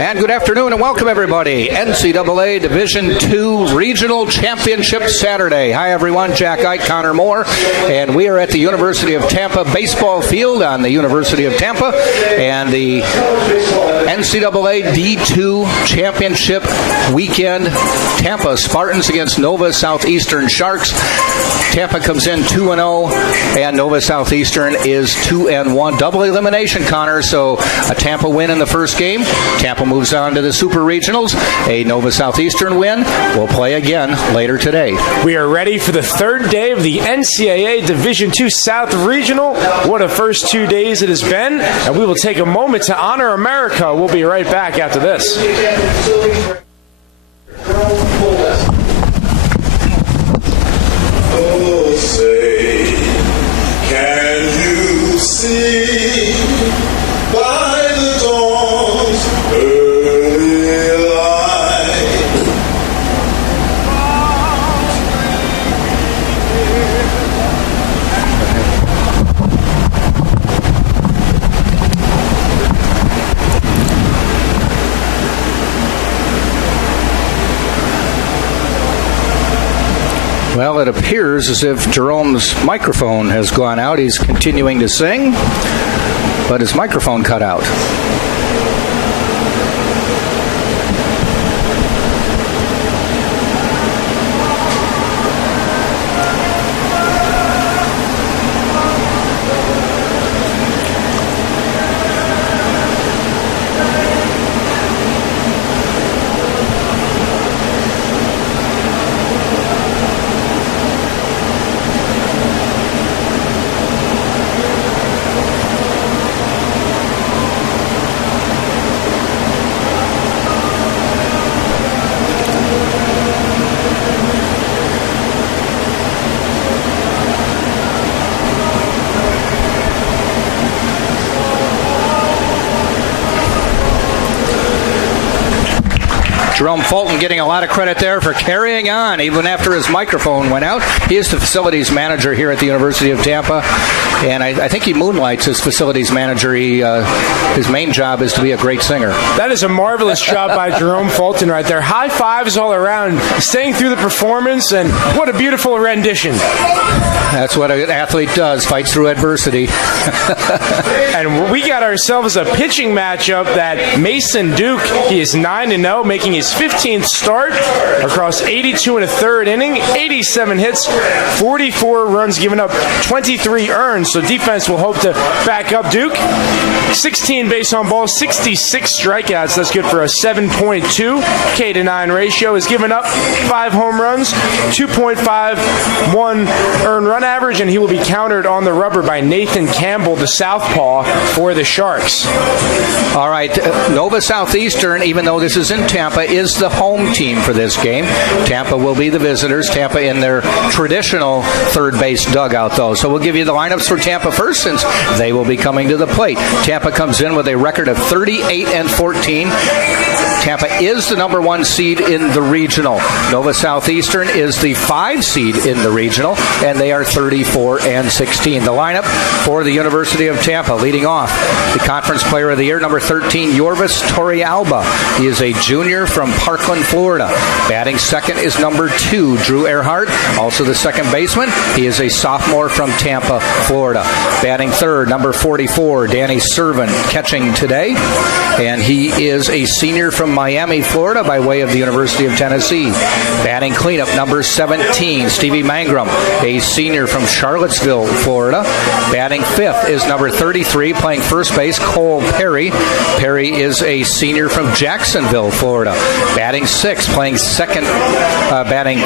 And good afternoon and welcome everybody. NCAA Division II Regional Championship Saturday. Hi everyone, Jack Ike, Connor Moore, and we are at the University of Tampa baseball field on the University of Tampa, and the NCAA D2 Championship weekend. Tampa Spartans against Nova Southeastern Sharks. Tampa comes in 2-0, and Nova Southeastern is 2-1. Double elimination, Connor, so a Tampa win in the first game. Tampa moves on to the Super Regionals. A Nova Southeastern win. We'll play again later today. We are ready for the third day of the NCAA Division II South Regional. What a first 2 days it has been, and we will take a moment to honor America. We'll be right back after this. Oh, say, can you see by the dawn's early light? Well, it appears as if Jerome's microphone has gone out. He's continuing to sing, but his microphone cut out. Jerome Fulton getting a lot of credit there for carrying on even after his microphone went out. He is the facilities manager here at the University of Tampa, and I think he moonlights as facilities manager. His main job is to be a great singer. That is a marvelous job by Jerome Fulton right there. High fives all around, staying through the performance, and what a beautiful rendition. That's what an athlete does, fights through adversity. And we got ourselves a pitching matchup that Mason Duke, he is 9-0, making his 15th start across 82 and a third inning, 87 hits, 44 runs given up, 23 earned. So defense will hope to back up Duke. 16 base on balls, 66 strikeouts. That's good for a 7.2 K-9 ratio. Is given up 5 home runs, 2.51 earned run average, and he will be countered on the rubber by Nathan Campbell, the southpaw for the Sharks. All right, Nova Southeastern, even though this is in Tampa, is the home team for this game. Tampa will be the visitors. Tampa in their traditional third base dugout, though. So we'll give you the lineups for Tampa first, since they will be coming to the plate. Tampa comes in with a record of 38-14. Tampa is the number 1 seed in the regional. Nova Southeastern is the 5 seed in the regional, and they are 34-16. The lineup for the University of Tampa, leading off the Conference Player of the Year, number 13, Yorvis Torrealba. He is a junior from Parkland, Florida. Batting second is number 2, Drew Earhart, also the second baseman. He is a sophomore from Tampa, Florida. Batting third, number 44, Danny Servin, catching today, and he is a senior from Miami, Florida, by way of the University of Tennessee. Batting cleanup, number 17, Stevie Mangrum, a senior from Charlottesville, Florida. Batting fifth is number 33, playing first base, Cole Perry. Perry is a senior from Jacksonville, Florida. Batting sixth, playing second, batting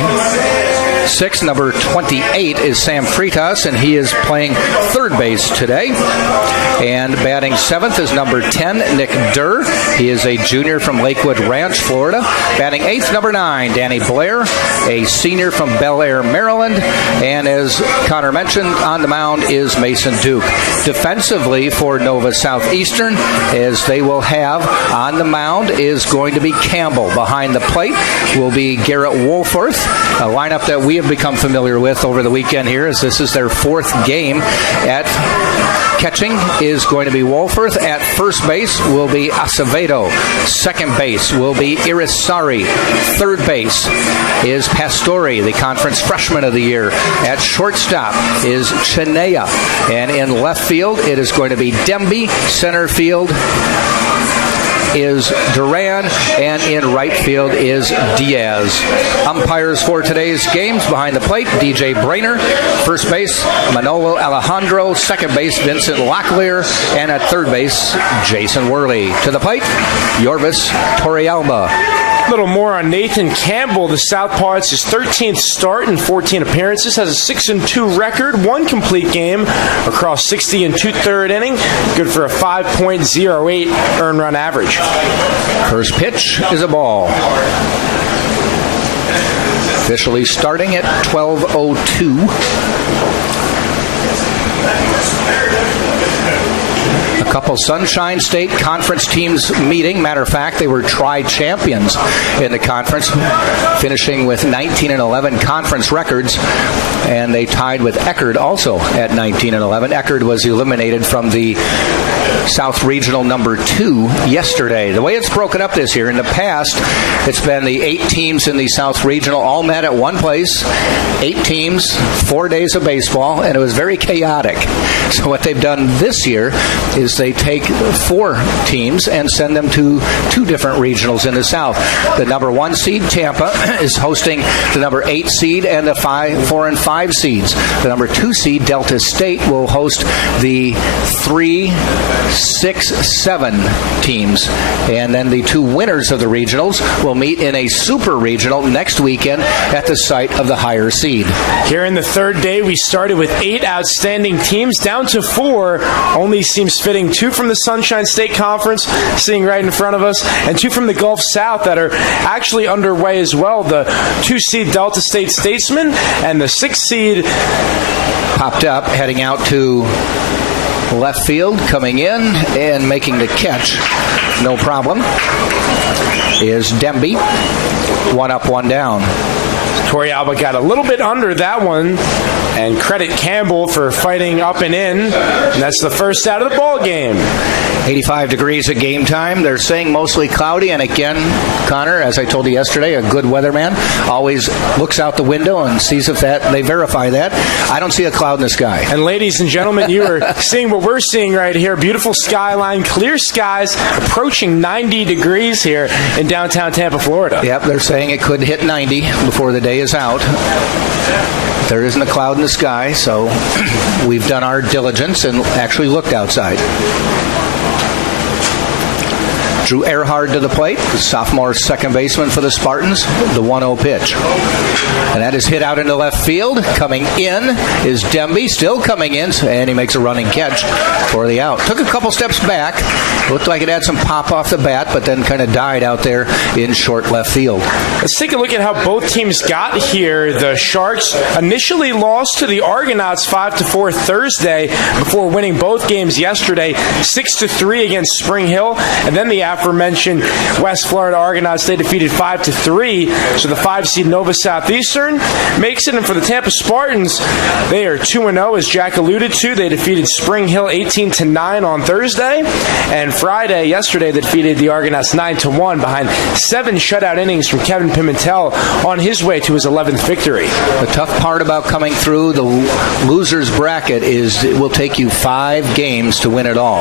sixth, number 28, is Sam Freitas, and he is playing third base today. And batting seventh is number 10, Nick Durr. He is a junior from Lake Lakewood Ranch, Florida. Batting eighth, number 9, Danny Blair, a senior from Bel Air, Maryland. And as Connor mentioned, on the mound is Mason Duke. Defensively for Nova Southeastern, as they will have on the mound, is going to be Campbell. Behind the plate will be Garrett Wolforth, a lineup that we have become familiar with over the weekend here, as this is their 4th game. At catching is going to be Wolforth. At first base will be Acevedo. Second base will be Irisari. Third base is Pastore, the conference freshman of the year. At shortstop is Chinea. And in left field, it is going to be Demby. Center field is Duran, and in right field is Diaz. Umpires for today's games: behind the plate, DJ Brainer. First base, Manolo Alejandro. Second base, Vincent Locklear. And at third base, Jason Worley. To the plate, Yorvis Torrealba. A little more on Nathan Campbell. The southpaw, it's his 13th start in 14 appearances, has a 6-2 record, 1 complete game across 60 and 2/3 inning, good for a 5.08 earned run average. First pitch is a ball. Officially starting at 12:02. A couple Sunshine State Conference teams meeting. Matter of fact, they were tri-champions in the conference, finishing with 19-11 conference records, and they tied with Eckerd also at 19-11. Eckerd was eliminated from the South Regional number 2 yesterday. The way it's broken up this year, in the past, it's been the 8 teams in the South Regional all met at one place, 8 teams, 4 days of baseball, and it was very chaotic. So what they've done this year is they take 4 teams and send them to 2 different regionals in the South. The number 1 seed, Tampa, is hosting the number 8 seed and the 4 and 5 seeds. The number 2 seed, Delta State, will host the 3, 6, 7 teams. And then the 2 winners of the regionals will meet in a super regional next weekend at the site of the higher seed. Here in the 3rd day, we started with 8 outstanding teams, down to 4. Only seems fitting 2 from the Sunshine State Conference, sitting right in front of us, and 2 from the Gulf South that are actually underway as well. The 2 seed Delta State Statesman and the 6 seed popped up, heading out to left field, coming in and making the catch, no problem, is Demby. 1 up, 1 down. Torrealba got a little bit under that one, and credit Campbell for fighting up and in, and that's the first out of the ball game. 85 degrees at game time. They're saying mostly cloudy, and again, Connor, as I told you yesterday, a good weatherman always looks out the window and sees if they verify that. I don't see a cloud in the sky. And ladies and gentlemen, you are seeing what we're seeing right here. Beautiful skyline, clear skies, approaching 90 degrees here in downtown Tampa, Florida. Yep, they're saying it could hit 90 before the day is out. There isn't a cloud in the sky, so we've done our diligence and actually looked outside. Drew Earhart to the plate, the sophomore second baseman for the Spartans, the 1-0 pitch. And that is hit out into left field. Coming in is Demby, still coming in, and he makes a running catch for the out. Took a couple steps back. Looked like it had some pop off the bat, but then kind of died out there in short left field. Let's take a look at how both teams got here. The Sharks initially lost to the Argonauts 5-4 Thursday before winning both games yesterday, 6-3 against Spring Hill, and then the aforementioned West Florida Argonauts, they defeated 5-3. So the 5 seed Nova Southeastern makes it. And for the Tampa Spartans, they are 2-0, as Jack alluded to. They defeated Spring Hill 18-9 on Thursday. And Friday, yesterday, they defeated the Argonauts 9-1 behind 7 shutout innings from Kevin Pimentel on his way to his 11th victory. The tough part about coming through the loser's bracket is it will take you 5 games to win it all.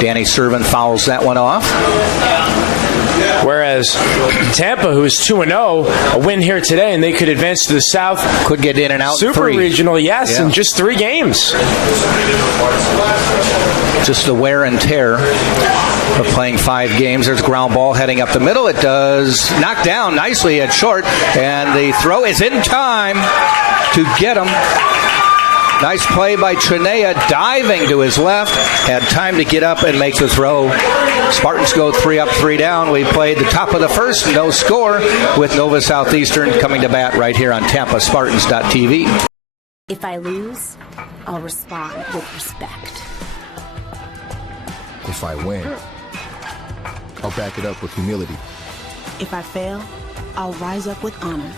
Danny Servin fouls that one off. Whereas Tampa, who is 2-0, a win here today, and they could advance to the South. Could get in and out Super 3. Regional, yes, in just 3 games. Just the wear and tear of playing 5 games. There's a ground ball heading up the middle. It does knock down nicely at short, and the throw is in time to get him. Nice play by Chinea, diving to his left. Had time to get up and make the throw Spartans go 3 up, 3 down. We played the top of the first, no score, with Nova Southeastern coming to bat right here on TampaSpartans.tv. If I lose, I'll respond with respect. If I win, I'll back it up with humility. If I fail, I'll rise up with honor.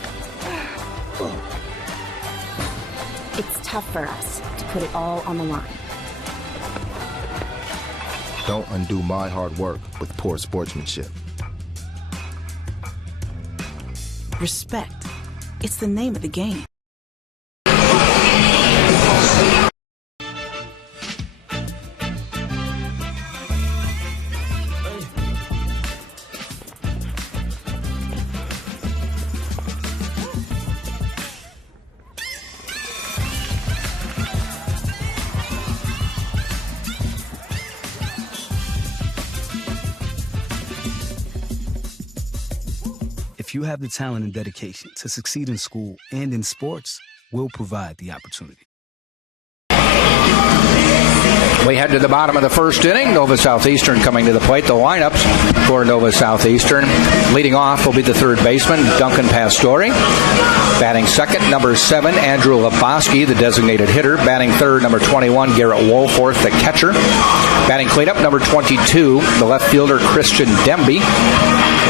It's tough for us to put it all on the line. Don't undo my hard work with poor sportsmanship. Respect. It's the name of the game. If you have the talent and dedication to succeed in school and in sports, we'll provide the opportunity. We head to the bottom of the first inning. Nova Southeastern coming to the plate. The lineups for Nova Southeastern. Leading off will be the third baseman, Duncan Pastore. Batting second, number 7, Andrew Lebowski, the designated hitter. Batting third, number 21, Garrett Wolforth, the catcher. Batting cleanup, number 22, the left fielder, Christian Demby.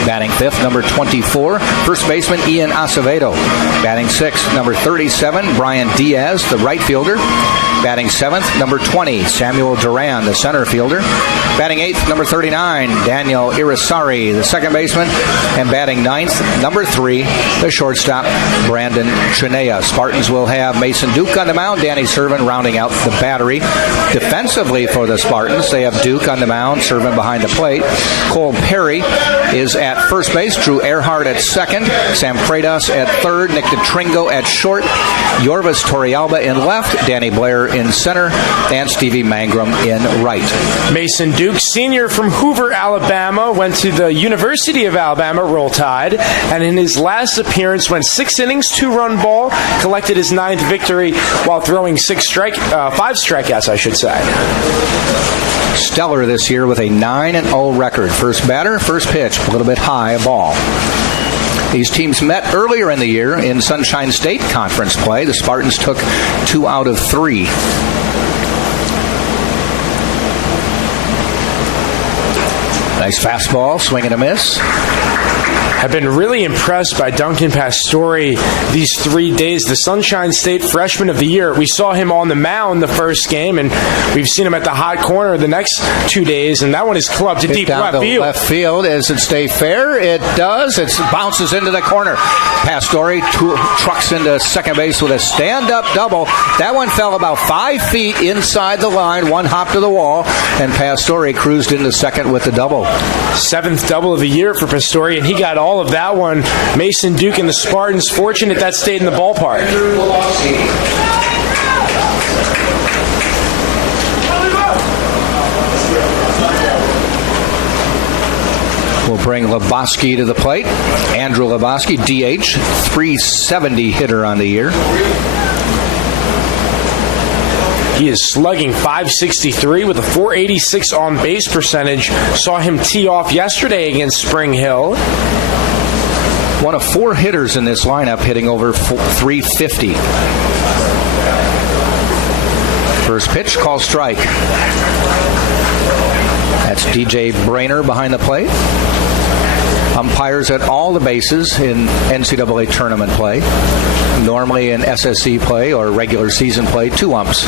Batting fifth, number 24, first baseman Ian Acevedo. Batting sixth, number 37, Brian Diaz, the right fielder. Batting seventh, number 20, Samuel Duran, the center fielder. Batting eighth, number 39, Daniel Irisari, the second baseman. And batting ninth, number 3, the shortstop, Brandon Chinea. Spartans will have Mason Duke on the mound, Danny Servin rounding out the battery. Defensively for the Spartans, they have Duke on the mound, Servin behind the plate. Cole Perry is at first base, Drew Earhart at second, Sam Prados at third, Nick DeTringo at short, Yorvis Torrealba in left, Danny Blair in center, and Stevie Mangrum in right. Mason Duke, senior from Hoover, Alabama, went to the University of Alabama, Roll Tide, and in his last appearance went 6 innings, 2-run ball, collected his 9th victory while throwing 5 strikeouts, I should say. Stellar this year with a 9-0 record. First batter, first pitch, a little bit high, a ball. These teams met earlier in the year in Sunshine State Conference play. The Spartans took 2 out of 3. Nice fastball, swing and a miss. I've been really impressed by Duncan Pastore these 3 days. The Sunshine State Freshman of the Year. We saw him on the mound the first game, and we've seen him at the hot corner the next 2 days, and that one is clubbed to deep left field. Left field. Does it stay fair? It does. It bounces into the corner. Pastore trucks into second base with a stand-up double. That one fell about 5 feet inside the line, one hop to the wall, and Pastore cruised into second with the double. 7th double of the year for Pastore, and he got all of that one. Mason Duke and the Spartans fortunate that stayed in the ballpark. We'll bring Lebowski to the plate. Andrew Lebowski, DH, 370 hitter on the year. He is slugging .563 with a .486 on-base percentage. Saw him tee off yesterday against Spring Hill. One of 4 hitters in this lineup hitting over 350. First pitch, call strike. That's DJ Brainer behind the plate. Umpires at all the bases in NCAA tournament play. Normally in SSC play or regular season play, 2 umps.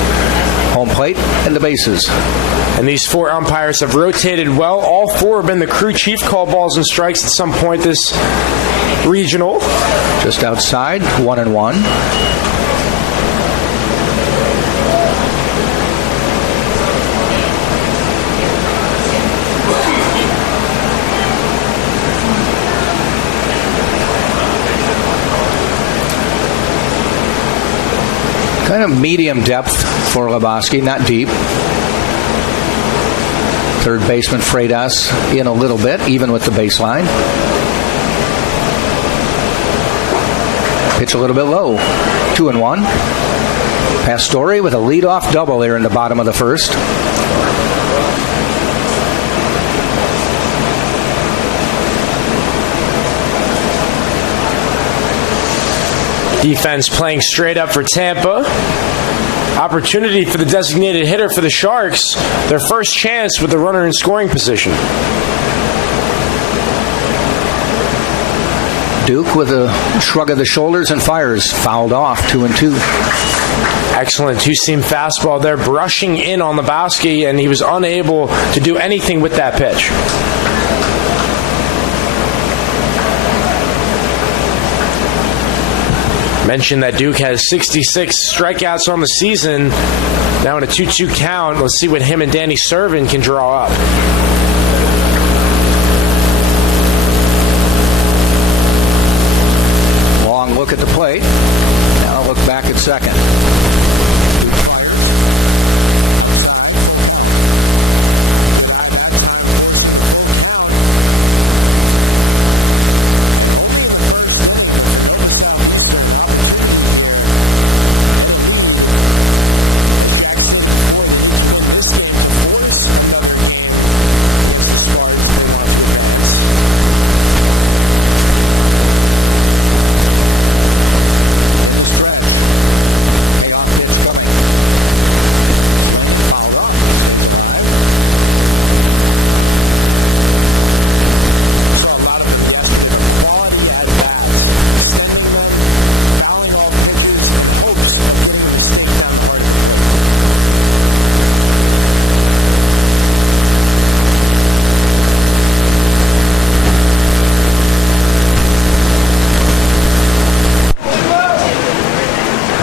Home plate and the bases. And these 4 umpires have rotated well. All 4 have been the crew chief, call balls and strikes at some point this regional. Just outside, 1-1. Kind of medium depth for Lebowski, not deep. Third baseman Freitas in a little bit, even with the baseline. Pitch a little bit low. 2-1. Pastore with a leadoff double there in the bottom of the first. Defense playing straight up for Tampa. Opportunity for the designated hitter for the Sharks. Their first chance with the runner in scoring position. Duke with a shrug of the shoulders and fires. Fouled off, 2-2. Excellent two-seam fastball there, brushing in on Lebowski, and he was unable to do anything with that pitch. Mentioned that Duke has 66 strikeouts on the season. Now in a 2-2 count. Let's see what him and Danny Servin can draw up. Long look at the plate. Now look back at second.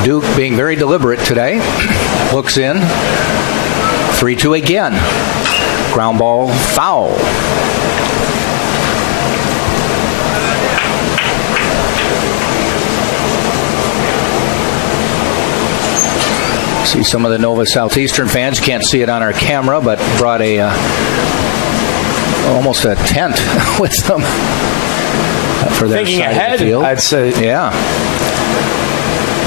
Duke being very deliberate today. Looks in. 3-2 again. Ground ball foul. See some of the Nova Southeastern fans. You can't see it on our camera, but brought almost a tent with them for their Thinking side ahead, of the field. I'd say. Yeah.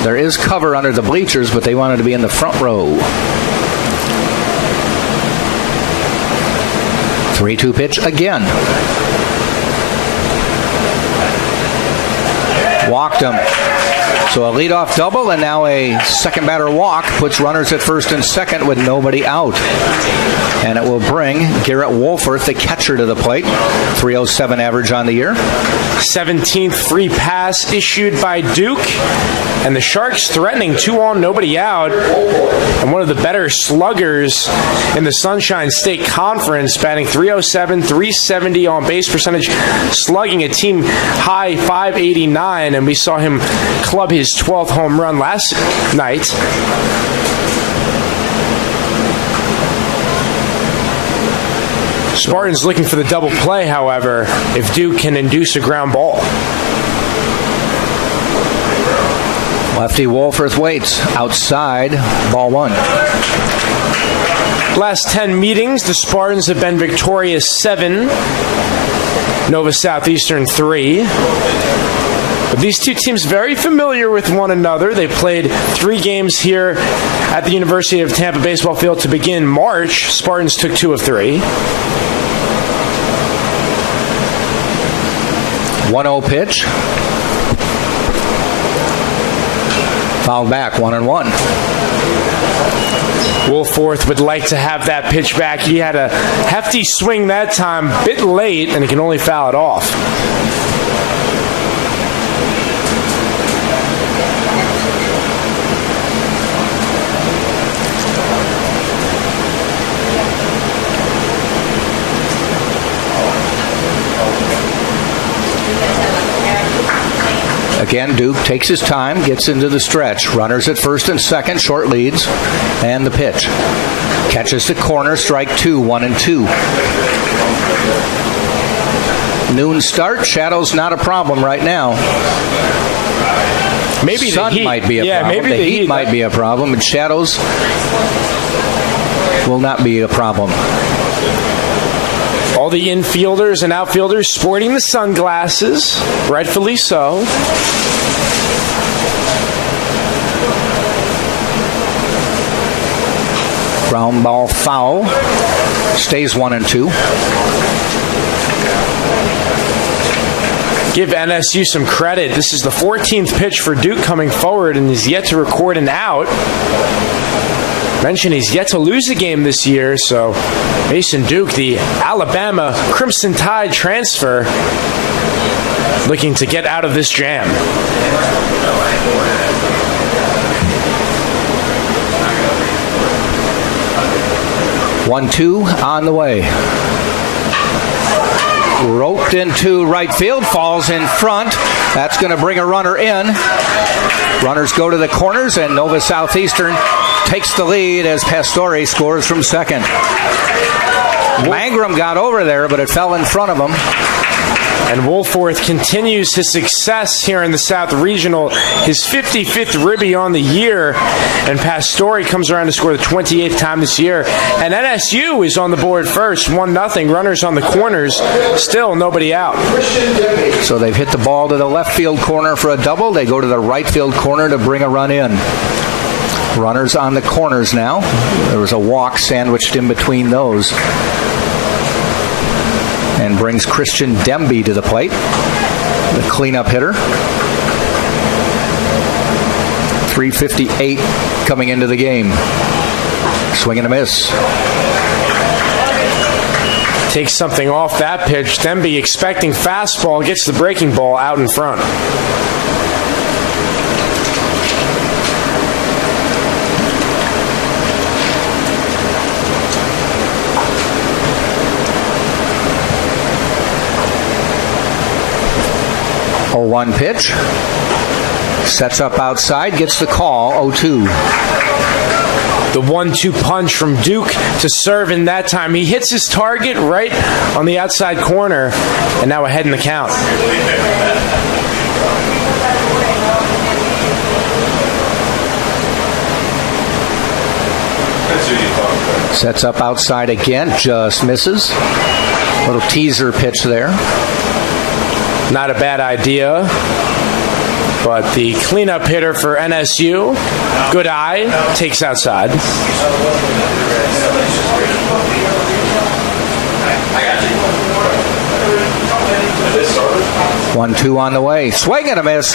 There is cover under the bleachers, but they wanted to be in the front row. 3-2 pitch again. Walked him. So a leadoff double, and now a second batter walk puts runners at first and second with nobody out. And it will bring Garrett Wolforth, the catcher, to the plate. 307 average on the year. 17th free pass issued by Duke. And the Sharks threatening 2 on, nobody out. And one of the better sluggers in the Sunshine State Conference, batting 307, 370 on base percentage, slugging a team high 589. And we saw him club his 12th home run last night. Spartans looking for the double play, however, if Duke can induce a ground ball. Lefty Wolforth waits outside, ball 1. Last 10 meetings, the Spartans have been victorious 7, Nova Southeastern 3. But these two teams very familiar with one another. They played 3 games here at the University of Tampa baseball field to begin March. Spartans took 2 of 3. 1-0 pitch. Fouled back, 1-1. Wolforth would like to have that pitch back. He had a hefty swing that time, bit late, and he can only foul it off. Again, Duke takes his time, gets into the stretch. Runners at first and second, short leads, and the pitch. Catches the corner, strike 2, 1-2. Noon start, shadows not a problem right now. Maybe sun the heat might be a problem. Maybe the heat might be a problem, and shadows will not be a problem. All the infielders and outfielders sporting the sunglasses, rightfully so. Ground ball foul. Stays 1-2. give NSU some credit. This is the 14th pitch for Duke coming forward and is yet to record an out. Mentioned he's yet to lose a game this year, so Mason Duke, the Alabama Crimson Tide transfer, looking to get out of this jam. 1-2 on the way. Roped into right field, falls in front. That's going to bring a runner in. Runners go to the corners, and Nova Southeastern takes the lead as Pastore scores from second. Mangrum got over there, but it fell in front of him. And Woolforth continues his success here in the South Regional, his 55th Ribby on the year. And Pastore comes around to score the 28th time this year. And NSU is on the board first, 1-0. Runners on the corners, still nobody out. So they've hit the ball to the left field corner for a double. They go to the right field corner to bring a run in. Runners on the corners now. There was a walk sandwiched in between those. And brings Christian Demby to the plate, the cleanup hitter. 3:58 coming into the game. Swing and a miss. Takes something off that pitch. Demby expecting fastball, gets the breaking ball out in front. One pitch. Sets up outside, gets the call, 0-2. The 1-2 punch from Duke to serve in that time. He hits his target right on the outside corner, and now ahead in the count. Sets up outside again, just misses. Little teaser pitch there. Not a bad idea, but the cleanup hitter for NSU, good eye, takes outside. One, two on the way. Swing and a miss.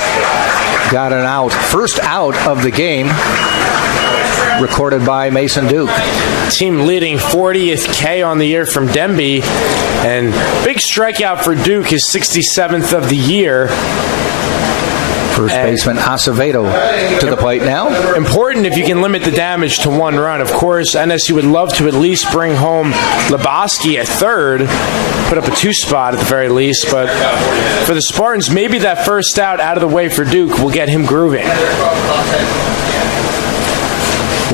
Got an out. First out of the game. Recorded by Mason Duke. Team leading 40th K on the year from Demby. And big strikeout for Duke, his 67th of the year. First baseman Acevedo to the plate now. Important if you can limit the damage to one run. Of course, NSU would love to at least bring home Lebowski at third, put up a two spot at the very least. But for the Spartans, maybe that first out of the way for Duke will get him grooving.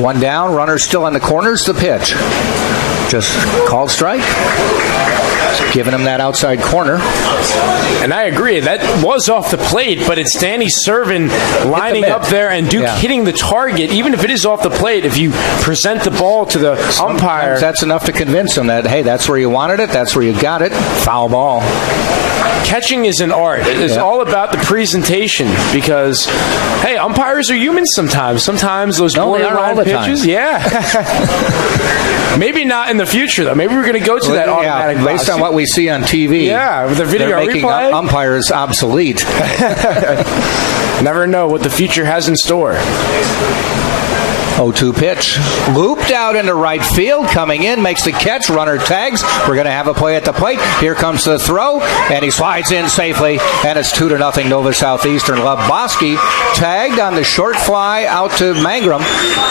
One down, runners still on the corners, the pitch. Just called strike. Giving him that outside corner. And I agree, that was off the plate, but it's Danny Servin lining up there and Duke hitting the target. Even if it is off the plate, if you present the ball to the umpire. That's enough to convince him that, hey, that's where you wanted it, that's where you got it. Foul ball. Catching is an art. It's all about the presentation because, hey, umpires are humans sometimes. Sometimes those borderline pitches. Yeah. Maybe not in the future, though. Maybe we're going to go to that automatic based on what we see on TV. Yeah, with the video they're making replay. Umpires obsolete. Never know what the future has in store. 0-2 pitch. Looped out into right field. Coming in, makes the catch. Runner tags. We're going to have a play at the plate. Here comes the throw, and he slides in safely, and it's 2-0 Nova Southeastern. Lebowski tagged on the short fly out to Mangrum,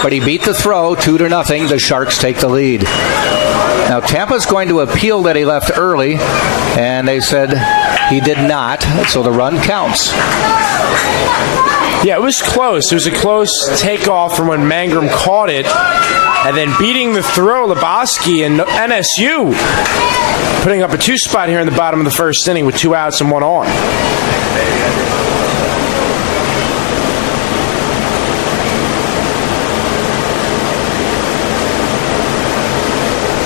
but he beat the throw, 2-0. The Sharks take the lead. Now, Tampa's going to appeal that he left early, and they said he did not, so the run counts. Yeah, it was close. It was a close takeoff from when Mangrum caught it. And then beating the throw, Lebowski and NSU putting up a two spot here in the bottom of the first inning with 2 outs and 1 on.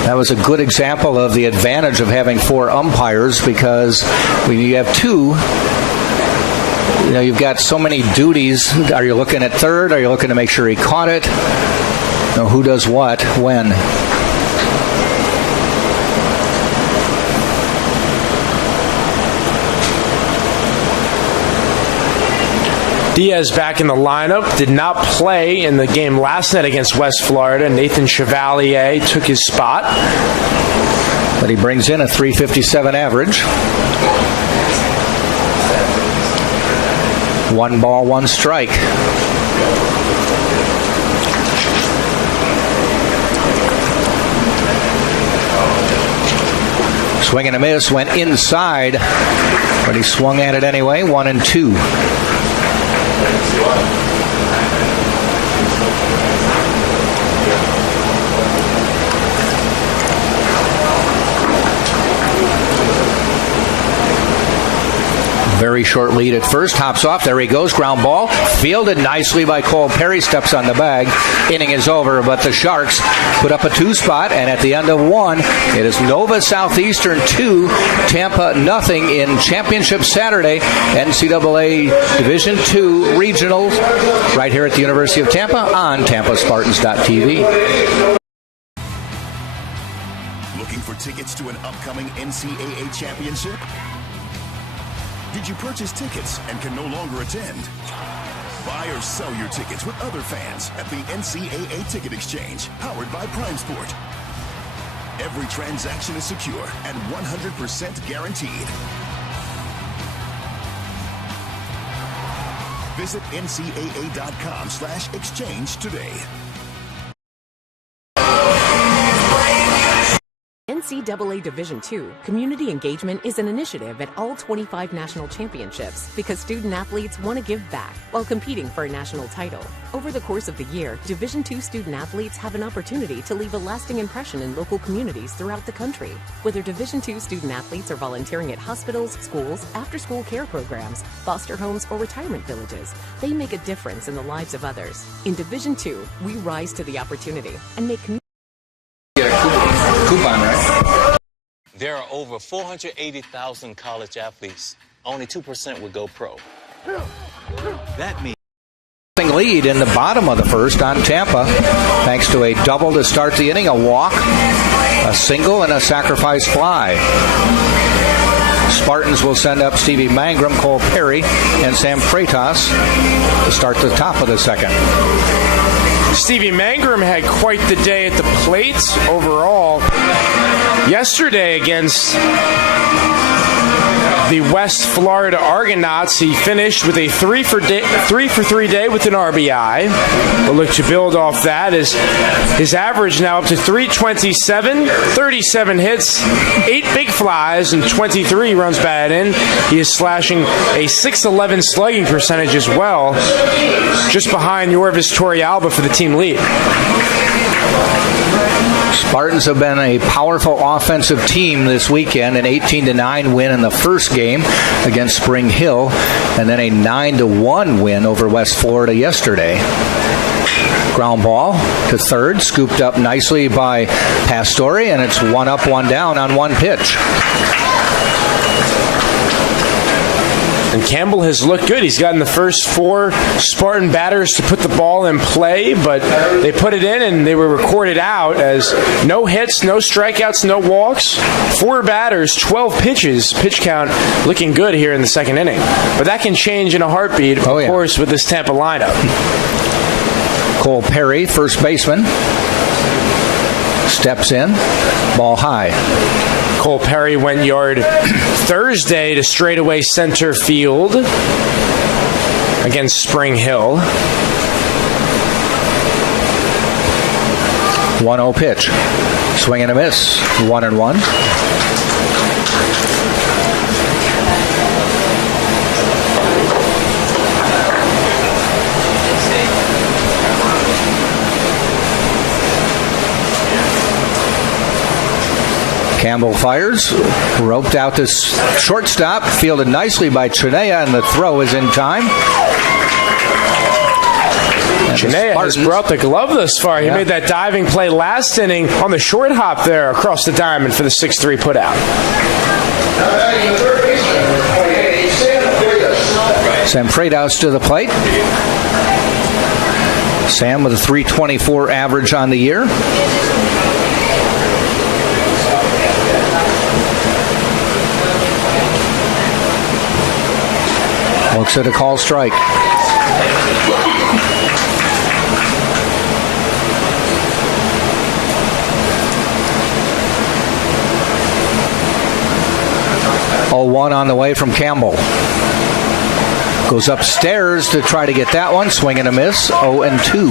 That was a good example of the advantage of having 4 umpires, because when you have 2, you know, you've got so many duties. Are you looking at third? Are you looking to make sure he caught it? You know, who does what, when? Diaz back in the lineup. Did not play in the game last night against West Florida. Nathan Chevalier took his spot. But he brings in a .357 average. 1 ball, 1 strike. Swing and a miss, went inside, but he swung at it anyway. 1-2. Very short lead at first. Hops off. There he goes. Ground ball. Fielded nicely by Cole Perry. Steps on the bag. Inning is over, but the Sharks put up a 2 spot, and at the end of 1, it is Nova Southeastern 2, Tampa nothing in Championship Saturday, NCAA Division II Regionals, right here at the University of Tampa on TampaSpartans.tv. Looking for tickets to an upcoming NCAA championship? Did you purchase tickets and can no longer attend? Buy or sell your tickets with other fans at the NCAA Ticket Exchange, powered by Prime Sport. Every transaction is secure and 100% guaranteed. Visit ncaa.com/exchange today. NCAA Division II community engagement is an initiative at all 25 national championships because student athletes want to give back while competing for a national title. Over the course of the year, Division II student athletes have an opportunity to leave a lasting impression in local communities throughout the country. Whether Division II student athletes are volunteering at hospitals, schools, after-school care programs, foster homes, or retirement villages, they make a difference in the lives of others. In Division II, we rise to the opportunity and make community. Coupon, right? There are over 480,000 college athletes. Only 2% would go pro. That means lead in the bottom of the first on Tampa, thanks to a double to start the inning, a walk, a single, and a sacrifice fly. Spartans will send up Stevie Mangrum, Cole Perry, and Sam Freitas to start the top of the second. Stevie Mangrum had quite the day at the plate overall. Yesterday against the West Florida Argonauts, he finished with a 3 for 3 day with an RBI. We'll look to build off that as his average now up to .327, 37 hits, 8 big flies, and 23 runs batted in. He is slashing a .611 slugging percentage as well, just behind Yorvis Torrealba for the team lead. Spartans have been a powerful offensive team this weekend, an 18-9 win in the first game against Spring Hill, and then a 9-1 win over West Florida yesterday. Ground ball to third, scooped up nicely by Pastore, and it's 1 up, 1 down on 1 pitch. And Campbell has looked good. He's gotten the first 4 Spartan batters to put the ball in play, but they put it in and they were recorded out as no hits, no strikeouts, no walks. 4 batters, 12 pitches. Pitch count looking good here in the second inning. But that can change in a heartbeat, of course, with this Tampa lineup. Cole Perry, first baseman, steps in, ball high. Cole Perry went yard Thursday to straightaway center field against Spring Hill. 1-0 pitch. Swing and a miss. 1-1. Campbell fires, roped out this shortstop, fielded nicely by Chinea, and the throw is in time. Chinea has brought the glove thus far. He made that diving play last inning on the short hop there across the diamond for the 6-3 putout. Sam Freitas to the plate. Sam with a .324 average on the year. Looks at a call strike. One on the way from Campbell. Goes upstairs to try to get that one. Swing and a miss. 0-2.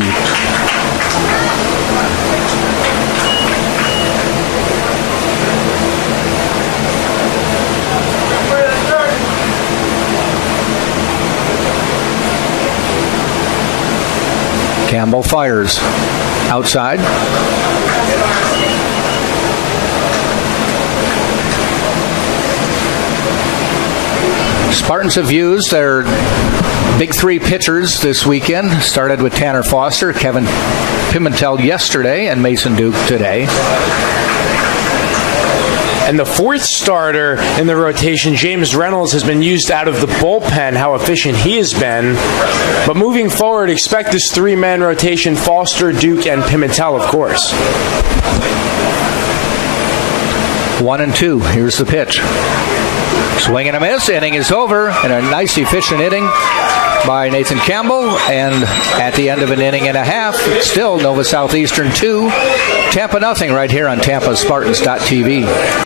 Campbell fires. Outside. Spartans have used their big three pitchers this weekend. Started with Tanner Foster, Kevin Pimentel yesterday, and Mason Duke today. And the fourth starter in the rotation, James Reynolds, has been used out of the bullpen, how efficient he has been. But moving forward, expect this three-man rotation, Foster, Duke, and Pimentel, of course. 1-2. Here's the pitch. Swing and a miss. Inning is over. And a nice, efficient inning by Nathan Campbell. And at the end of an inning and a half, still Nova Southeastern 2, Tampa nothing right here on TampaSpartans.tv.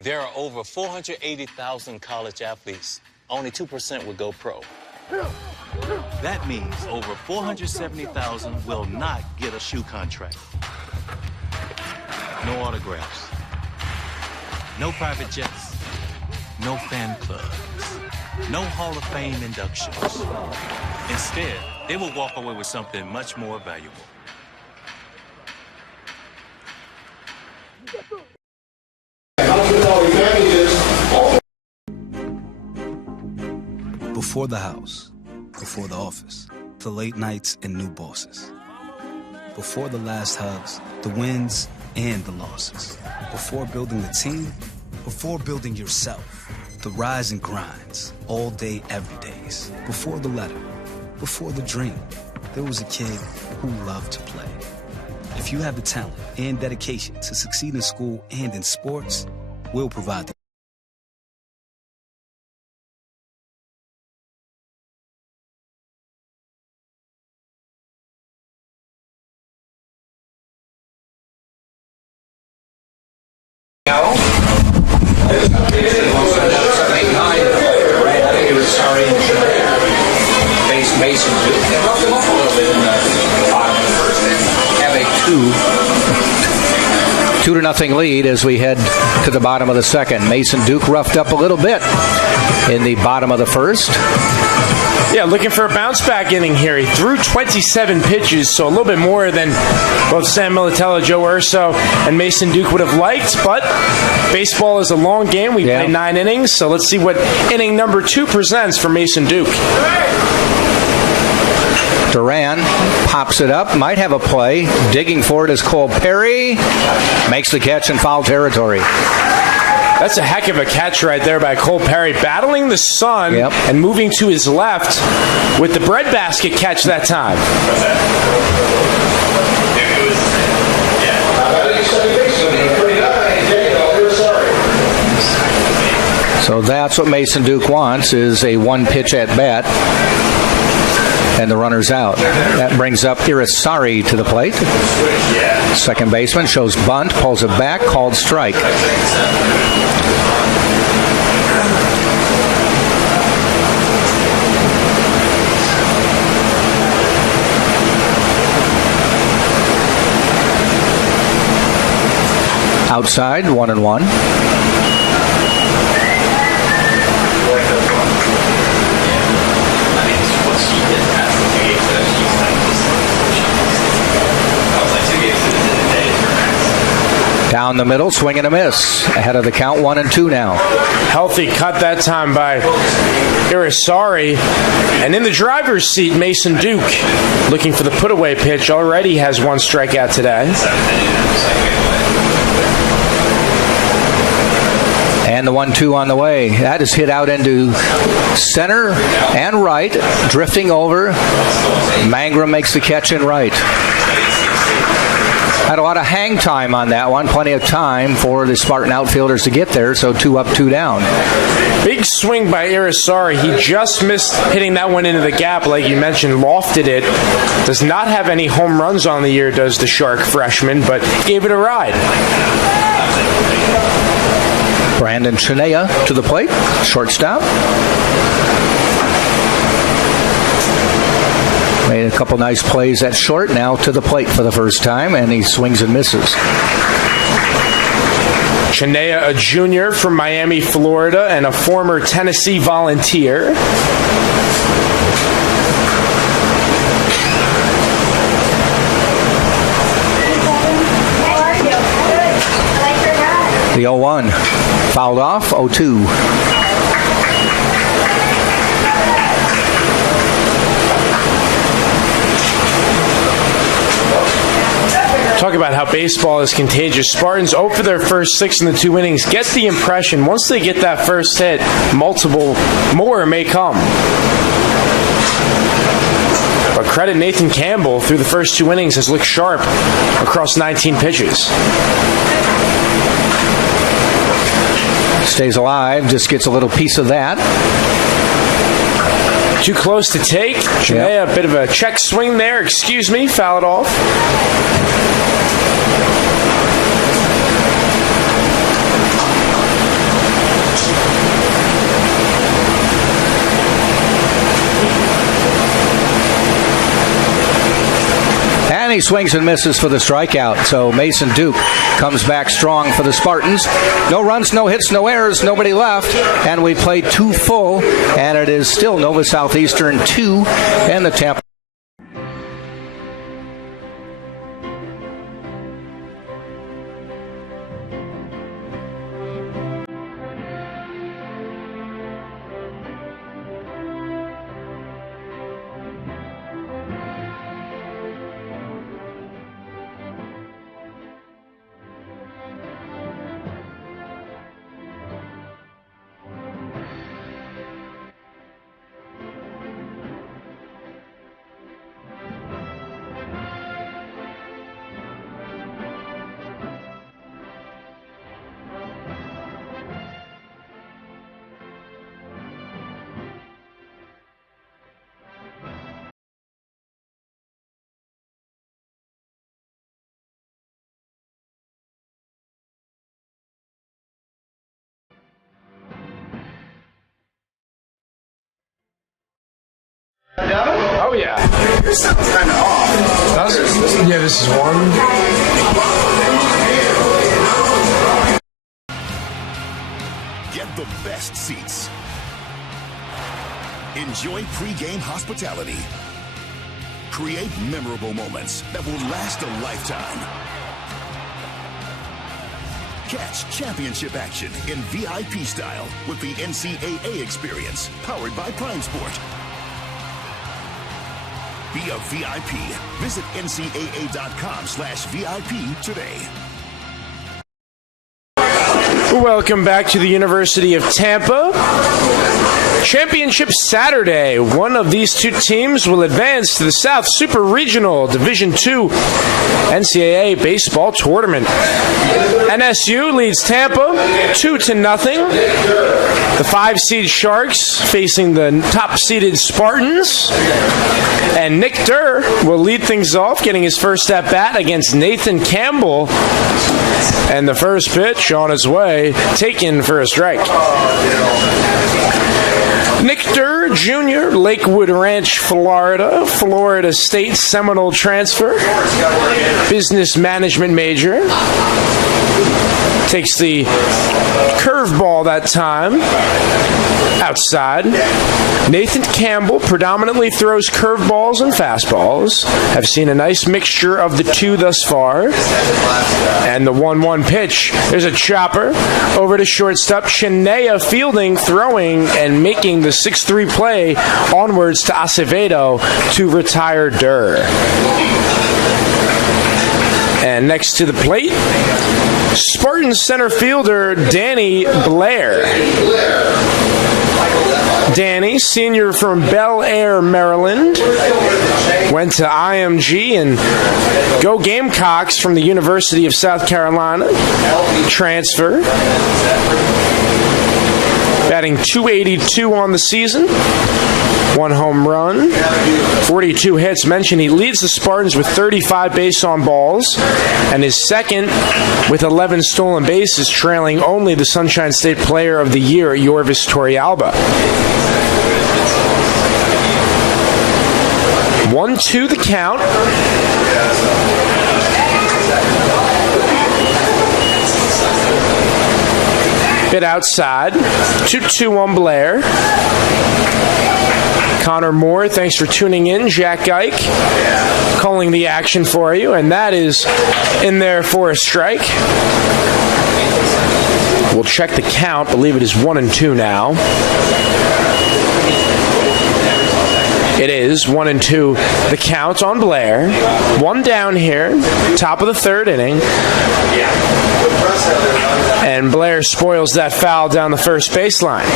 There are over 480,000 college athletes. Only 2% would go pro. That means over 470,000 will not get a shoe contract. No autographs. No private jets. No fan clubs. No Hall of Fame inductions. Instead, they will walk away with something much more valuable. Before the house, before the office, the late nights and new bosses. Before the last hugs, the wins and the losses. Before building the team, before building yourself, the rise and grinds, all day, every days. Before the letter, before the dream, there was a kid who loved to play. If you have the talent and dedication to succeed in school and in sports, we'll provide the Mason Duke. They bumped him up a little bit in the bottom of the first and have a 2-0 lead as we head to the bottom of the second. Mason Duke roughed up a little bit in the bottom of the first. Yeah, looking for a bounce-back inning here. He threw 27 pitches, so a little bit more than both Sam Militello, Joe Urso, and Mason Duke would have liked, but baseball is a long game. We played 9 innings, so let's see what inning number 2 presents for Mason Duke. Duran pops it up, might have a play. Digging for it is Cole Perry. Makes the catch in foul territory. That's a heck of a catch right there by Cole Perry, battling the sun and moving to his left with the breadbasket catch that time. So that's what Mason Duke wants, is a one-pitch at bat. And the runner's out. That brings up Irisari to the plate. Second baseman shows bunt, pulls it back, called strike. Outside, 1-1. Down the middle, swing and a miss. Ahead of the count, 1-2 now. Healthy cut that time by Irisari. And in the driver's seat, Mason Duke, looking for the put-away pitch, already has 1 strikeout today. And the 1-2 on the way. That is hit out into center and right, drifting over. Mangrum makes the catch in right. Had a lot of hang time on that one. Plenty of time for the Spartan outfielders to get there, so 2 up, 2 down. Big swing by Irisari. He just missed hitting that one into the gap, like you mentioned, lofted it. Does not have any home runs on the year, does the Shark freshman, but gave it a ride. Brandon Chinea to the plate, shortstop. Made a couple nice plays at short, now to the plate for the first time, and he swings and misses. Chinea, a junior from Miami, Florida, and a former Tennessee Volunteer. The 0-1 fouled off, 0-2. Talk about how baseball is contagious. Spartans 0 for their first 6 in the 2 innings. Get the impression once they get that first hit, multiple more may come. But credit Nathan Campbell, through the first 2 innings, has looked sharp across 19 pitches. Stays alive, just gets a little piece of that. Too close to take. Chinea, a bit of a check swing there. Excuse me, foul it off. And he swings and misses for the strikeout. So Mason Duke comes back strong for the Spartans. No runs, no hits, no errors, nobody left. And we played 2 full. And it is still Nova Southeastern 2 and the Tampa. Oh, yeah. This sounds kind of off. Does it? Yeah, this is one. Get the best seats. Enjoy pre-game hospitality. Create memorable moments that will last a lifetime. Catch championship action in VIP style with the NCAA experience, powered by Prime Sport. Be a VIP. Visit ncaa.com/VIP today. Welcome back to the University of Tampa. Championship Saturday. One of these 2 teams will advance to the South Super Regional Division II NCAA baseball tournament. NSU leads Tampa 2-0. The 5-seed Sharks facing the top-seeded Spartans. And Nick Durr will lead things off, getting his first at-bat against Nathan Campbell. And the first pitch on its way, taken for a strike. Nick Durr, Jr., Lakewood Ranch, Florida. Florida State Seminole transfer. Business management major. Takes the curveball that time. Outside. Nathan Campbell predominantly throws curveballs and fastballs. Have seen a nice mixture of the 2 thus far. And the 1-1 pitch. There's a chopper over to shortstop. Chinea fielding, throwing, and making the 6-3 play onwards to Acevedo to retire Durr. And next to the plate, Spartan center fielder Danny Blair. Danny, senior from Bel Air, Maryland. Went to IMG and go Gamecocks from the University of South Carolina. Transfer. Batting .282 on the season. 1 home run, 42 hits. Mentioned he leads the Spartans with 35 base on balls and is second with 11 stolen bases, trailing only the Sunshine State Player of the Year, Yorvis Torrealba. 1-2 the count. Bit outside. 2-2 on Blair. Connor Moore, thanks for tuning in. Jack Ike calling the action for you, and that is in there for a strike. We'll check the count. Believe it is 1-2 now. It is 1-2 the count on Blair. 1 down here, top of the 3rd inning. And Blair spoils that foul down the first baseline.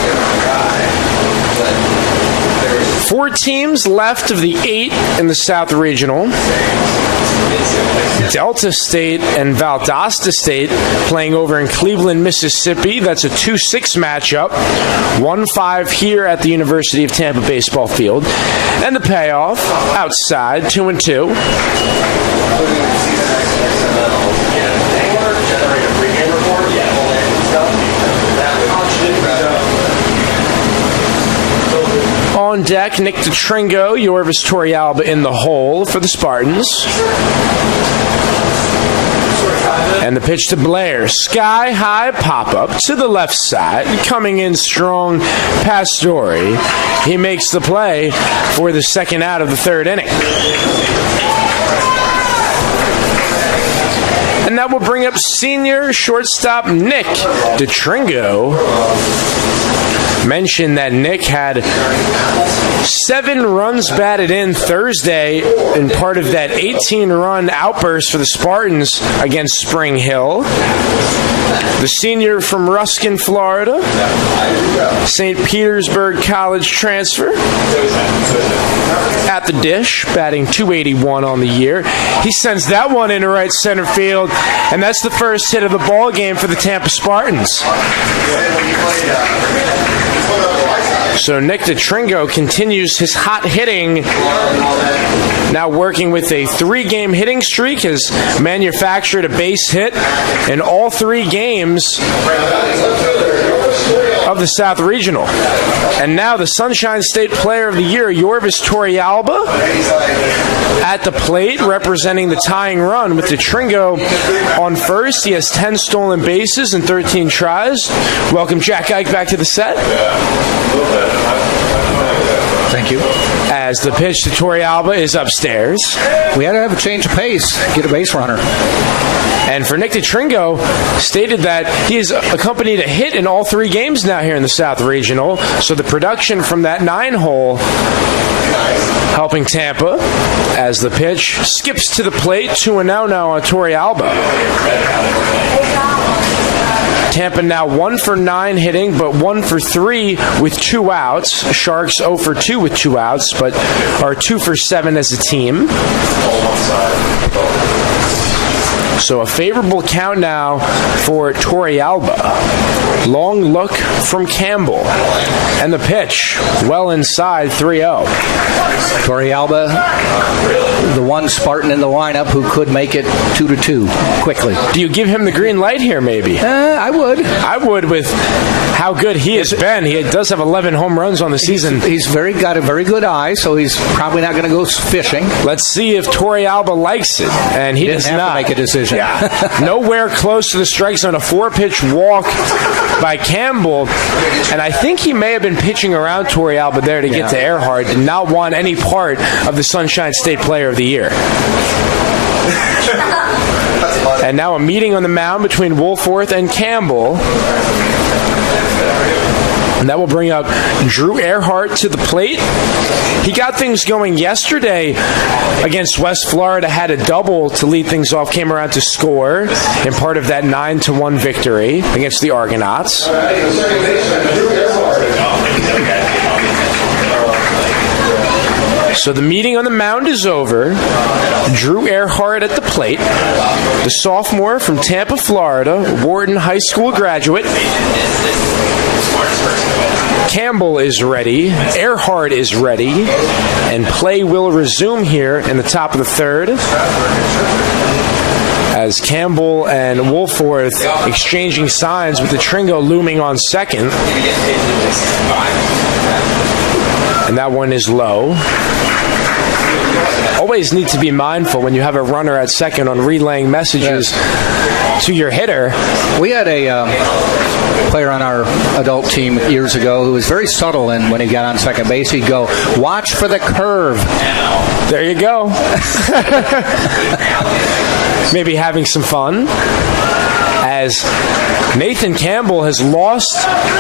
4 teams left of the 8 in the South Regional. Delta State and Valdosta State playing over in Cleveland, Mississippi. That's a 2-6 matchup. 1-5 here at the University of Tampa baseball field. And the payoff outside, 2-2. On deck, Nick DeTringo, Yorvis Torrealba in the hole for the Spartans. And the pitch to Blair. Sky-high pop-up to the left side. Coming in strong, Pastore. He makes the play for the second out of the 3rd inning. And that will bring up senior shortstop Nick DeTringo. Mentioned that Nick had 7 runs batted in Thursday in part of that 18-run outburst for the Spartans against Spring Hill. The senior from Ruskin, Florida, St. Petersburg College transfer. At the dish, batting .281 on the year. He sends that one into right center field, and that's the first hit of the ball game for the Tampa Spartans. So Nick DeTringo continues his hot hitting, now working with a 3-game hitting streak, has manufactured a base hit in all 3 games of the South Regional. And now the Sunshine State Player of the Year, Yorvis Torrealba, at the plate, representing the tying run with DeTringo on first. He has 10 stolen bases and 13 tries. Welcome Jack Ike back to the set. Thank you. As the pitch to Torrealba is upstairs. We had to have a change of pace, get a base runner. And for Nick DeTringo, stated that he has accompanied a hit in all 3 games now here in the South Regional. So the production from that 9-hole helping Tampa as the pitch skips to the plate. 2-0 now on Torrealba. Tampa now 1 for 9 hitting, but 1 for 3 with 2 outs. Sharks 0 for 2 with 2 outs, but are 2 for 7 as a team. So a favorable count now for Torrealba. Long look from Campbell. And the pitch, well inside, 3-0. Torrealba, the one Spartan in the lineup who could make it 2-2 quickly. Do you give him the green light here, maybe? I would. I would, with how good he has been. He does have 11 home runs on the season. He's got a very good eye, so he's probably not going to go fishing. Let's see if Torrealba likes it. And he does not make a decision. Yeah. Nowhere close to the strike zone. A 4-pitch walk by Campbell. And I think he may have been pitching around Torrealba there to get to Earhart. Did not want any part of the Sunshine State Player of the Year. And now a meeting on the mound between Woolforth and Campbell. And that will bring up Drew Earhart to the plate. He got things going yesterday against West Florida, had a double to lead things off, came around to score in part of that 9-1 victory against the Argonauts. So the meeting on the mound is over. Drew Earhart at the plate, the sophomore from Tampa, Florida, Wharton High School graduate. Campbell is ready, Earhart is ready, and play will resume here in the top of the third as Campbell and Wolforth exchanging signs with the Tringo looming on second. And that one is low. Always need to be mindful when you have a runner at second on relaying messages to your hitter. We had a player on our adult team years ago who was very subtle, and when he got on second base, he'd go, "Watch for the curve." There you go. Maybe having some fun. As Nathan Campbell has lost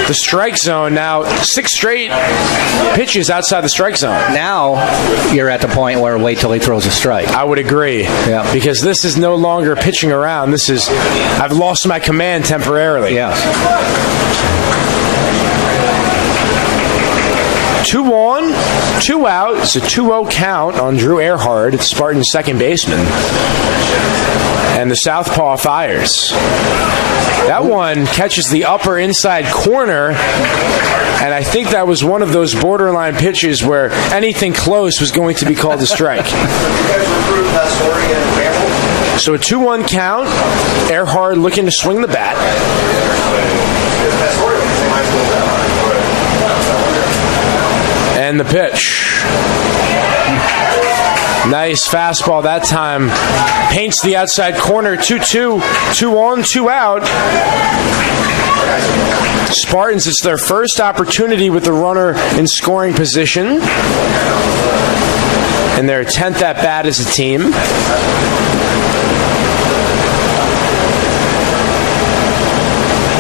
the strike zone now 6 straight pitches outside the strike zone. Now you're at the point where wait till he throws a strike. I would agree. Yeah. Because this is no longer pitching around. This is, I've lost my command temporarily. Yes. 2 on, 2 out. It's a 2-0 count on Drew Earhart, Spartan's second baseman. And the southpaw fires. That one catches the upper inside corner, and I think that was one of those borderline pitches where anything close was going to be called a strike. So a 2-1 count. Earhart looking to swing the bat. And the pitch. Nice fastball that time. Paints the outside corner. 2-2. 2 on, 2 out. Spartans, it's their first opportunity with the runner in scoring position. And their 10th at bat as a team.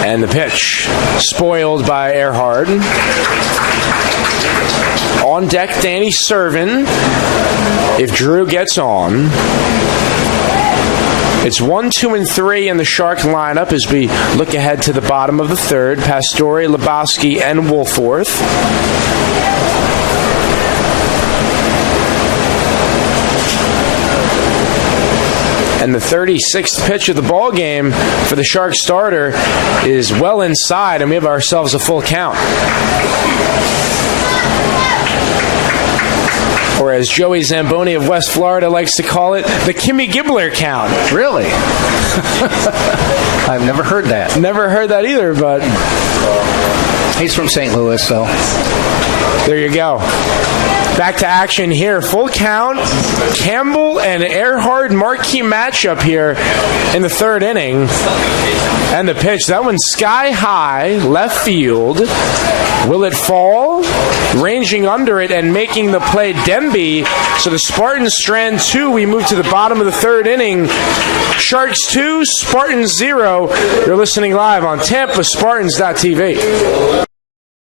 And the pitch. Spoiled by Earhart. On deck, Danny Servin. If Drew gets on, it's 1, 2, and 3 in the Shark lineup as we look ahead to the bottom of the third. Pastore, Lebowski, and Wolforth. And the 36th pitch of the ball game for the Shark starter is well inside, and we have ourselves a full count. Or as Joey Zamboni of West Florida likes to call it, the Kimmy Gibbler count. Really? I've never heard that. Never heard that either, but he's from St. Louis, so there you go. Back to action here. Full count. Campbell and Earhart marquee matchup here in the third inning. And the pitch. That one's sky high, left field. Will it fall? Ranging under it and making the play, Demby. So the Spartans strand 2. We move to the bottom of the third inning. Sharks 2, Spartans 0. You're listening live on TampaSpartans.tv.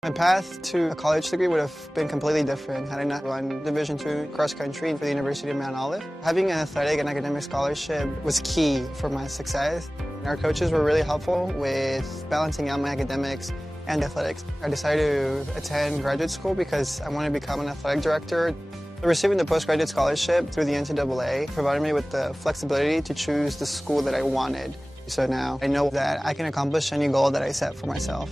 My path to a college degree would have been completely different had I not run Division II cross country for the University of Mount Olive. Having an athletic and academic scholarship was key for my success. Our coaches were really helpful with balancing out my academics and athletics. I decided to attend graduate school because I wanted to become an athletic director. Receiving the postgraduate scholarship through the NCAA provided me with the flexibility to choose the school that I wanted. So now I know that I can accomplish any goal that I set for myself.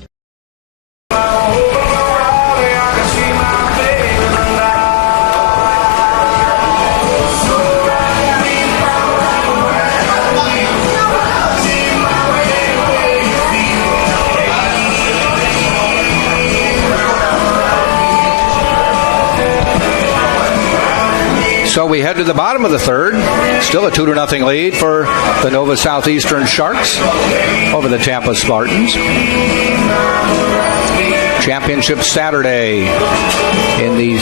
So we head to the bottom of the third. Still a 2-0 lead for the Nova Southeastern Sharks over the Tampa Spartans. Championship Saturday in the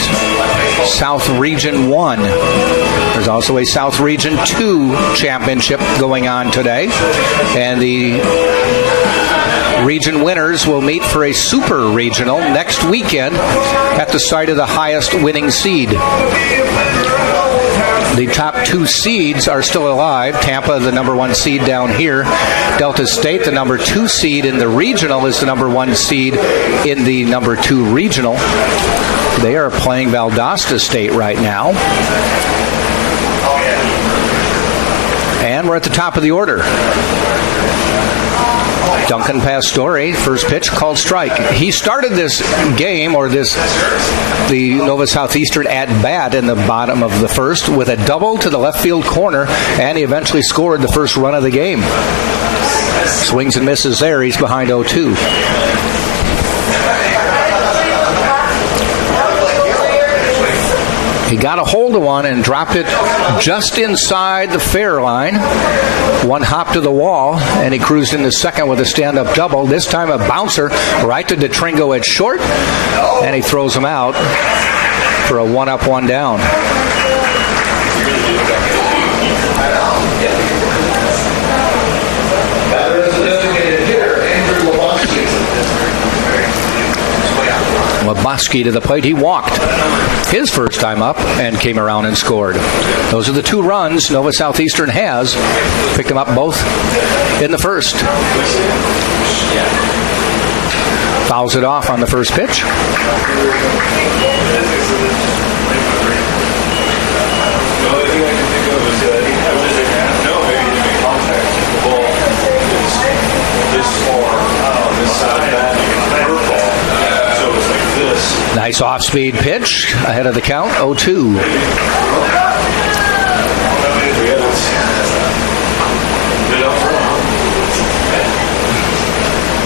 South Region 1. There's also a South Region 2 championship going on today. And the region winners will meet for a super regional next weekend at the site of the highest winning seed. The top 2 seeds are still alive. Tampa, the number 1 seed down here. Delta State, the number 2 seed in the regional, is the number 1 seed in the number 2 regional. They are playing Valdosta State right now. And we're at the top of the order. Duncan Pastore, first pitch, called strike. He started this game, the Nova Southeastern at bat in the bottom of the first with a double to the left field corner, and he eventually scored the first run of the game. Swings and misses there. He's behind 0-2. He got a hold of one and dropped it just inside the fair line. One hop to the wall, and he cruised into second with a stand-up double. This time a bouncer right to DeTringo at short, and he throws him out for a one-up, one-down. Lebowski to the plate. He walked his first time up and came around and scored. Those are the two runs Nova Southeastern has. Picked them up both in the first. Fouls it off on the first pitch. Nice off-speed pitch ahead of the count, 0-2.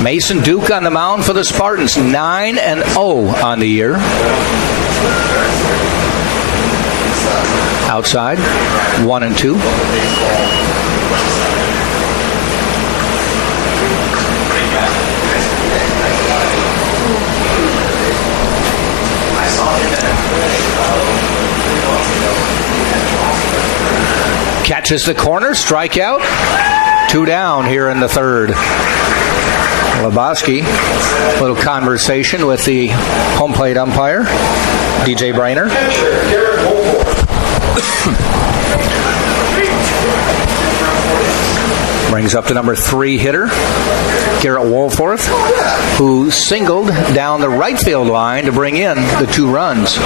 Mason Duke on the mound for the Spartans, 9-0 on the year. Outside, 1-2. Catches the corner, strikeout. 2 down here in the third. Lebowski, a little conversation with the home plate umpire, DJ Brainer. Brings up to number 3 hitter, Garrett Wolforth, who singled down the right field line to bring in the 2 runs.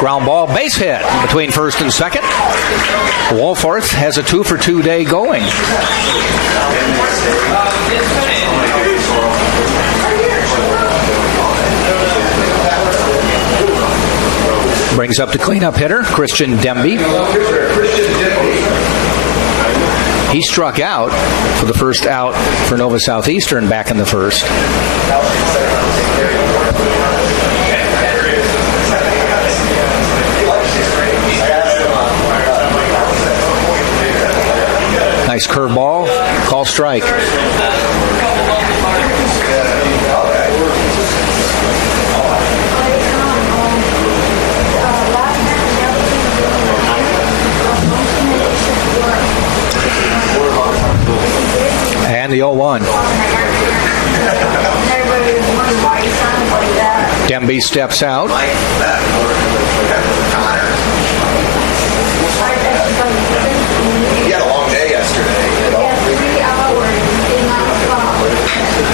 Ground ball, base hit between first and second. Wolforth has a 2-for-2 day going. Brings up the cleanup hitter, Christian Demby. He struck out for the first out for Nova Southeastern back in the first. Nice curveball, call strike. And the 0-1. Demby steps out.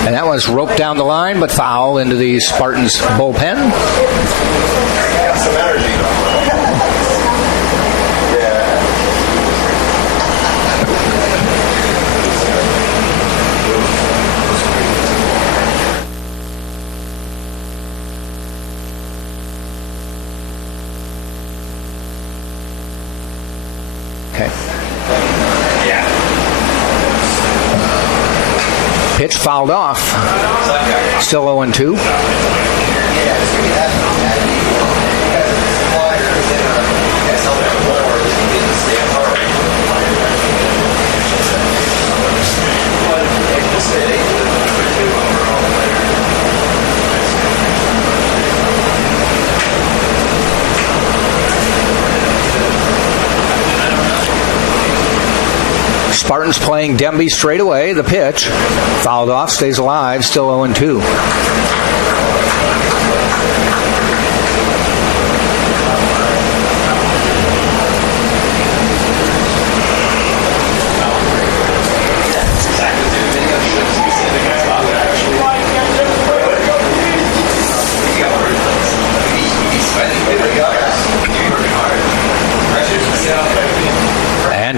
And that was roped down the line, but foul into the Spartans bullpen. Okay. Pitch fouled off. Still 0-2. Spartans playing Demby straight away. The pitch. Fouled off, stays alive, still 0-2.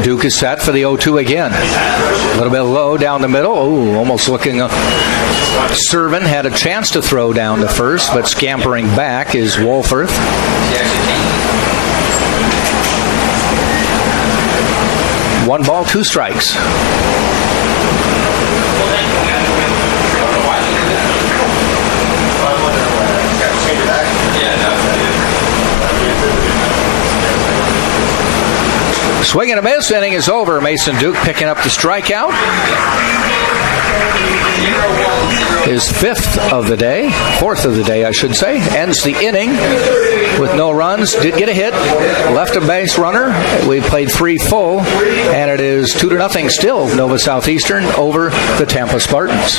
Duke is set for the 0-2 again. A little bit low down the middle. Oh, almost looking. Servin had a chance to throw down to first, but scampering back is Wolforth. 1 ball, 2 strikes. Swing and a miss. Inning is over. Mason Duke picking up the strikeout. His 4th of the day, I should say. Ends the inning with no runs. Did get a hit. Left a base runner. We played 3 full. And it is 2-0 still. Nova Southeastern over the Tampa Spartans.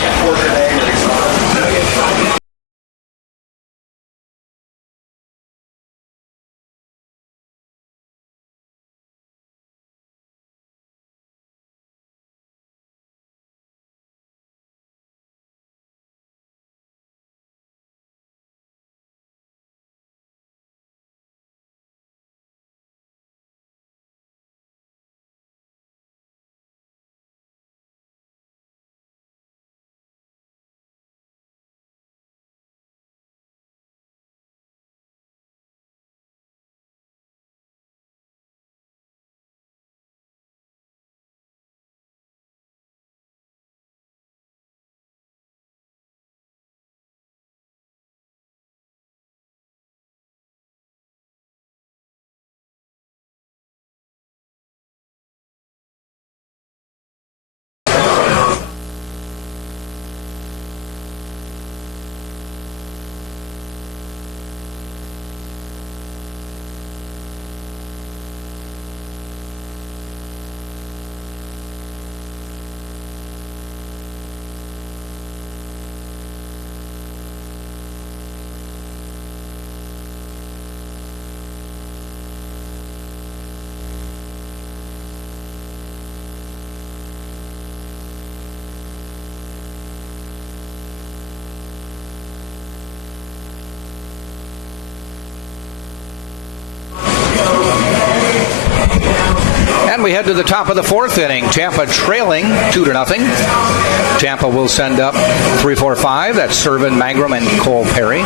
And we head to the top of the 4th inning. Tampa trailing 2-0. Tampa will send up 3-4-5. That's Servin, Mangrum, and Cole Perry.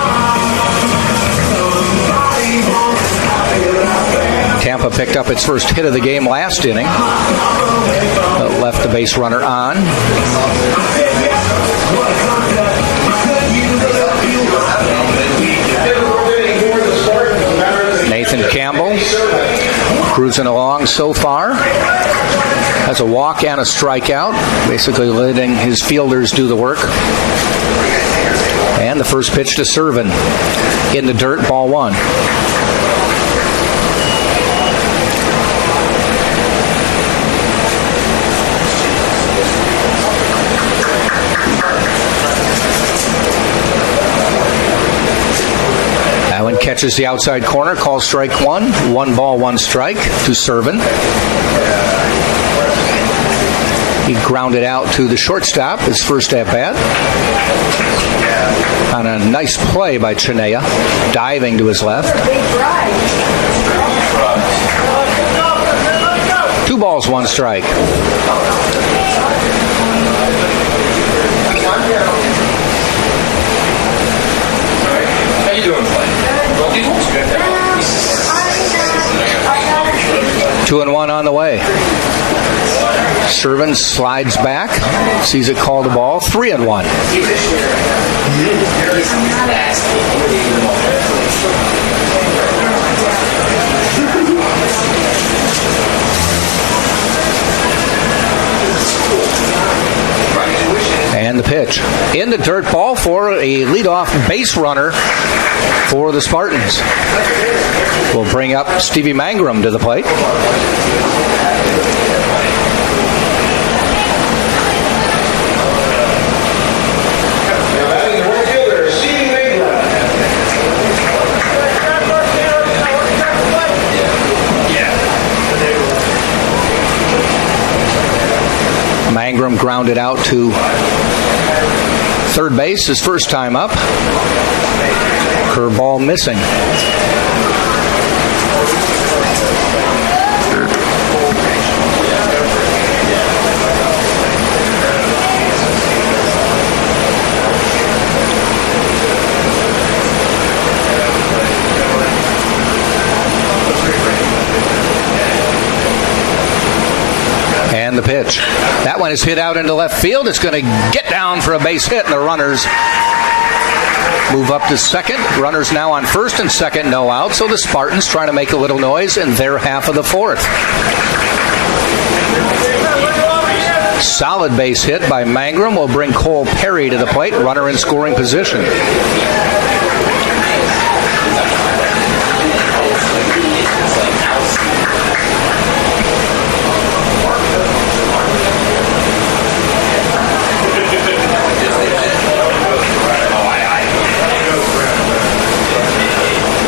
Tampa picked up its first hit of the game last inning. Left the base runner on. Nathan Campbell cruising along so far. Has a walk and a strikeout, basically letting his fielders do the work. And the first pitch to Servin. In the dirt, ball 1. Catches the outside corner, calls strike 1. 1 ball, 1 strike to Servin. He grounded out to the shortstop, his first at-bat. On a nice play by Chinea, diving to his left. 2 balls, 1 strike. How you doing, Clay? 2-1 on the way. Servin slides back, sees it called a ball. 3-1. And the pitch. In the dirt, ball 4, a leadoff base runner for the Spartans. We'll bring up Stevie Mangrum to the plate. grounded out to third base his first time up. Curveball missing. And the pitch. That one is hit out into left field. It's going to get down for a base hit, and the runners move up to second. Runners now on first and second, no out. So the Spartans trying to make a little noise in their half of the fourth. Solid base hit by Mangrum will bring Cole Perry to the plate. Runner in scoring position.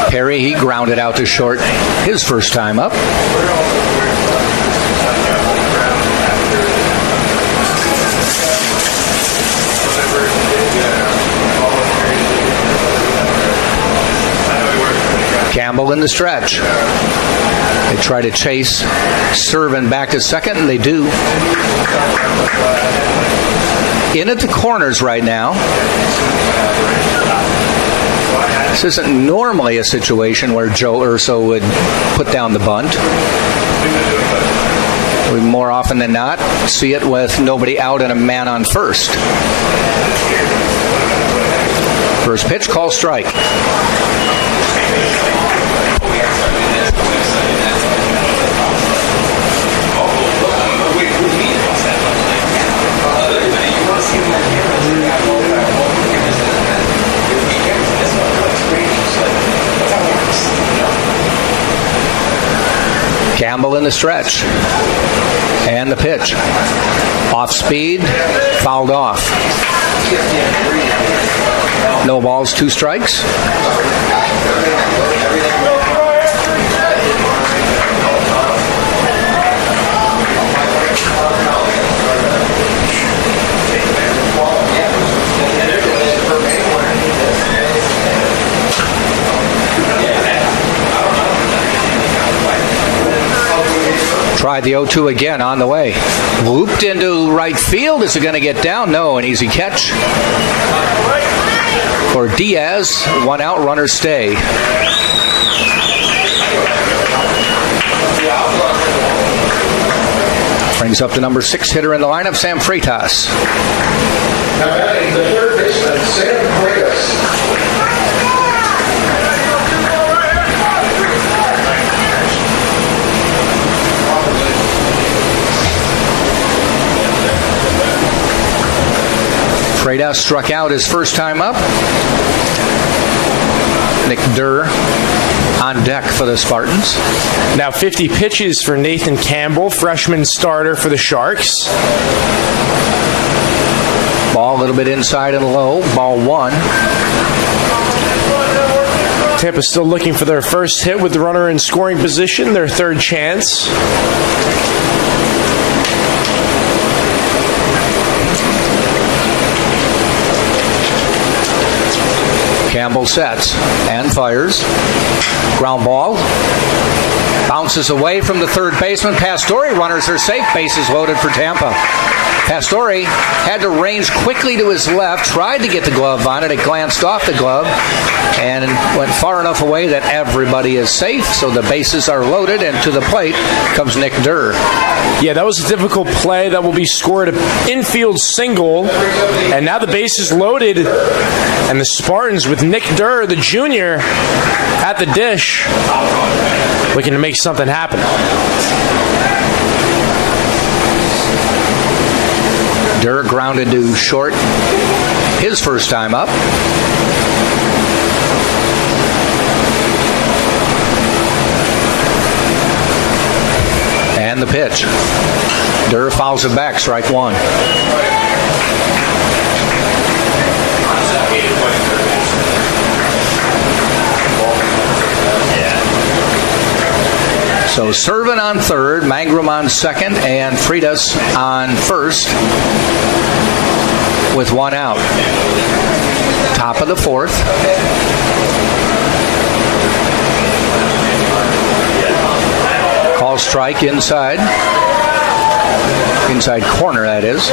Perry, he grounded out to short his first time up. Campbell in the stretch. They try to chase Servin back to second, and they do. In at the corners right now. This isn't normally a situation where Joe Urso would put down the bunt. We more often than not see it with nobody out and a man on first. First pitch, call strike. Campbell in the stretch. And the pitch. Off speed, fouled off. No balls, 2 strikes. Tried the 0-2 again on the way. Looped into right field. Is it going to get down? No, an easy catch. For Diaz, 1 out, runners stay. Brings up the number 6 hitter in the lineup, Sam Freitas. Now batting the third baseman, Sam Freitas. Freitas struck out his first time up. Nick Durr on deck for the Spartans. Now 50 pitches for Nathan Campbell, freshman starter for the Sharks. Ball a little bit inside and low. Ball 1. Tampa still looking for their first hit with the runner in scoring position, their third chance. Campbell sets and fires. Ground ball. Bounces away from the third baseman. Pastore. Runners are safe. Bases loaded for Tampa. Pastore had to range quickly to his left. Tried to get the glove on it. It glanced off the glove and went far enough away that everybody is safe. So the bases are loaded, and to the plate comes Nick Durr. Yeah, that was a difficult play. That will be scored an infield single. And now the base is loaded. And the Spartans with Nick Durr, the junior, at the dish, looking to make something happen. Durr grounded to short his first time up. And the pitch. Durr fouls it back, strike 1. So So Servin on third, Mangrum on second, and Freitas on first with one out. Top of the fourth. Call strike inside corner, that is.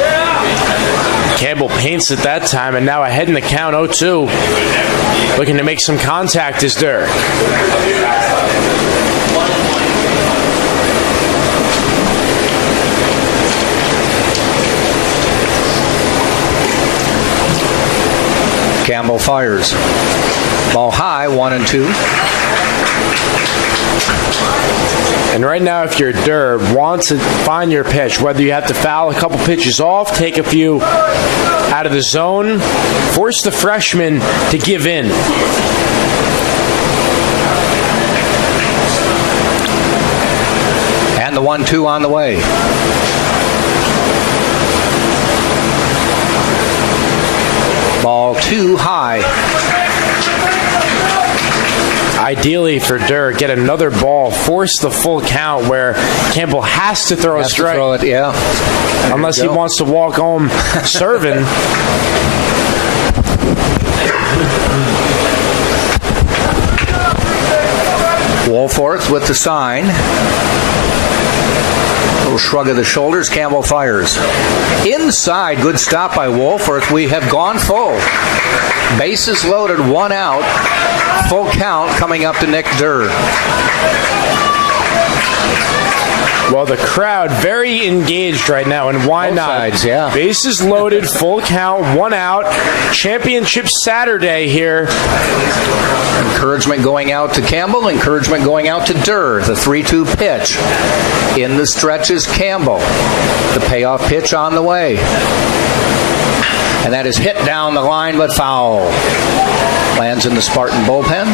Campbell paints it that time, and now ahead in the count 0-2. Looking to make some contact is Durr. Campbell fires. Ball high, 1-2. And right now, if you're Durr, want to find your pitch, whether you have to foul a couple pitches off, take a few out of the zone, force the freshman to give in. And the 1-2 on the way. Ball too high. Ideally for Durr, get another ball, force the full count where Campbell has to throw a strike. Throw it, yeah. Unless he wants to walk home serving. Woolforth with the sign. Little shrug of the shoulders. Campbell fires. Inside, good stop by Woolforth. We have gone full. Bases loaded, one out. Full count coming up to Nick Durr. Well, the crowd very engaged right now, and why Both not? Sides, yeah. Bases loaded, full count, one out. Championship Saturday here. Encouragement going out to Campbell. Encouragement going out to Durr. The 3-2 pitch. In the stretch is Campbell. The payoff pitch on the way. And that is hit down the line, but foul. Lands in the Spartan bullpen.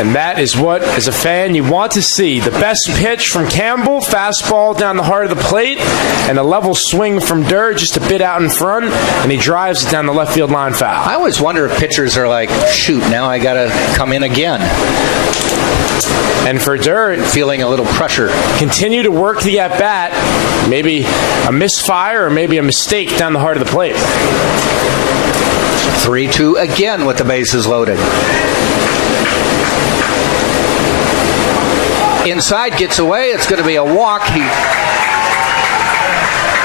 And that is what, as a fan, you want to see. The best pitch from Campbell, fastball down the heart of the plate, and a level swing from Durr just a bit out in front, and he drives it down the left field line foul. I always wonder if pitchers are like, shoot, now I got to come in again. And for Durr, feeling a little pressure. Continue to work the at-bat. Maybe a misfire or maybe a mistake down the heart of the plate. 3-2 again with the bases loaded. Inside, gets away. It's going to be a walk. He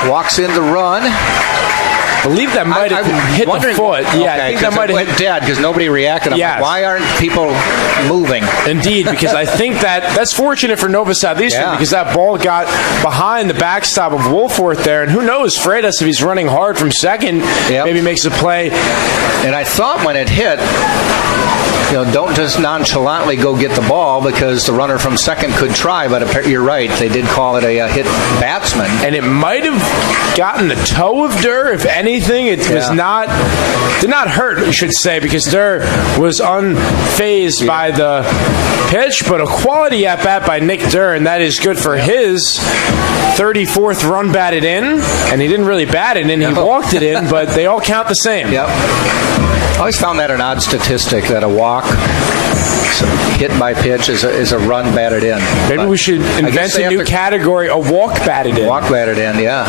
walks in the run. I believe that might have hit the foot. Yeah, I think that might have hit dead because nobody reacted. I'm like, why aren't people moving? Indeed, because I think that's fortunate for Nova Southeastern because that ball got behind the backstop of Woolforth there, and who knows, Freitas, if he's running hard from second, maybe makes a play. And I thought when it hit, don't just nonchalantly go get the ball because the runner from second could try, but you're right. They did call it a hit batsman. And it might have gotten the toe of Durr, if anything. It was did not hurt, you should say, because Durr was unfazed by the pitch, but a quality at-bat by Nick Durr, and that is good for his 34th run batted in. And he didn't really bat it in, he walked it in, but they all count the same. Yep. I always found that an odd statistic, that a walk hit by pitch is a run batted in. Maybe we should invent a new category, a walk batted in. Walk batted in, yeah.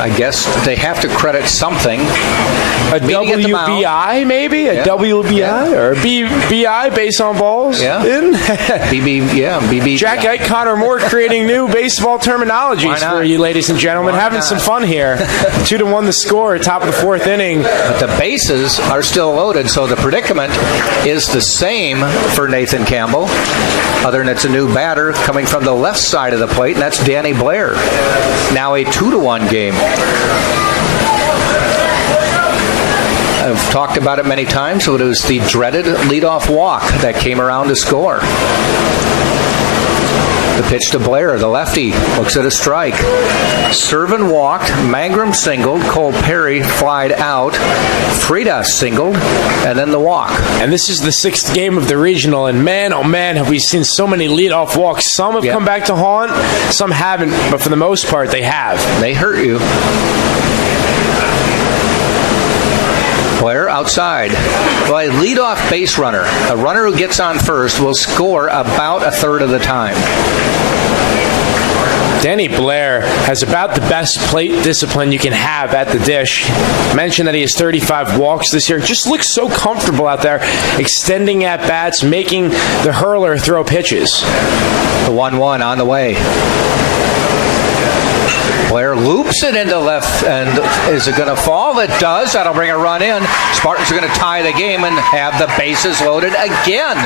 I guess they have to credit something. A WBI, maybe? A WBI? Or a BBI, base on balls? Yeah. BB. Jack Ike, Connor Moore creating new baseball terminologies for you, ladies and gentlemen. Having some fun here. 2-1 the score, top of the fourth inning. But the bases are still loaded, so the predicament is the same for Nathan Campbell, other than it's a new batter coming from the left side of the plate, and that's Danny Blair. Now a 2-1 game. I've talked about it many times, so it was the dreaded leadoff walk that came around to score. The pitch to Blair, the lefty, looks at a strike. Servin walked, Mangrum singled, Cole Perry flied out, Freitas singled, and then the walk. And this is the sixth game of the regional, and man, oh man, have we seen so many leadoff walks. Some have come back to haunt, some haven't, but for the most part, they have. They hurt you. Blair outside. Well, a leadoff base runner, a runner who gets on first, will score about a third of the time. Danny Blair has about the best plate discipline you can have at the dish. Mentioned that he has 35 walks this year. Just looks so comfortable out there, extending at bats, making the hurler throw pitches. The 1-1 on the way. Blair loops it into left, and is it going to fall? It does. That'll bring a run in. Spartans are going to tie the game and have the bases loaded again.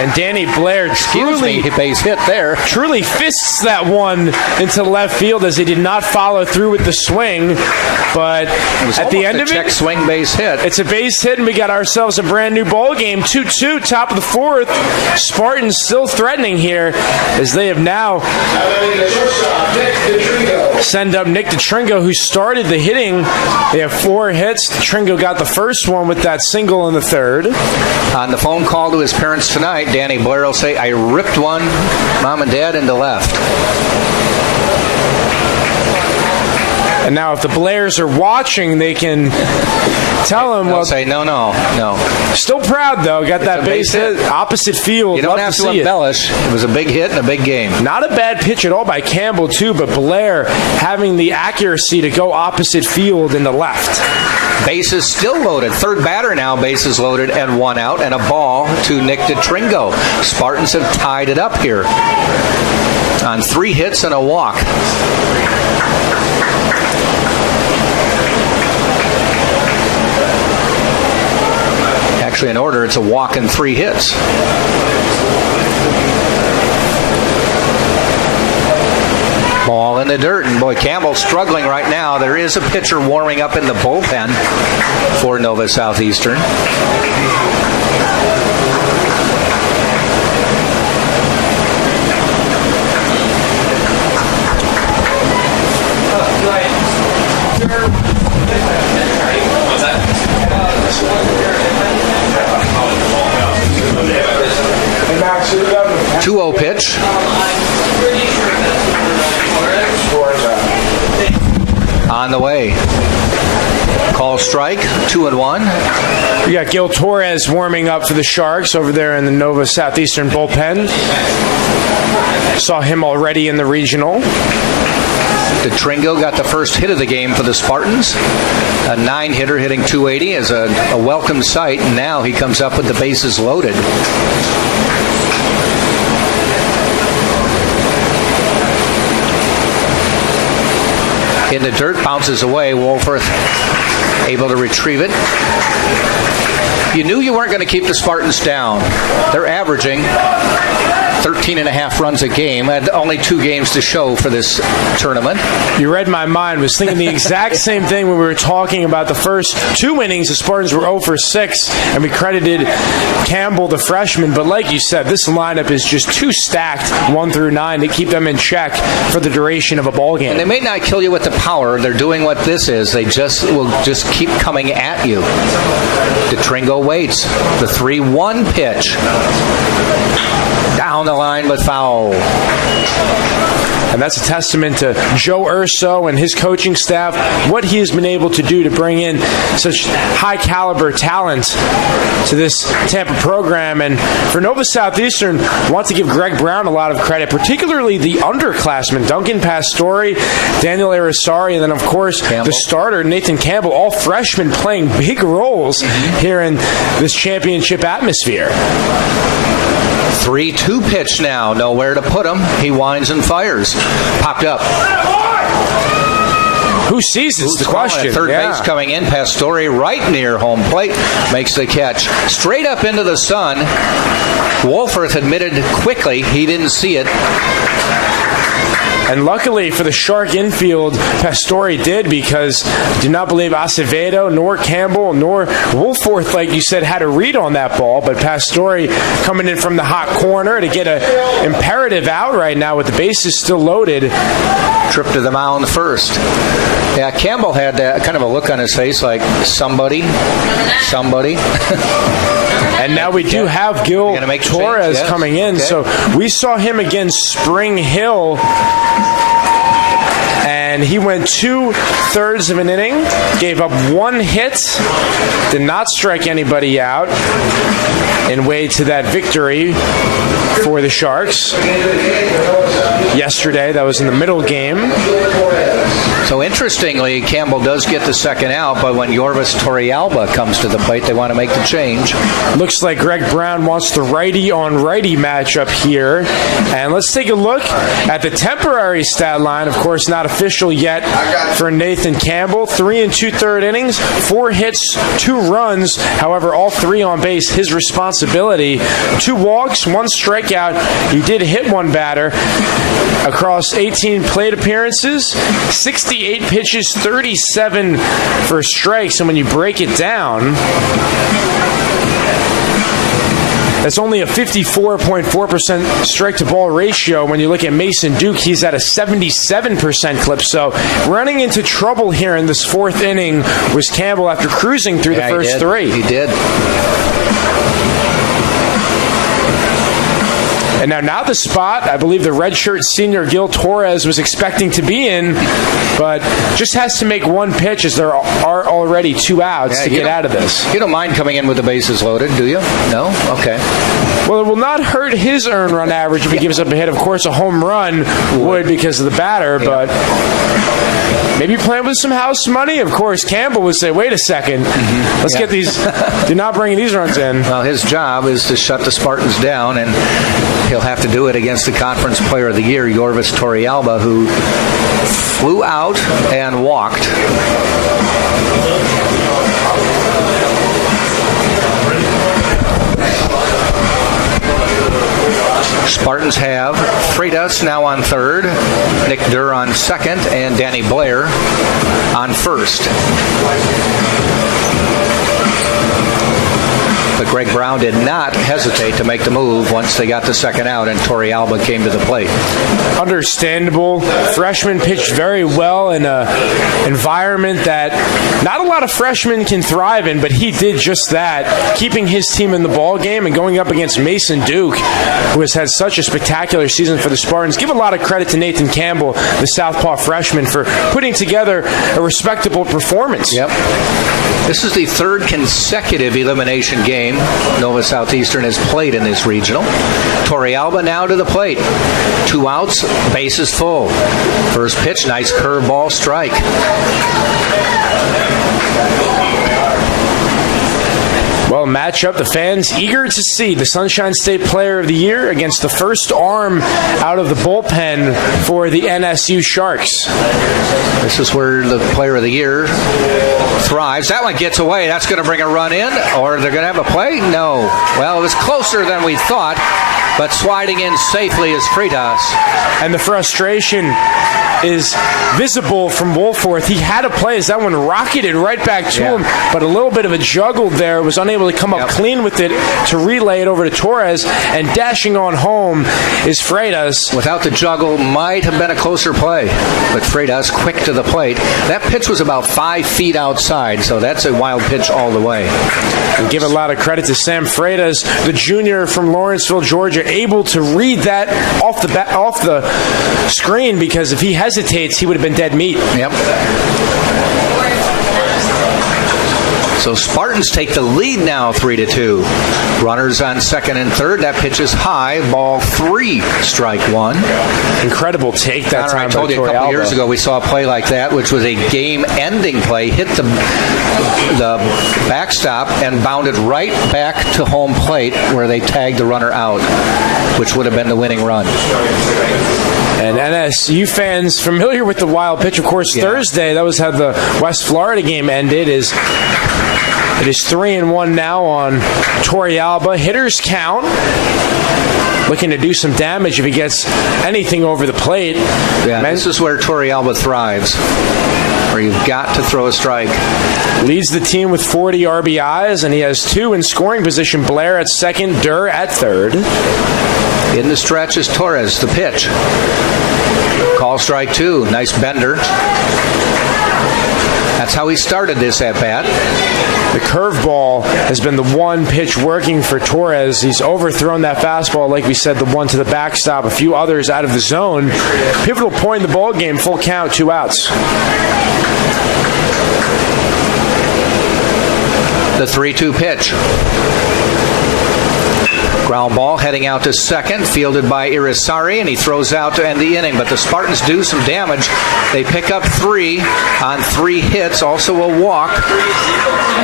And Danny Blair truly base hit there. Truly fists that one into left field as he did not follow through with the swing. But at the end of it, check swing base hit. It's a base hit, and we got ourselves a brand new ball game. 2-2, top of the fourth. Spartans still threatening here as they have now send up Nick DeTringo, who started the hitting. They have 4 hits. DeTringo got the first one with that single in the third. On the phone call to his parents tonight, Danny Blair will say, I ripped one, Mom and Dad, into left. And now if the Blairs are watching, they can tell him, well, say, no. Still proud, though. Got that base hit, opposite field. You don't have to embellish. It was a big hit and a big game. Not a bad pitch at all by Campbell, too, but Blair having the accuracy to go opposite field in the left. Bases still loaded. Third batter now, bases loaded, and 1 out, and a ball to Nick DeTringo. Spartans have tied it up here on 3 hits and a walk. Actually, in order, it's a walk and 3 hits. Ball in the dirt, and boy, Campbell's struggling right now. There is a pitcher warming up in the bullpen for Nova Southeastern. Two-0 pitch. On the way. Call strike, 2-1. We got Gil Torres warming up for the Sharks over there in the Nova Southeastern bullpen. Saw him already in the regional. DeTringo got the first hit of the game for the Spartans. A 9-hitter hitting .280 is a welcome sight, and now he comes up with the bases loaded. In the dirt, bounces away. Wolforth able to retrieve it. You knew you weren't going to keep the Spartans down. They're averaging 13.5 runs a game. Had only 2 games to show for this tournament. You read my mind. Was thinking the exact same thing when we were talking about the first 2 innings. The Spartans were 0 for 6, and we credited Campbell, the freshman. But like you said, this lineup is just too stacked, 1 through 9, to keep them in check for the duration of a ball game. And they may not kill you with the power. They're doing what this is. They will just keep coming at you. DeTringo waits. The 3-1 pitch. Down the line, but foul. And that's a testament to Joe Urso and his coaching staff, what he has been able to do to bring in such high-caliber talent to this Tampa program. And for Nova Southeastern, I want to give Greg Brown a lot of credit, particularly the underclassmen, Duncan Pastore, Daniel Arisari, and then, of course, Campbell. The starter, Nathan Campbell, all freshmen playing big roles here in this championship atmosphere. 3-2 pitch now. Nowhere to put him. He winds and fires. Popped up. Who sees it's the question. Third base coming in. Pastore right near home plate. Makes the catch. Straight up into the sun. Wolforth admitted quickly he didn't see it. And luckily for the Shark infield, Pastore did, because I do not believe Acevedo, nor Campbell, nor Wolforth, like you said, had a read on that ball. But Pastore coming in from the hot corner to get an imperative out right now with the bases still loaded. Trip to the mound first. Yeah, Campbell had kind of a look on his face like, somebody. And now we do have Gil Torres coming in. Okay. So we saw him against Spring Hill. And and he went 2/3 of an inning, gave up 1 hit, did not strike anybody out, and way to that victory for the Sharks. Yesterday, that was in the middle game. So interestingly, Campbell does get the second out, but when Yorvis Torrealba comes to the plate, they want to make the change. Looks like Greg Brown wants the righty-on-righty matchup here. And let's take a look at the temporary stat line. Of course, not official yet for Nathan Campbell. 3 2/3 innings, 4 hits, 2 runs. However, all 3 on base, his responsibility. 2 walks, 1 strikeout. He did hit 1 batter across 18 plate appearances, 68 pitches, 37 for strikes. And when you break it down, that's only a 54.4% strike-to-ball ratio. When you look at Mason Duke, he's at a 77% clip. So running into trouble here in this 4th inning was Campbell after cruising through the first 3. He did. And now the spot, I believe the redshirt senior Gil Torres was expecting to be in, but just has to make 1 pitch as there are already 2 outs to get out of this. You don't mind coming in with the bases loaded, do you? No? Okay. Well, it will not hurt his earned run average if he gives up a hit. Of course, a home run would because of the batter, but maybe playing with some house money. Of course, Campbell would say, wait a second, let's get these, do not bring these runs in. Well, his job is to shut the Spartans down, and he'll have to do it against the Conference Player of the Year, Yorvis Torrealba, who flew out and walked. Spartans have Freitas now on 3rd, Nick Durr on 2nd, and Danny Blair on 1st. But Greg Brown did not hesitate to make the move once they got the second out and Torrealba came to the plate. Understandable. Freshman pitched very well in an environment that not a lot of freshmen can thrive in, but he did just that, keeping his team in the ball game and going up against Mason Duke, who has had such a spectacular season for the Spartans. Give a lot of credit to Nathan Campbell, the Southpaw freshman, for putting together a respectable performance. Yep. This is the 3rd consecutive elimination game Nova Southeastern has played in this regional. Torrealba now to the plate. 2 outs, bases full. First pitch, nice curveball strike. Well, matchup, the fans eager to see the Sunshine State Player of the Year against the first arm out of the bullpen for the NSU Sharks. This is where the Player of the Year thrives. That one gets away. That's going to bring a run in, or they're going to have a play? No. Well, it was closer than we thought, but sliding in safely is Freitas. And the frustration is visible from Wolforth. He had a play as that one rocketed right back to him, but a little bit of a juggle there, was unable to come up clean with it to relay it over to Torres, and dashing on home is Freitas. Without the juggle, might have been a closer play, but Freitas quick to the plate. That pitch was about 5 feet outside, so that's a wild pitch all the way. And give a lot of credit to Sam Freitas, the junior from Lawrenceville, Georgia, able to read that off the screen, because if he hesitates, he would have been dead meat. Yep. So Spartans take the lead now, 3-2. Runners on 2nd and 3rd. That pitch is high. Ball 3, strike 1. Incredible take that time. I told you a couple years ago we saw a play like that, which was a game-ending play. Hit the backstop and bounded right back to home plate where they tagged the runner out, which would have been the winning run. And NSU fans familiar with the wild pitch, of course, Thursday, that was how the West Florida game ended. It is 3-1 now on Torrealba. Hitters count. Looking to do some damage if he gets anything over the plate. Yeah, this is where Torrealba thrives, where you've got to throw a strike. Leads the team with 40 RBIs, and he has 2 in scoring position. Blair at 2nd, Durr at 3rd. In the stretch is Torres, the pitch. Call strike 2. Nice bender. That's how he started this at bat. The curveball has been the one pitch working for Torres. He's overthrown that fastball, like we said, the one to the backstop, a few others out of the zone. Pivotal point in the ball game, full count, 2 outs. The 3-2 pitch. Ground ball heading out to second, fielded by Irisari, and he throws out to end the inning. But the Spartans do some damage. They pick up 3 on 3 hits, also a walk.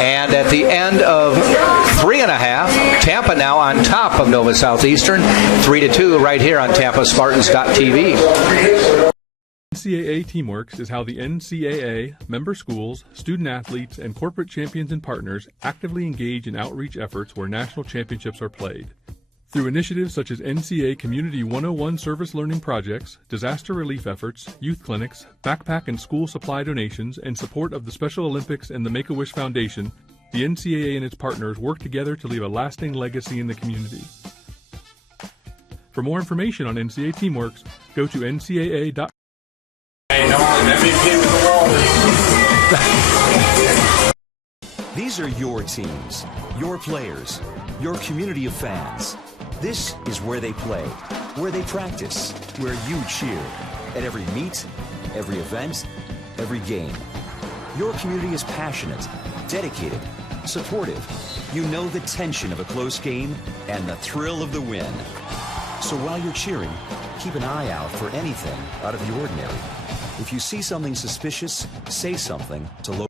And at the end of 3.5, Tampa now on top of Nova Southeastern, 3-2 right here on TampaSpartans.tv. NCAA Teamworks is how the NCAA, member schools, student athletes, and corporate champions and partners actively engage in outreach efforts where national championships are played. Through initiatives such as NCAA Community 101 service learning projects, disaster relief efforts, youth clinics, backpack and school supply donations, and support of the Special Olympics and the Make-A-Wish Foundation, the NCAA and its partners work together to leave a lasting legacy in the community. For more information on NCAA Teamworks, go to ncaa.com. These are your teams, your players, your community of fans. This is where they play, where they practice, where you cheer. At every meet, every event, every game. Your community is passionate, dedicated, supportive. You know the tension of a close game and the thrill of the win. So while you're cheering, keep an eye out for anything out of the ordinary. If you see something suspicious, say something to local.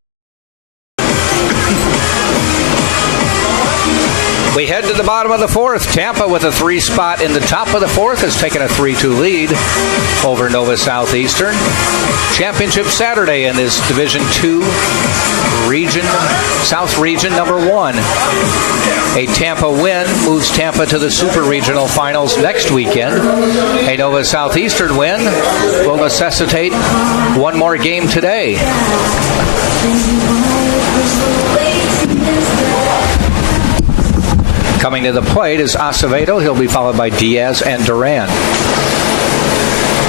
We head to the bottom of the 4th. Tampa with a 3 spot in the top of the 4th has taken a 3-2 lead over Nova Southeastern. Championship Saturday in this Division II region, South Region number 1. A Tampa win moves Tampa to the Super Regional Finals next weekend. A Nova Southeastern win will necessitate one more game today. Coming to the plate is Acevedo. He'll be followed by Diaz and Duran.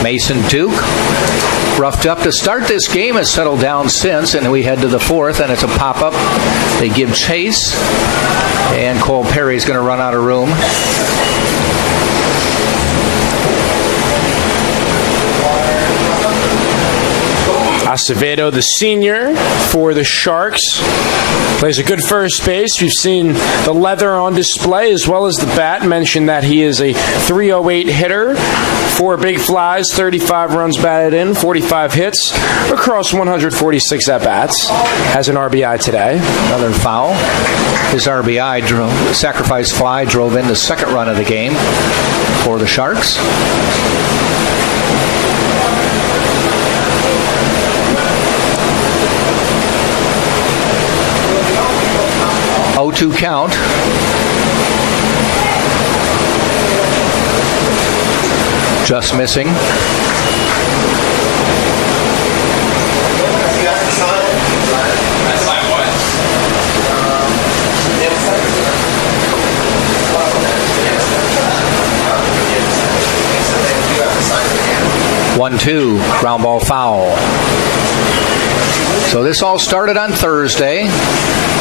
Mason Duke, roughed up to start this game, has settled down since, and we head to the 4th, and it's a pop-up. They give chase, and Cole Perry's going to run out of room. Acevedo, the senior for the Sharks, plays a good first base. We've seen the leather on display as well as the bat. Mentioned that he is a .308 hitter, 4 big flies, 35 runs batted in, 45 hits across 146 at-bats. Has an RBI today. Another foul. His RBI sacrifice fly drove in the second run of the game for the Sharks. 0-2 count. Just missing. One-two, ground ball foul. So this all started on Thursday.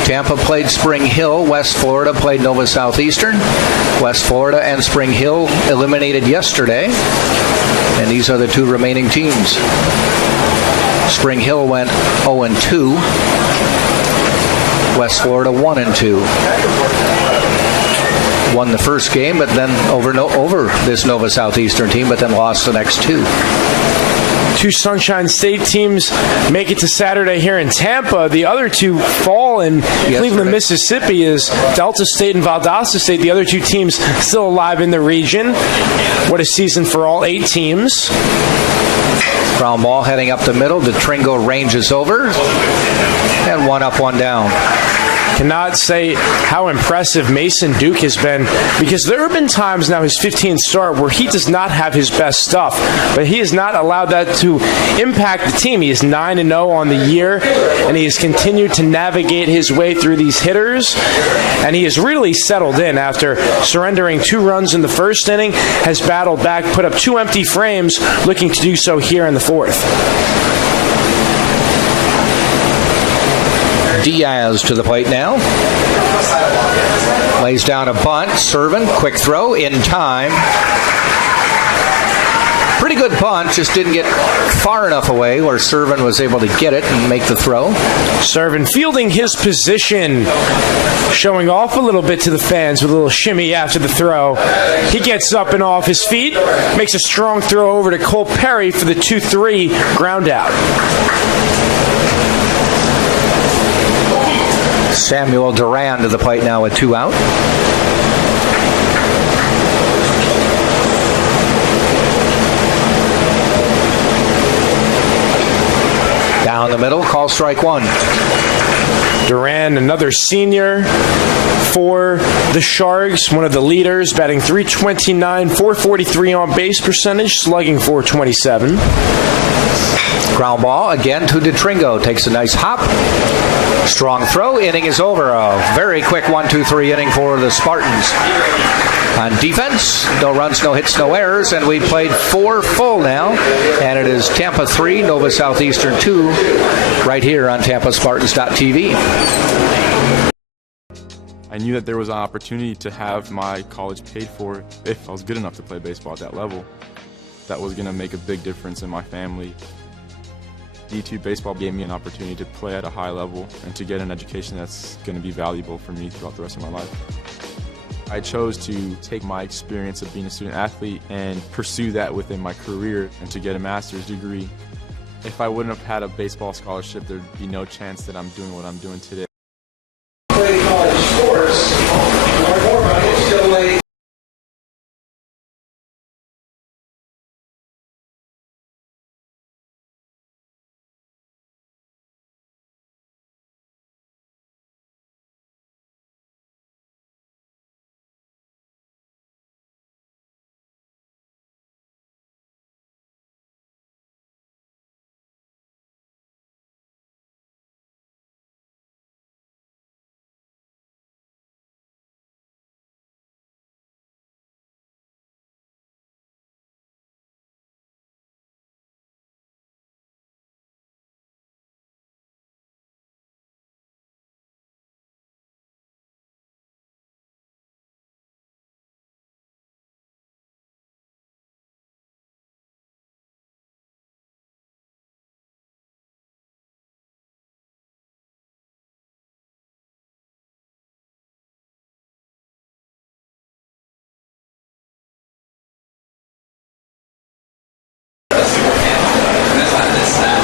Tampa played Spring Hill. West Florida played Nova Southeastern. West Florida and Spring Hill eliminated yesterday. And these are the 2 remaining teams. Spring Hill went 0-2. West Florida 1-2. Won the first game, but then over this Nova Southeastern team, but then lost the next 2. 2 Sunshine State teams make it to Saturday here in Tampa. The other 2 fall in Cleveland, Mississippi, is Delta State and Valdosta State. The other 2 teams still alive in the region. What a season for all 8 teams. Ground ball heading up the middle. DeTringo ranges over. And 1 up, 1 down. Cannot say how impressive Mason Duke has been, because there have been times now, his 15th start, where he does not have his best stuff, but he has not allowed that to impact the team. He is 9-0 on the year, and he has continued to navigate his way through these hitters, and he has really settled in after surrendering 2 runs in the first inning, has battled back, put up 2 empty frames, looking to do so here in the 4th. Diaz to the plate now. Lays down a bunt. Servin, quick throw in time. Pretty good bunt, just didn't get far enough away where Servin was able to get it and make the throw. Servin fielding his position, showing off a little bit to the fans with a little shimmy after the throw. He gets up and off his feet, makes a strong throw over to Cole Perry for the 2-3 ground out. Samuel Duran to the plate now with 2 out. Down the middle, call strike 1. Duran, another senior for the Sharks, one of the leaders, batting .329, .443 on base percentage, slugging .427. Ground ball again to DeTringo. Takes a nice hop. Strong throw. Inning is over. A very quick 1-2-3 inning for the Spartans. On defense, no runs, no hits, no errors, and we played 4 full now. And it is Tampa 3, Nova Southeastern 2, right here on TampaSpartans.tv. I knew that there was an opportunity to have my college paid for if I was good enough to play baseball at that level. That was going to make a big difference in my family. D2 baseball gave me an opportunity to play at a high level and to get an education that's going to be valuable for me throughout the rest of my life. I chose to take my experience of being a student athlete and pursue that within my career and to get a master's degree. If I wouldn't have had a baseball scholarship, there'd be no chance that I'm doing what I'm doing today. Play college sports, more money, still late.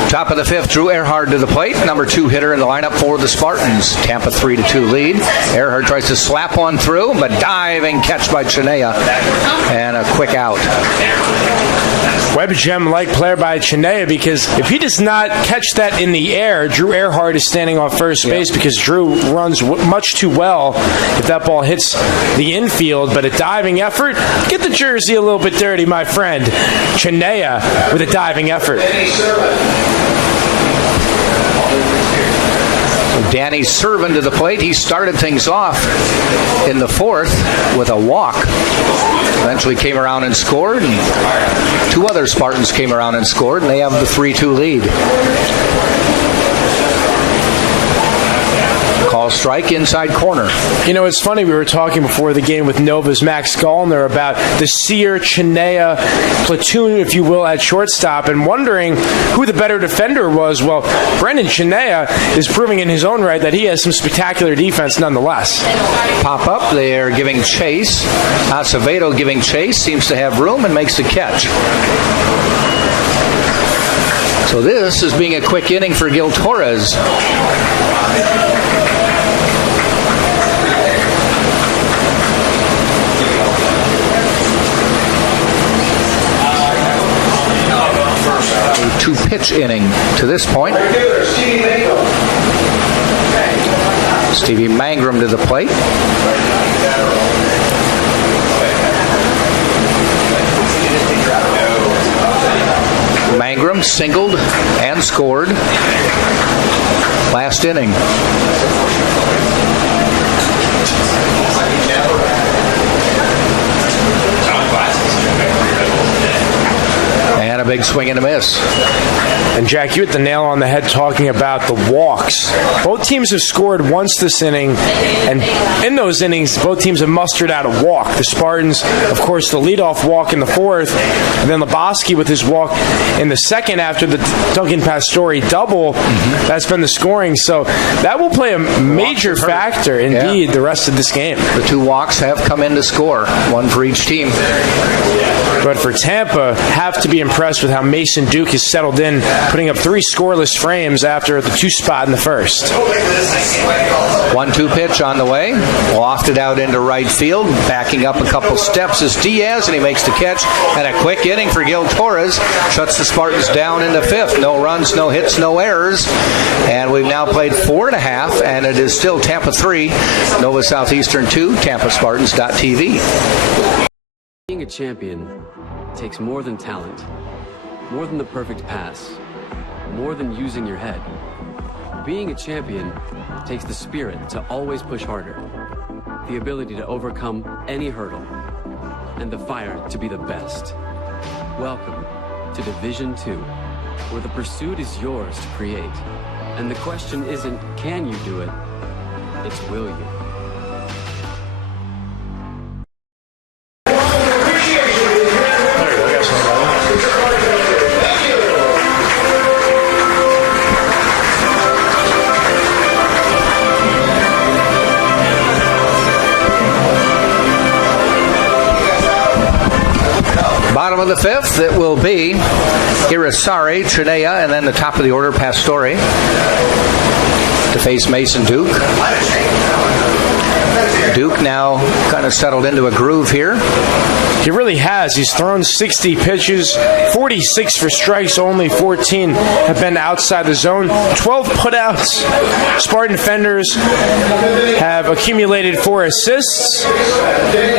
Top of the 5th, Drew Earhart to the plate. Number 2 hitter in the lineup for the Spartans. Tampa 3-2 lead. Earhart tries to slap one through, but diving catch by Chinea. And a quick out. Web gem-like player by Chinea, because if he does not catch that in the air, Drew Earhart is standing on first base because Drew runs much too well if that ball hits the infield. But a diving effort, get the jersey a little bit dirty, my friend. Chinea with a diving effort. Danny Servin to the plate. He started things off in the 4th with a walk. Eventually came around and scored. And 2 other Spartans came around and scored, and they have the 3-2 lead. Call strike inside corner. You know, it's funny, we were talking before the game with Nova's Max Gallner about the Sear Chinea platoon, if you will, at shortstop, and wondering who the better defender was. Well, Brendan Chinea is proving in his own right that he has some spectacular defense nonetheless. Pop up, they're giving chase. Acevedo giving chase, seems to have room and makes the catch. So this is being a quick inning for Gil Torres. A 2-pitch inning to this point. Stevie Mangrum to the plate. Mangrum singled and scored last inning. And a big swing and a miss. And Jack, you hit the nail on the head talking about the walks. Both teams have scored once this inning, and in those innings, both teams have mustered out a walk. The Spartans, of course, the leadoff walk in the fourth, and then Lebowski with his walk in the second after the Duncan Pastore double. That's been the scoring. So that will play a major factor, indeed, the rest of this game. The 2 walks have come in to score, 1 for each team. But for Tampa, have to be impressed with how Mason Duke has settled in, putting up 3 scoreless frames after the 2 spot in the first. 1-2 pitch on the way, lofted out into right field, backing up a couple steps is Diaz, and he makes the catch. And a quick inning for Gil Torres, shuts the Spartans down in the 5th. No runs, no hits, no errors, and we've now played 4.5, and it is still Tampa 3, Nova Southeastern 2, TampaSpartans.tv. Being a champion takes more than talent, more than the perfect pass, more than using your head. Being a champion takes the spirit to always push harder, the ability to overcome any hurdle, and the fire to be the best. Welcome to Division 2, where the pursuit is yours to create. And the question isn't, can you do it? It's, will you? Bottom of the 5th, it will be Irisari, Chinea, and then the top of the order, Pastore, to face Mason Duke. Duke now kind of settled into a groove here. He really has. He's thrown 60 pitches, 46 for strikes, only 14 have been outside the zone, 12 putouts. Spartan defenders have accumulated 4 assists.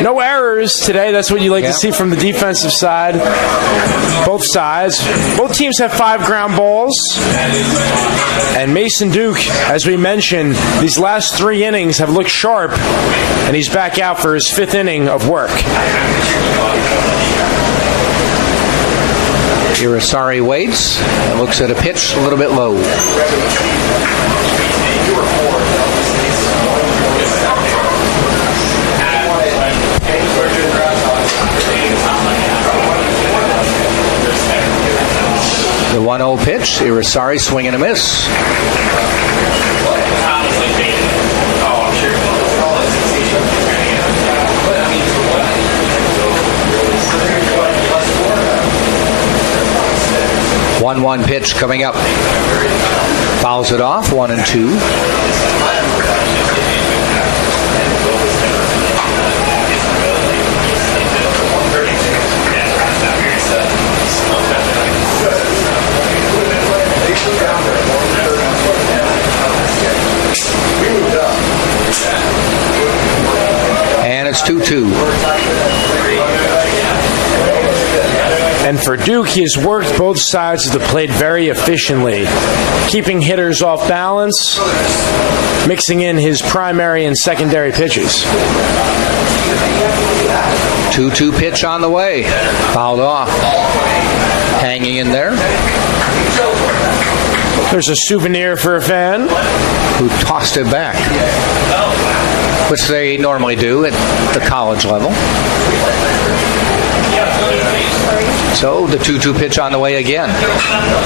No errors today. That's what you like to see from the defensive side. Both sides. Both teams have 5 ground balls. And Mason Duke, as we mentioned, these last 3 innings have looked sharp, and he's back out for his 5th inning of work. Irisari waits and looks at a pitch a little bit low. The 1-0 pitch, Irisari swing and a miss. One pitch coming up. Fouls it off, 1-2. And it's 2-2. And for Duke, he has worked both sides of the plate very efficiently, keeping hitters off balance, mixing in his primary and secondary pitches. 2-2 pitch on the way. Fouled off. Hanging in there. There's a souvenir for a fan who tossed it back, which they normally do at the college level. So the 2-2 pitch on the way again.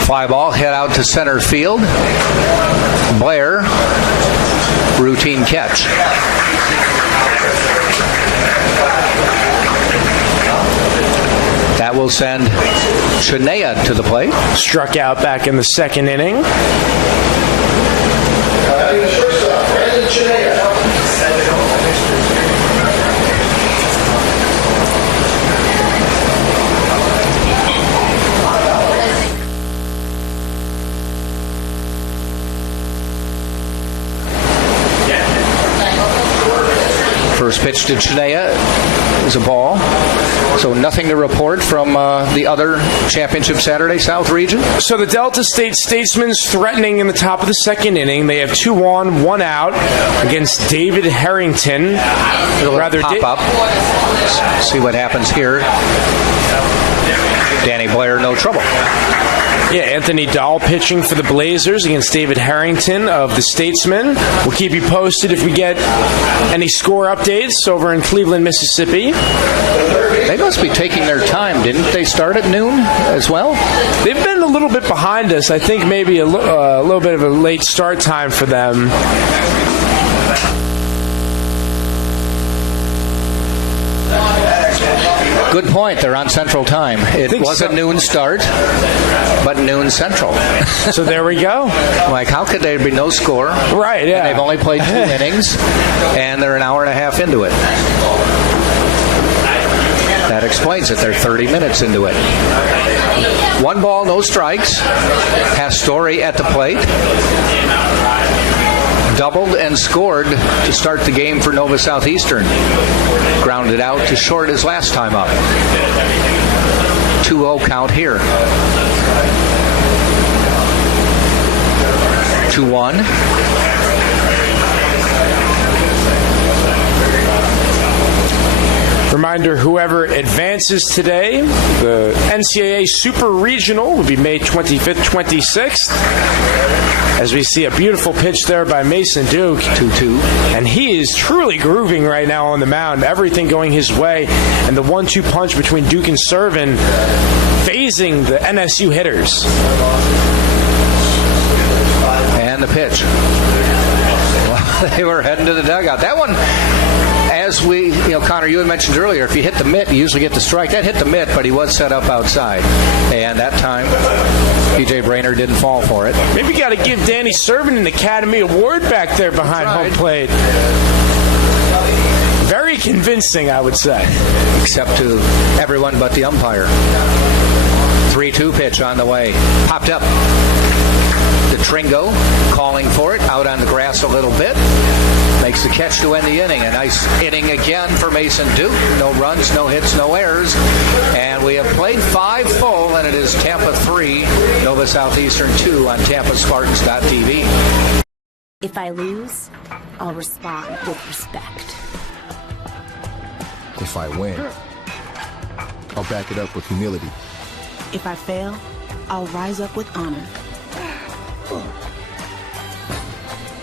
Fly ball hit out to center field. Blair, routine catch. That will send Chinea to the plate. Struck out back in the 2nd inning. First pitch to Chinea is a ball. So nothing to report from the other Championship Saturday South region? So the Delta State Statesmen's threatening in the top of the 2nd inning. They have 2 on, 1 out against David Harrington. Rather pop up. See what happens here. Danny Blair no trouble. Yeah, Anthony Dahl pitching for the Blazers against David Harrington of the Statesmen. We'll keep you posted if we get any score updates over in Cleveland, Mississippi. They must be taking their time. Didn't they start at noon as well? They've been a little bit behind us. I think maybe a little bit of a late start time for them. Good point. They're on Central Time. It was a noon start, but noon Central. So there we go. Like, how could there be no score? Right, yeah. And they've only played 2 innings, and they're an hour and a half into it. That explains it. They're 30 minutes into it. 1 ball, no strikes. Pastore at the plate. Doubled and scored to start the game for Nova Southeastern. Grounded out to short his last time up. 2-0 count here. 2-1. Reminder, whoever advances today, the NCAA Super Regional will be May 25th, 26th. As we see a beautiful pitch there by Mason Duke. 2-2. And he is truly grooving right now on the mound. Everything going his way. And the 1-2 punch between Duke and Servin phasing the NSU hitters. And the pitch. Well, they were heading to the dugout. That one, as we, Connor, you had mentioned earlier, if you hit the mitt, you usually get the strike. That hit the mitt, but he was set up outside. And that time, P.J. Brainerd didn't fall for it. Maybe got to give Danny Servin an Academy Award back there behind home plate. Very convincing, I would say. Except to everyone but the umpire. 3-2 pitch on the way. Popped up. Tringo calling for it, out on the grass a little bit. Makes the catch to end the inning. A nice inning again for Mason Duke. No runs, no hits, no errors. And we have played 5 full, and it is Tampa 3, Nova Southeastern 2 on TampaSpartans.tv. If I lose, I'll respond with respect. If I win, I'll back it up with humility. If I fail, I'll rise up with honor.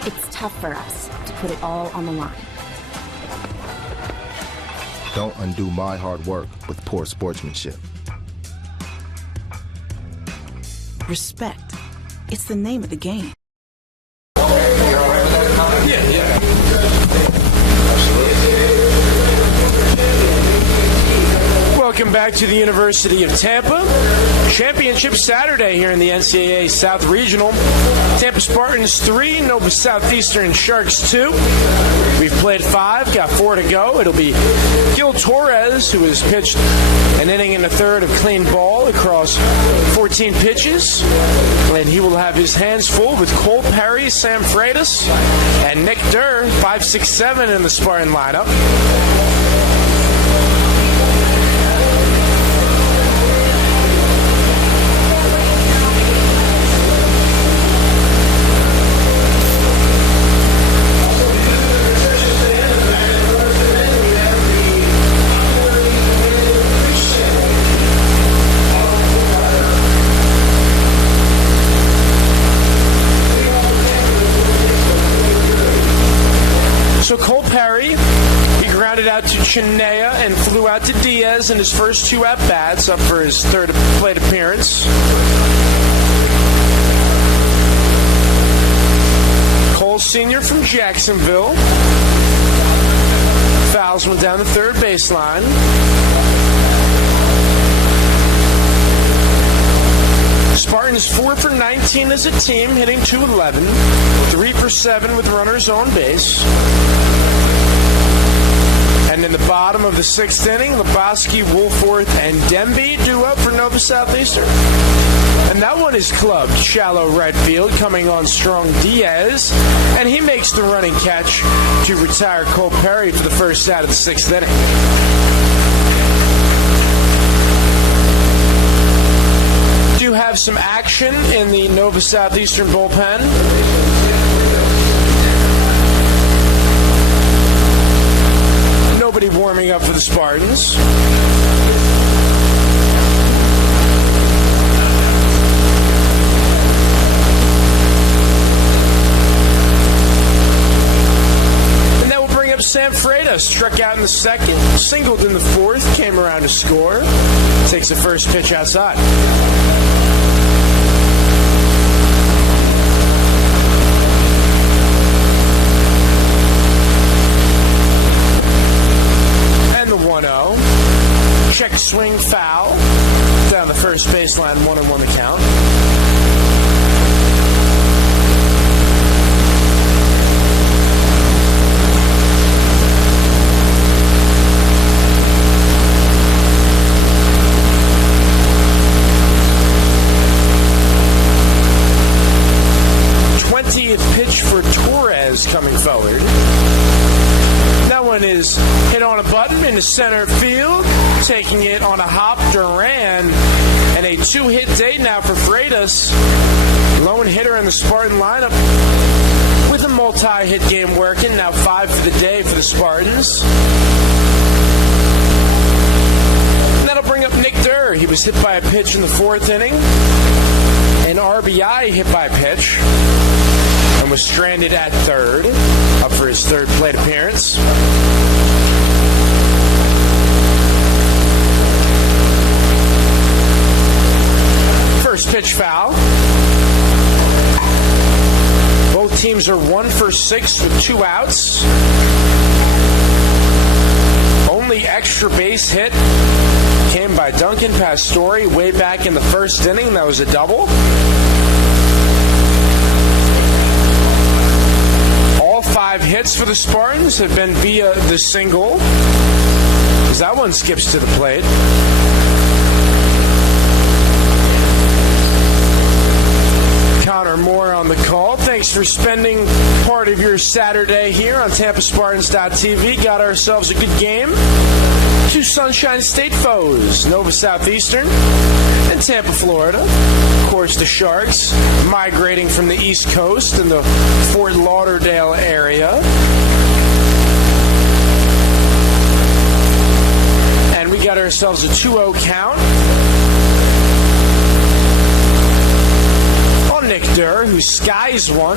It's tough for us to put it all on the line. Don't undo my hard work with poor sportsmanship. Respect. It's the name of the game. Yeah. Welcome back to the University of Tampa. Championship Saturday here in the NCAA South Regional. Tampa Spartans 3, Nova Southeastern Sharks 2. We've played 5, got 4 to go. It'll be Gil Torres, who has pitched an inning and a third of clean ball across 14 pitches. And he will have his hands full with Cole Perry, Sam Freitas, and Nick Durr, 5-6-7 in the Spartan lineup. So Cole Perry, he grounded out to Chinea and flew out to Diaz in his first 2 at-bats, up for his 3rd plate appearance. Cole Sr. from Jacksonville fouls one down the third baseline. Spartans 4 for 19 as a team, hitting .211, 3 for 7 with runners on base. And in the bottom of the 6th inning, Lebowski, Woolforth, and Demby due up for Nova Southeastern. And that one is clubbed shallow right field, coming on strong Diaz, and he makes the running catch to retire Cole Perry for the first out of the 6th inning. Do have some action in the Nova Southeastern bullpen. Nobody warming up for the Spartans. struck out in the second, singled in the fourth, came around to score. Takes the first pitch outside. And the 1-0. Check swing foul. Down the first baseline, 1-1 the count. Pitch for Torres coming forward. That one is hit on a button into center field. Taking it on a hop, Duran. And a 2-hit day now for Freitas. Lone hitter in the Spartan lineup with a multi-hit game working. Now 5 for the day for the Spartans. And that'll bring up Nick Durr. He was hit by a pitch in the 4th inning. An RBI hit by a pitch. And was stranded at third, up for his 3rd plate appearance. First pitch foul. Both teams are 1 for 6 with 2 outs. Only extra base hit came by Duncan Pastore way back in the 1st inning. That was a double. All 5 hits for the Spartans have been via the single, as that one skips to the plate. Connor Moore on the call. Thanks for spending part of your Saturday here on TampaSpartans.tv. Got ourselves a good game. 2 Sunshine State foes, Nova Southeastern and Tampa, Florida. Of course, the Sharks migrating from the East Coast in the Fort Lauderdale area. And we got ourselves a 2-0 count on Nick Durr, who skies one.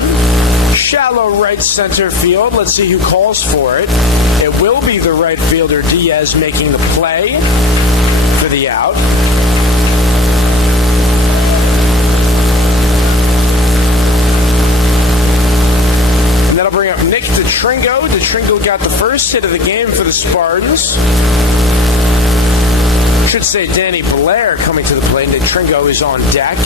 Shallow right center field. Let's see who calls for it. It will be the right fielder, Diaz, making the play for the out. And that'll bring up Nick DeTringo. DeTringo got the first hit of the game for the Spartans. Should say Danny Blair coming to the plate. DeTringo is on deck.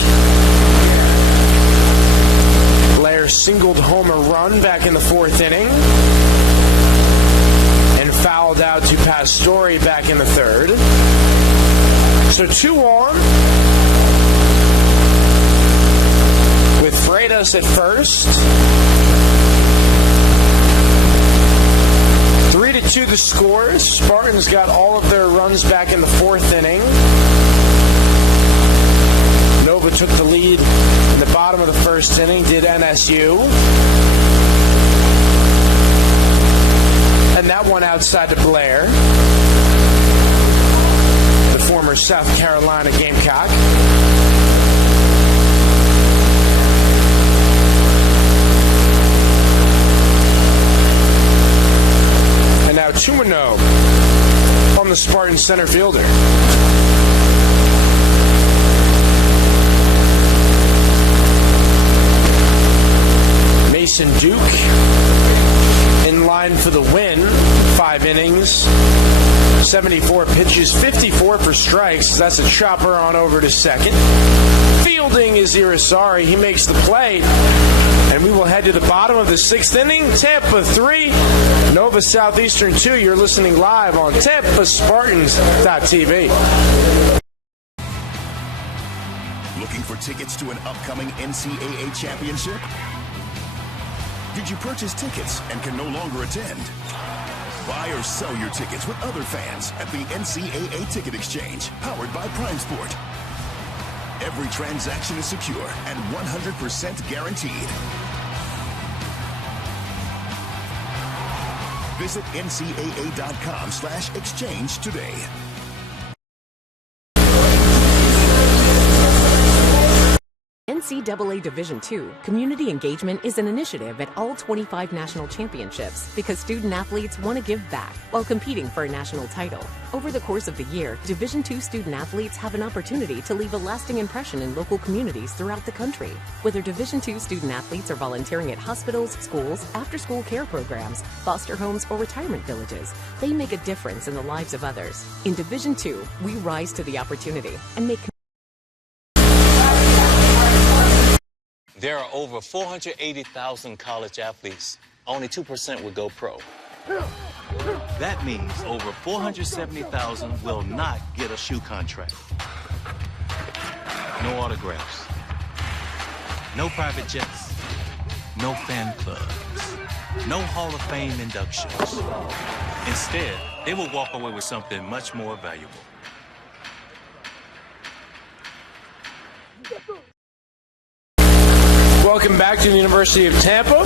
Blair singled home a run back in the 4th inning and fouled out to Pastore back in the 3rd. So 2 on with Freitas at first. 3-2 the score. Spartans got all of their runs back in the 4th inning. Nova took the lead in the bottom of the 1st inning, did NSU. And that one outside to Blair, the former South Carolina Gamecock. And now 2-0 on the Spartan center fielder. Mason Duke in line for the win. 5 innings, 74 pitches, 54 for strikes. That's a chopper on over to second. Fielding is Irisari. He makes the play. And we will head to the bottom of the 6th inning. Tampa 3, Nova Southeastern 2. You're listening live on TampaSpartans.tv. Looking for tickets to an upcoming NCAA championship? Did you purchase tickets and can no longer attend? Buy or sell your tickets with other fans at the NCAA Ticket Exchange, powered by Prime Sport. Every transaction is secure and 100% guaranteed. Visit ncaa.com/exchange today. NCAA Division II, community engagement is an initiative at all 25 national championships because student athletes want to give back while competing for a national title. Over the course of the year, Division II student athletes have an opportunity to leave a lasting impression in local communities throughout the country. Whether Division II student athletes are volunteering at hospitals, schools, after-school care programs, foster homes, or retirement villages, they make a difference in the lives of others. In Division II, we rise to the opportunity and make. There are over 480,000 college athletes. Only 2% would go pro. That means over 470,000 will not get a shoe contract. No autographs. No private jets. No fan clubs. No Hall of Fame inductions. Instead, they will walk away with something much more valuable. Welcome back to the University of Tampa.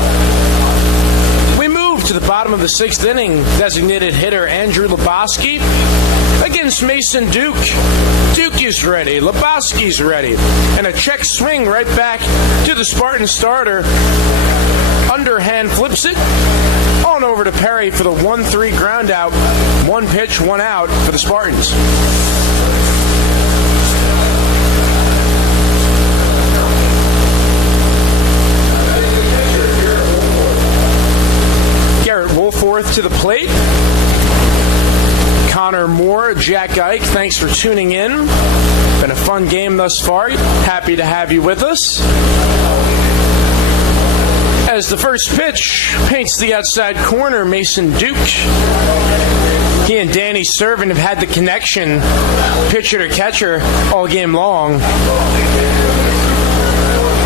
We move to the bottom of the sixth inning. Designated hitter Andrew Lebowski against Mason Duke. Duke is ready. Lebowski's ready. And a check swing right back to the Spartan starter. Underhand flips it on over to Perry for the 1-3 ground out. 1 pitch, 1 out for the Spartans. Woolforth to the plate. Connor Moore, Jack Ike, thanks for tuning in. Been a fun game thus far. Happy to have you with us. As the first pitch paints the outside corner, Mason Duke. He and Danny Servin have had the connection, pitcher to catcher, all game long.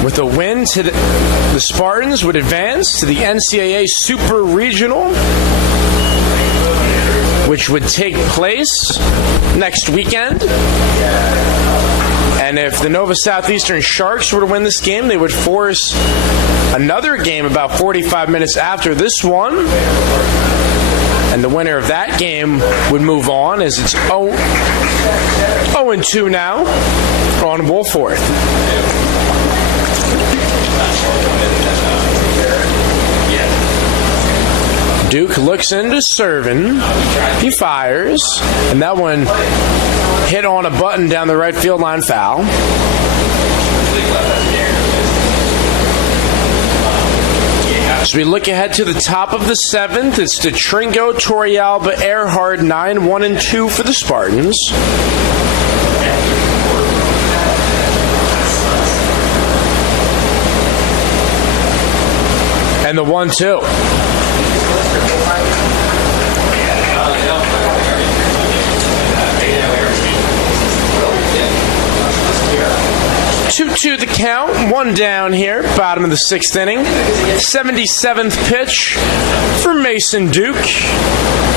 With a win, the Spartans would advance to the NCAA Super Regional, which would take place next weekend. And if the Nova Southeastern Sharks were to win this game, they would force another game about 45 minutes after this one. And the winner of that game would move on, as it's 0-2 now on Woolforth. Duke looks into Servin. He fires, and that one hit on a button down the right field line, foul. As we look ahead to the top of the seventh, it's DeTringo, Torrealba, Earhart, 9-1-2 for the Spartans. And the 1-2. 2-2 the count, 1 down here, bottom of the sixth inning. 77th pitch for Mason Duke.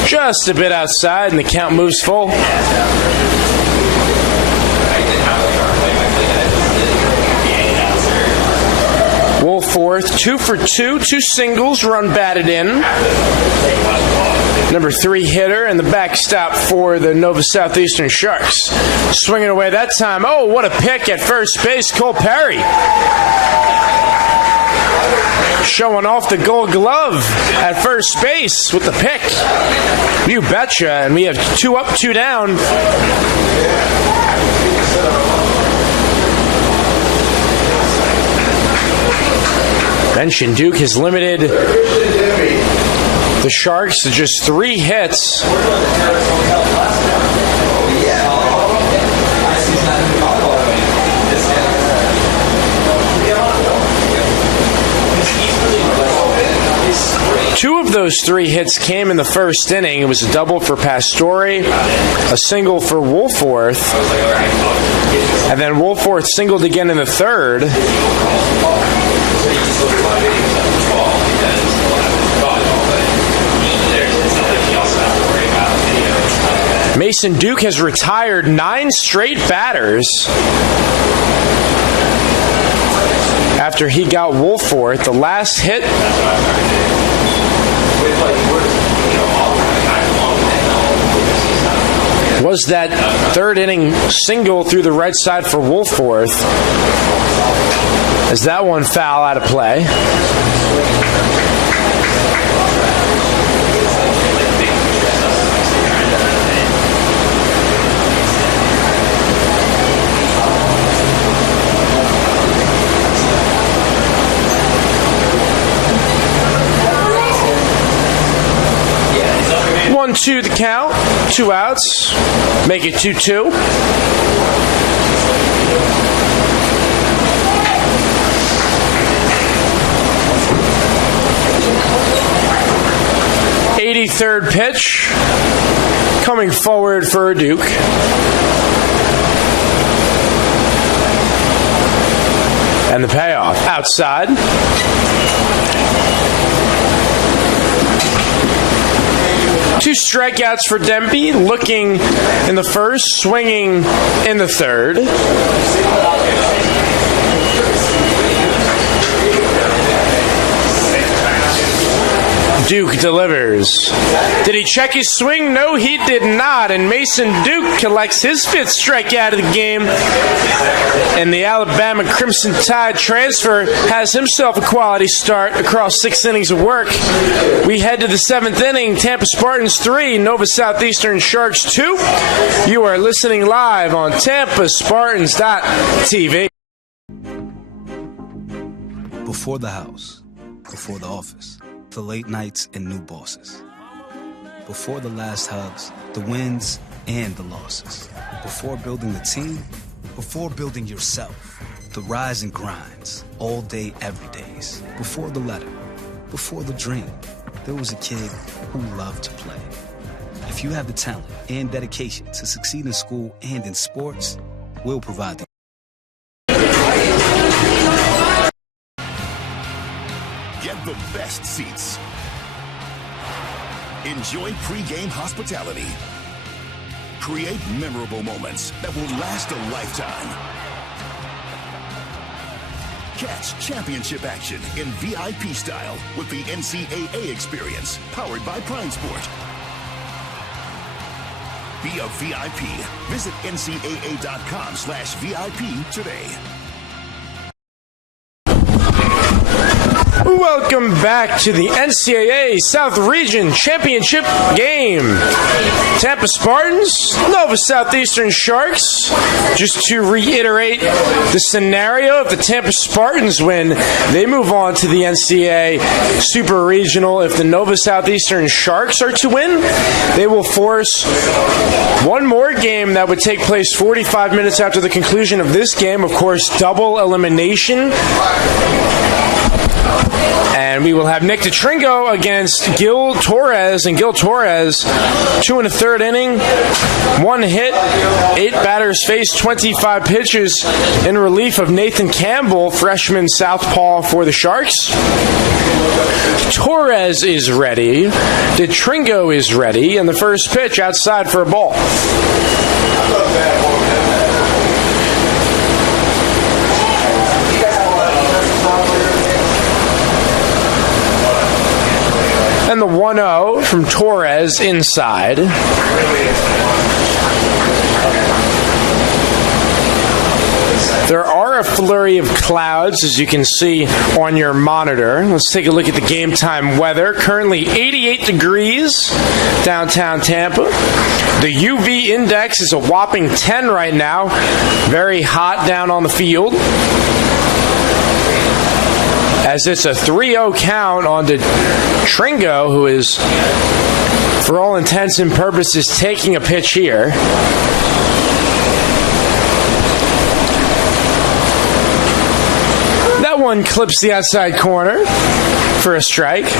Just a bit outside, and the count moves full. Woolforth, 2 for 2, 2 singles, run batted in. Number 3 hitter and the backstop for the Nova Southeastern Sharks. Swinging away that time. Oh, what a pick at first base, Cole Perry. Showing off the gold glove at first base with the pick. You betcha. And we have 2 up, 2 down. Mention Duke has limited the Sharks to just 3 hits. Two of those 3 hits came in the first inning. It was a double for Pastore, a single for Woolforth, and then Woolforth singled again in the third. Mason Duke has retired 9 straight batters after he got Woolforth. The last hit was that third inning single through the right side for Woolforth. as that one foul out of play. Two the count, 2 outs, make it 2-2. Third pitch, coming forward for Duke. And the payoff, outside. Two strikeouts for Dempy, looking in the first, swinging in the third. Duke delivers. Did he check his swing? No, he did not. And Mason Duke collects his 5th strikeout of the game. And the Alabama Crimson Tide transfer has himself a quality start across 6 innings of work. We head to the 7th inning. Tampa Spartans 3, Nova Southeastern Sharks 2. You are listening live on TampaSpartans.tv. Before the house, before the office, the late nights and new bosses. Before the last hugs, the wins and the losses. Before building the team, before building yourself. The rise and grinds, all day, every days. Before the letter, before the dream, there was a kid who loved to play. If you have the talent and dedication to succeed in school and in sports, we'll provide the Get the best seats. Enjoy pre-game hospitality. Create memorable moments that will last a lifetime. Catch championship action in VIP style with the NCAA experience, powered by Prime Sport. Be a VIP. Visit ncaa.com/VIP today. Welcome back to the NCAA South Region Championship game. Tampa Spartans, Nova Southeastern Sharks. Just to reiterate the scenario, if the Tampa Spartans win, they move on to the NCAA Super Regional. If the Nova Southeastern Sharks are to win, they will force one more game that would take place 45 minutes after the conclusion of this game. Of course, double elimination. And we will have Nick DeTringo against Gil Torres. And Gil Torres, 2 1/3 inning, 1 hit, 8 batters faced, 25 pitches in relief of Nathan Campbell, freshman southpaw for the Sharks. Torres is ready. DeTringo is ready. And the first pitch outside for a ball. And the 1-0 from Torres inside. There are a flurry of clouds, as you can see on your monitor. Let's take a look at the game time weather. Currently 88 degrees downtown Tampa. The UV index is a whopping 10 right now. Very hot down on the field, as it's a 3-0 count on DeTringo, who is, for all intents and purposes, taking a pitch here. That one clips the outside corner for a strike.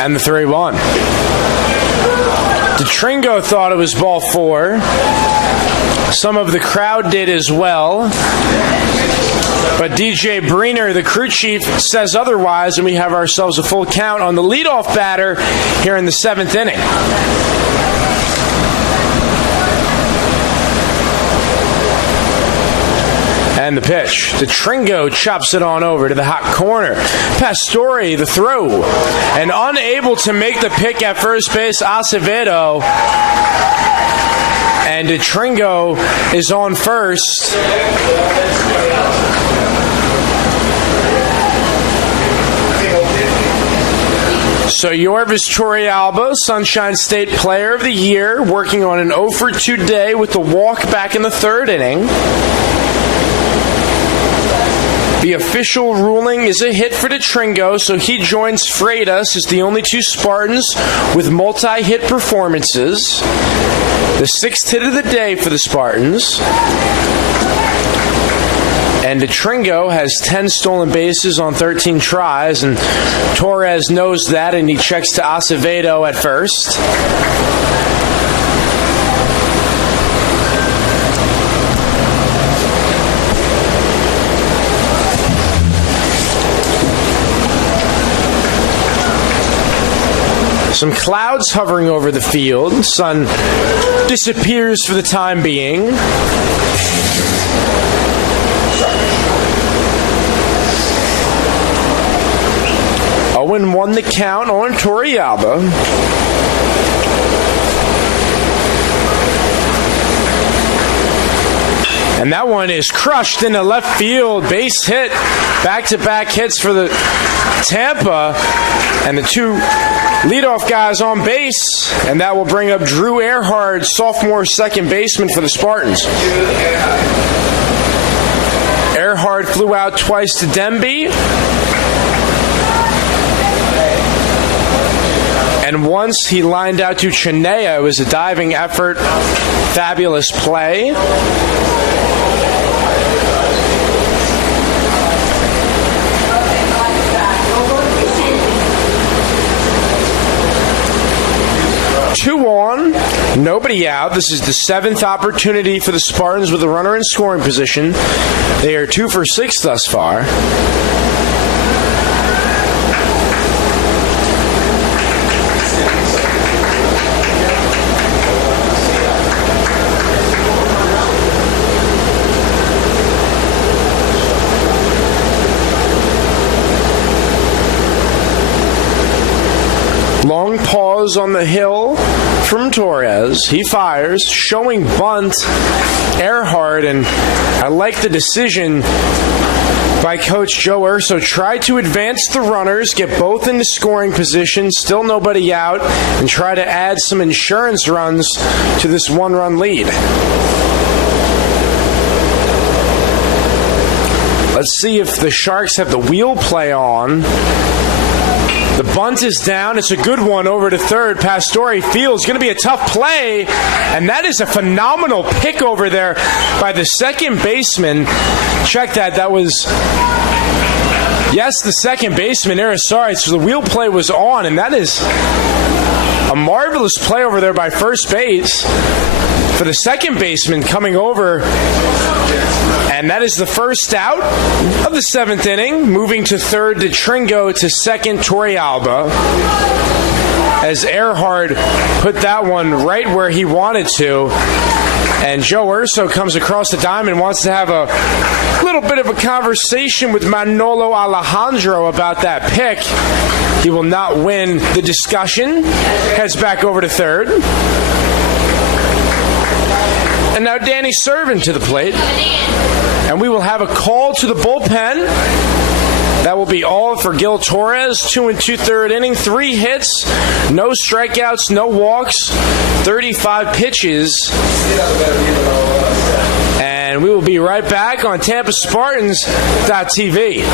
And the 3-1. DeTringo thought it was ball 4. Some of the crowd did as well. But DJ Breener, the crew chief, says otherwise, and we have ourselves a full count on the leadoff batter here in the 7th inning. And the pitch. DeTringo chops it on over to the hot corner. Pastore, the throw. And unable to make the pick at first base, Acevedo. And DeTringo is on first. So Yorvis Torrealba, Sunshine State Player of the Year, working on an 0 for 2 day with the walk back in the third inning. The official ruling is a hit for DeTringo, so he joins Freitas as the only two Spartans with multi-hit performances. The 6th hit of the day for the Spartans. And DeTringo has 10 stolen bases on 13 tries, and Torres knows that, and he checks to Acevedo at first. Some clouds hovering over the field. Sun disappears for the time being. 0-1 the count on Torrealba. And that one is crushed into left field. Base hit. Back-to-back hits for the Tampa. And the two leadoff guys on base. And that will bring up Drew Earhart, sophomore second baseman for the Spartans. Earhart flew out twice to Demby. And once he lined out to Chinea. It was a diving effort. Fabulous play. Two on, nobody out. This is the 7th opportunity for the Spartans with a runner in scoring position. They are 2 for 6 thus far. Long pause on the hill from Torres. He fires, showing bunt. Earhart, and I like the decision by Coach Joe Urso. Try to advance the runners, get both into scoring position, still nobody out, and try to add some insurance runs to this 1-run lead. Let's see if the Sharks have the wheel play on. The bunt is down. It's a good one over to third. Pastore fields. Going to be a tough play. And that is a phenomenal pick over there by the second baseman. Check that. That was, yes, the second baseman, Irisari. So the wheel play was on. And that is a marvelous play over there by first base for the second baseman coming over. And that is the first out of the 7th inning. Moving to third, DeTringo, to second, Torrealba. As Earhart put that one right where he wanted to. And Joe Urso comes across the diamond, wants to have a little bit of a conversation with Manolo Alejandro about that pick. He will not win the discussion. Heads back over to third. And now Danny Servin to the plate. And we will have a call to the bullpen. That will be all for Gil Torres. 2 2/3 inning, 3 hits, no strikeouts, no walks, 35 pitches. And we will be right back on TampaSpartans.tv.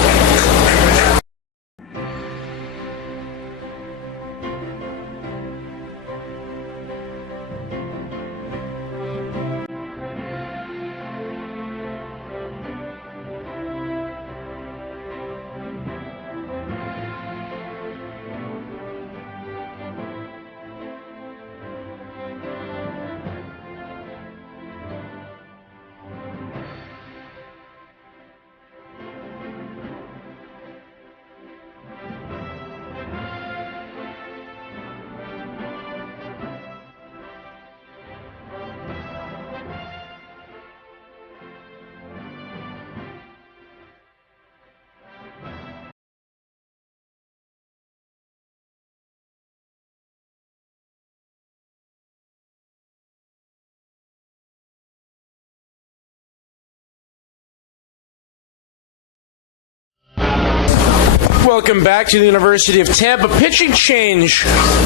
Welcome back to the University of Tampa. Pitching change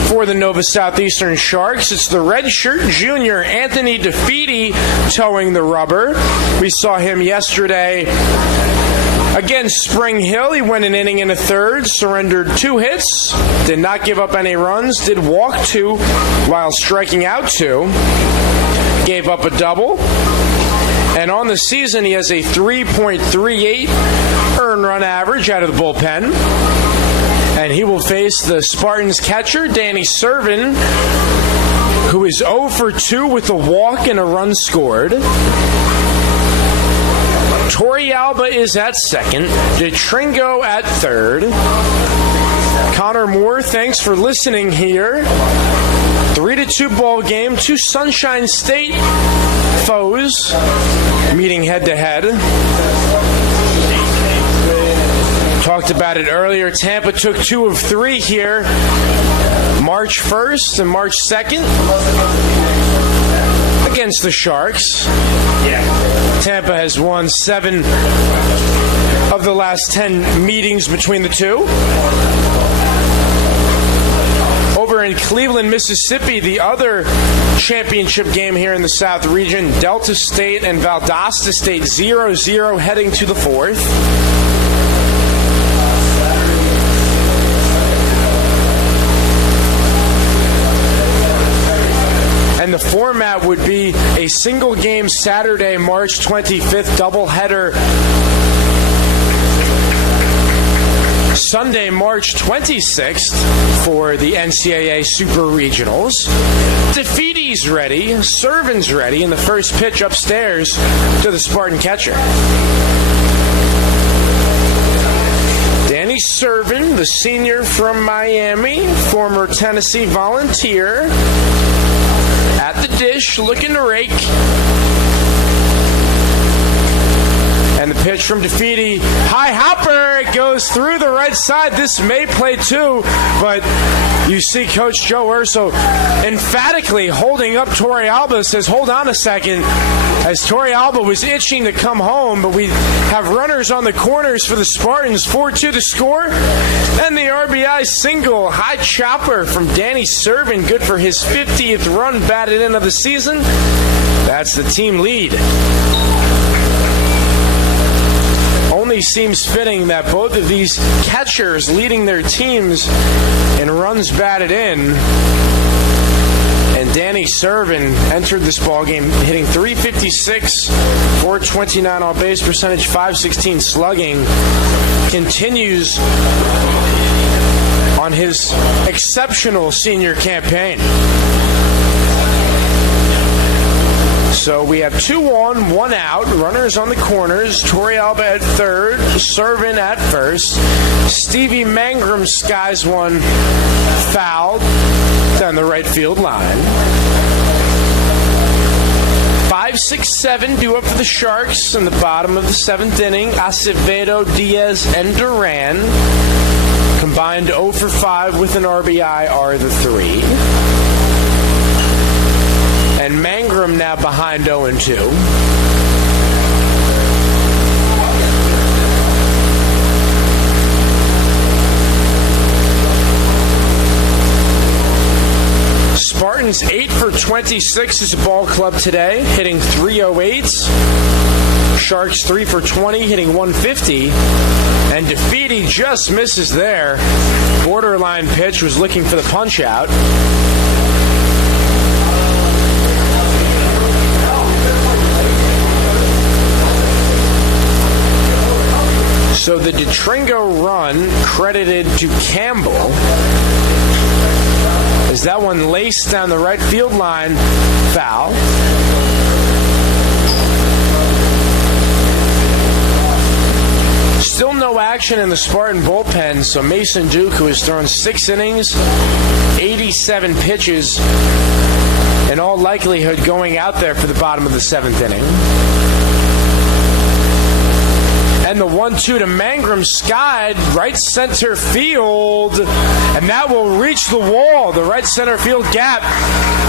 for the Nova Southeastern Sharks. It's the redshirt junior Anthony DeFeeti towing the rubber. We saw him yesterday against Spring Hill. He went an inning and a third, surrendered 2 hits, did not give up any runs, did walk 2 while striking out 2, gave up a double. And on the season, he has a 3.38 earned run average out of the bullpen. And he will face the Spartans catcher, Danny Servin, who is 0 for 2 with a walk and a run scored. Torey Alba is at second. DeTringo at third. Connor Moore, thanks for listening here. 3-2 ball game. 2 Sunshine State foes meeting head-to-head. Talked about it earlier. Tampa took 2 of 3 here. March 1st and March 2nd against the Sharks. Tampa has won 7 of the last 10 meetings between the two. Over in Cleveland, Mississippi, the other championship game here in the South region, Delta State and Valdosta State 0-0 heading to the 4th. And the format would be a single game Saturday, March 25th, doubleheader Sunday, March 26th for the NCAA Super Regionals. DeFeeti's ready, Servin's ready, and the first pitch upstairs to the Spartan catcher. Danny Servin, the senior from Miami, former Tennessee Volunteer, at the dish, looking to rake. And the pitch from DeFeeti, high hopper, it goes through the right side. This may play 2, but you see Coach Joe Urso emphatically holding up Torey Alba, says, hold on a second, as Torey Alba was itching to come home, but we have runners on the corners for the Spartans. 4-2 to score, and the RBI single, high chopper from Danny Servin, good for his 50th run batted in of the season. That's the team lead. Only seems fitting that both of these catchers leading their teams in runs batted in. And Danny Servin entered this ballgame hitting .356, .429 on base percentage, .516 slugging. Continues on his exceptional senior campaign. So we have 2 on, 1 out. Runners on the corners. Torey Alba at third. Servin at first. Stevie Mangrum skies one foul down the right field line. 5, 6, 7 due up for the Sharks in the bottom of the 7th inning. Acevedo, Diaz, and Duran. Combined 0 for 5 with an RBI are the 3. And Mangrum now behind 0-2. Spartans 8 for 26 as a ball club today, hitting .308. Sharks 3 for 20, hitting .150. And DeFeeti just misses there. Borderline pitch, was looking for the punch out. So the DeTringo run credited to Campbell, as that one laced down the right field line, foul. Still no action in the Spartan bullpen, so Mason Duke, who has thrown 6 innings, 87 pitches, in all likelihood going out there for the bottom of the 7th inning. And the 1-2 to Mangrum, skied right center field, and that will reach the wall, the right center field gap.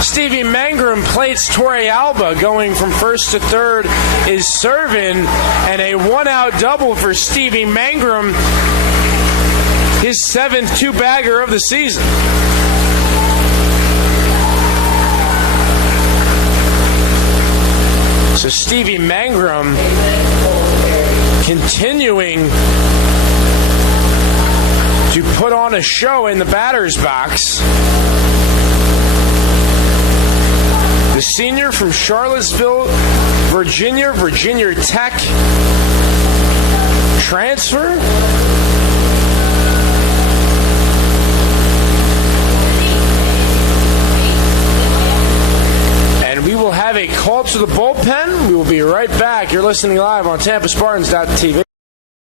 Stevie Mangrum plates Torey Alba. Going from first to third is Servin, and a 1-out double for Stevie Mangrum. his 7th two-bagger of the season. So Stevie Mangrum continuing to put on a show in the batter's box. The senior from Charlottesville, Virginia Tech transfer. And we will have a call to the bullpen. We will be right back. You're listening live on TampaSpartans.tv.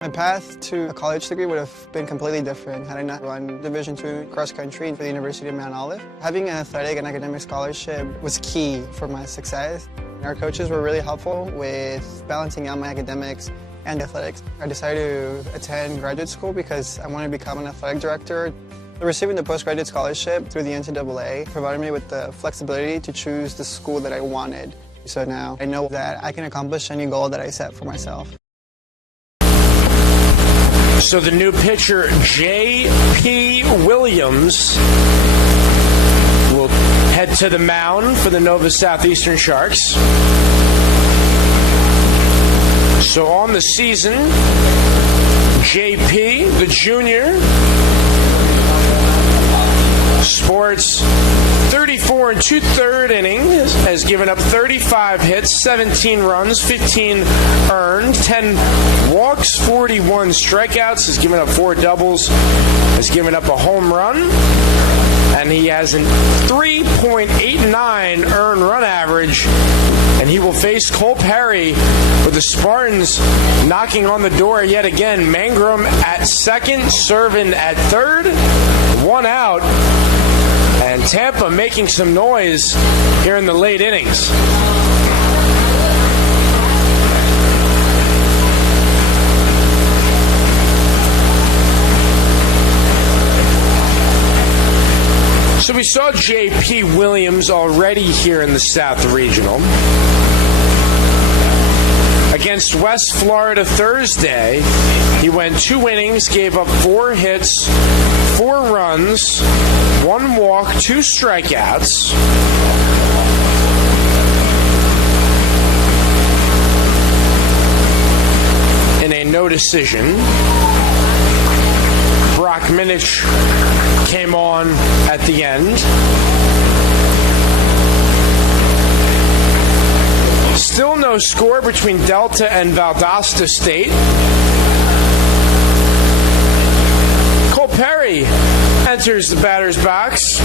My path to a college degree would have been completely different had I not run Division II cross country for the University of Mount Olive. Having an athletic and academic scholarship was key for my success. Our coaches were really helpful with balancing out my academics and athletics. I decided to attend graduate school because I wanted to become an athletic director. Receiving the postgraduate scholarship through the NCAA provided me with the flexibility to choose the school that I wanted. So now I know that I can accomplish any goal that I set for myself. So the new pitcher, J.P. Williams, will head to the mound for the Nova Southeastern Sharks. So on the season, J.P., the junior, sports 34 and 2/3 innings, has given up 35 hits, 17 runs, 15 earned, 10 walks, 41 strikeouts, has given up 4 doubles, has given up a home run, and he has a 3.89 earned run average, and he will face Cole Perry with the Spartans knocking on the door yet again. Mangrum at second, Servin at third, 1 out. And Tampa making some noise here in the late innings. So we saw J.P. Williams already here in the South Regional. Against West Florida Thursday, he went 2 innings, gave up 4 hits, 4 runs, 1 walk, 2 strikeouts. In a no decision. Brock Minich came on at the end. Still no score between Delta and Valdosta State. Cole Perry enters the batter's box.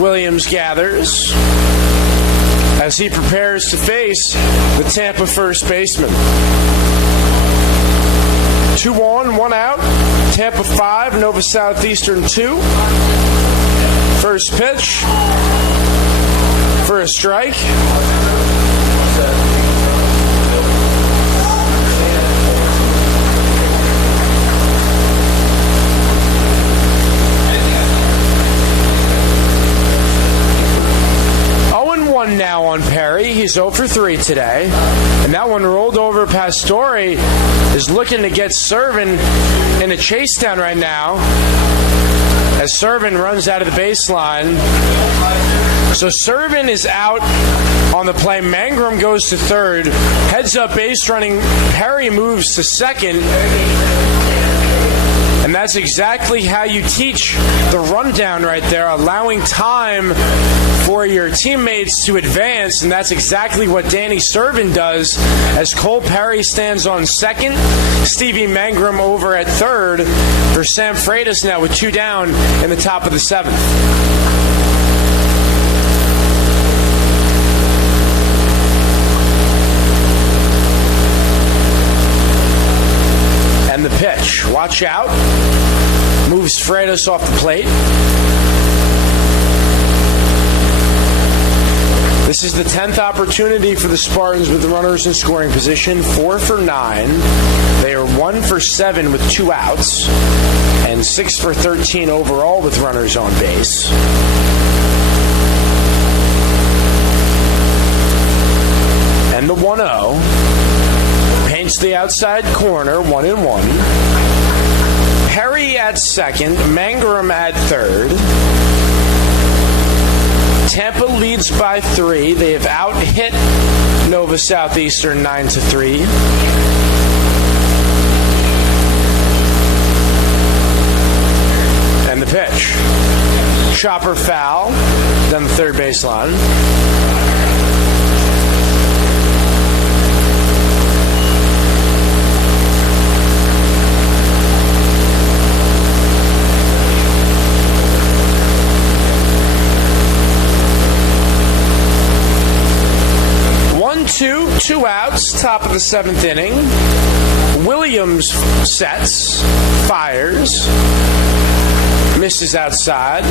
Williams gathers as he prepares to face the Tampa first baseman. 2 on, 1 out. Tampa 5, Nova Southeastern 2. First pitch for a strike. Now on Perry. He's 0 for 3 today. And that one rolled over. Pastore is looking to get Servin in a chase down right now as Servin runs out of the baseline. So Servin is out on the play. Mangrum goes to third. Heads up base running. Perry moves to second. And that's exactly how you teach the rundown right there, allowing time for your teammates to advance, and that's exactly what Danny Servin does as Cole Perry stands on second, Stevie Mangrum over at third for Sam Freitas now with 2 down in the top of the 7th. And the pitch, watch out, moves Freitas off the plate. This is the 10th opportunity for the Spartans with the runners in scoring position. 4 for 9. They are 1 for 7 with 2 outs. And 6 for 13 overall with runners on base. And the 1-0 paints the outside corner, 1-1. Perry at second, Mangrum at third. Tampa leads by 3. They have out-hit Nova Southeastern 9-3. And the pitch. Chopper foul down the third baseline. Two outs, top of the 7th inning. Williams sets, fires, misses outside.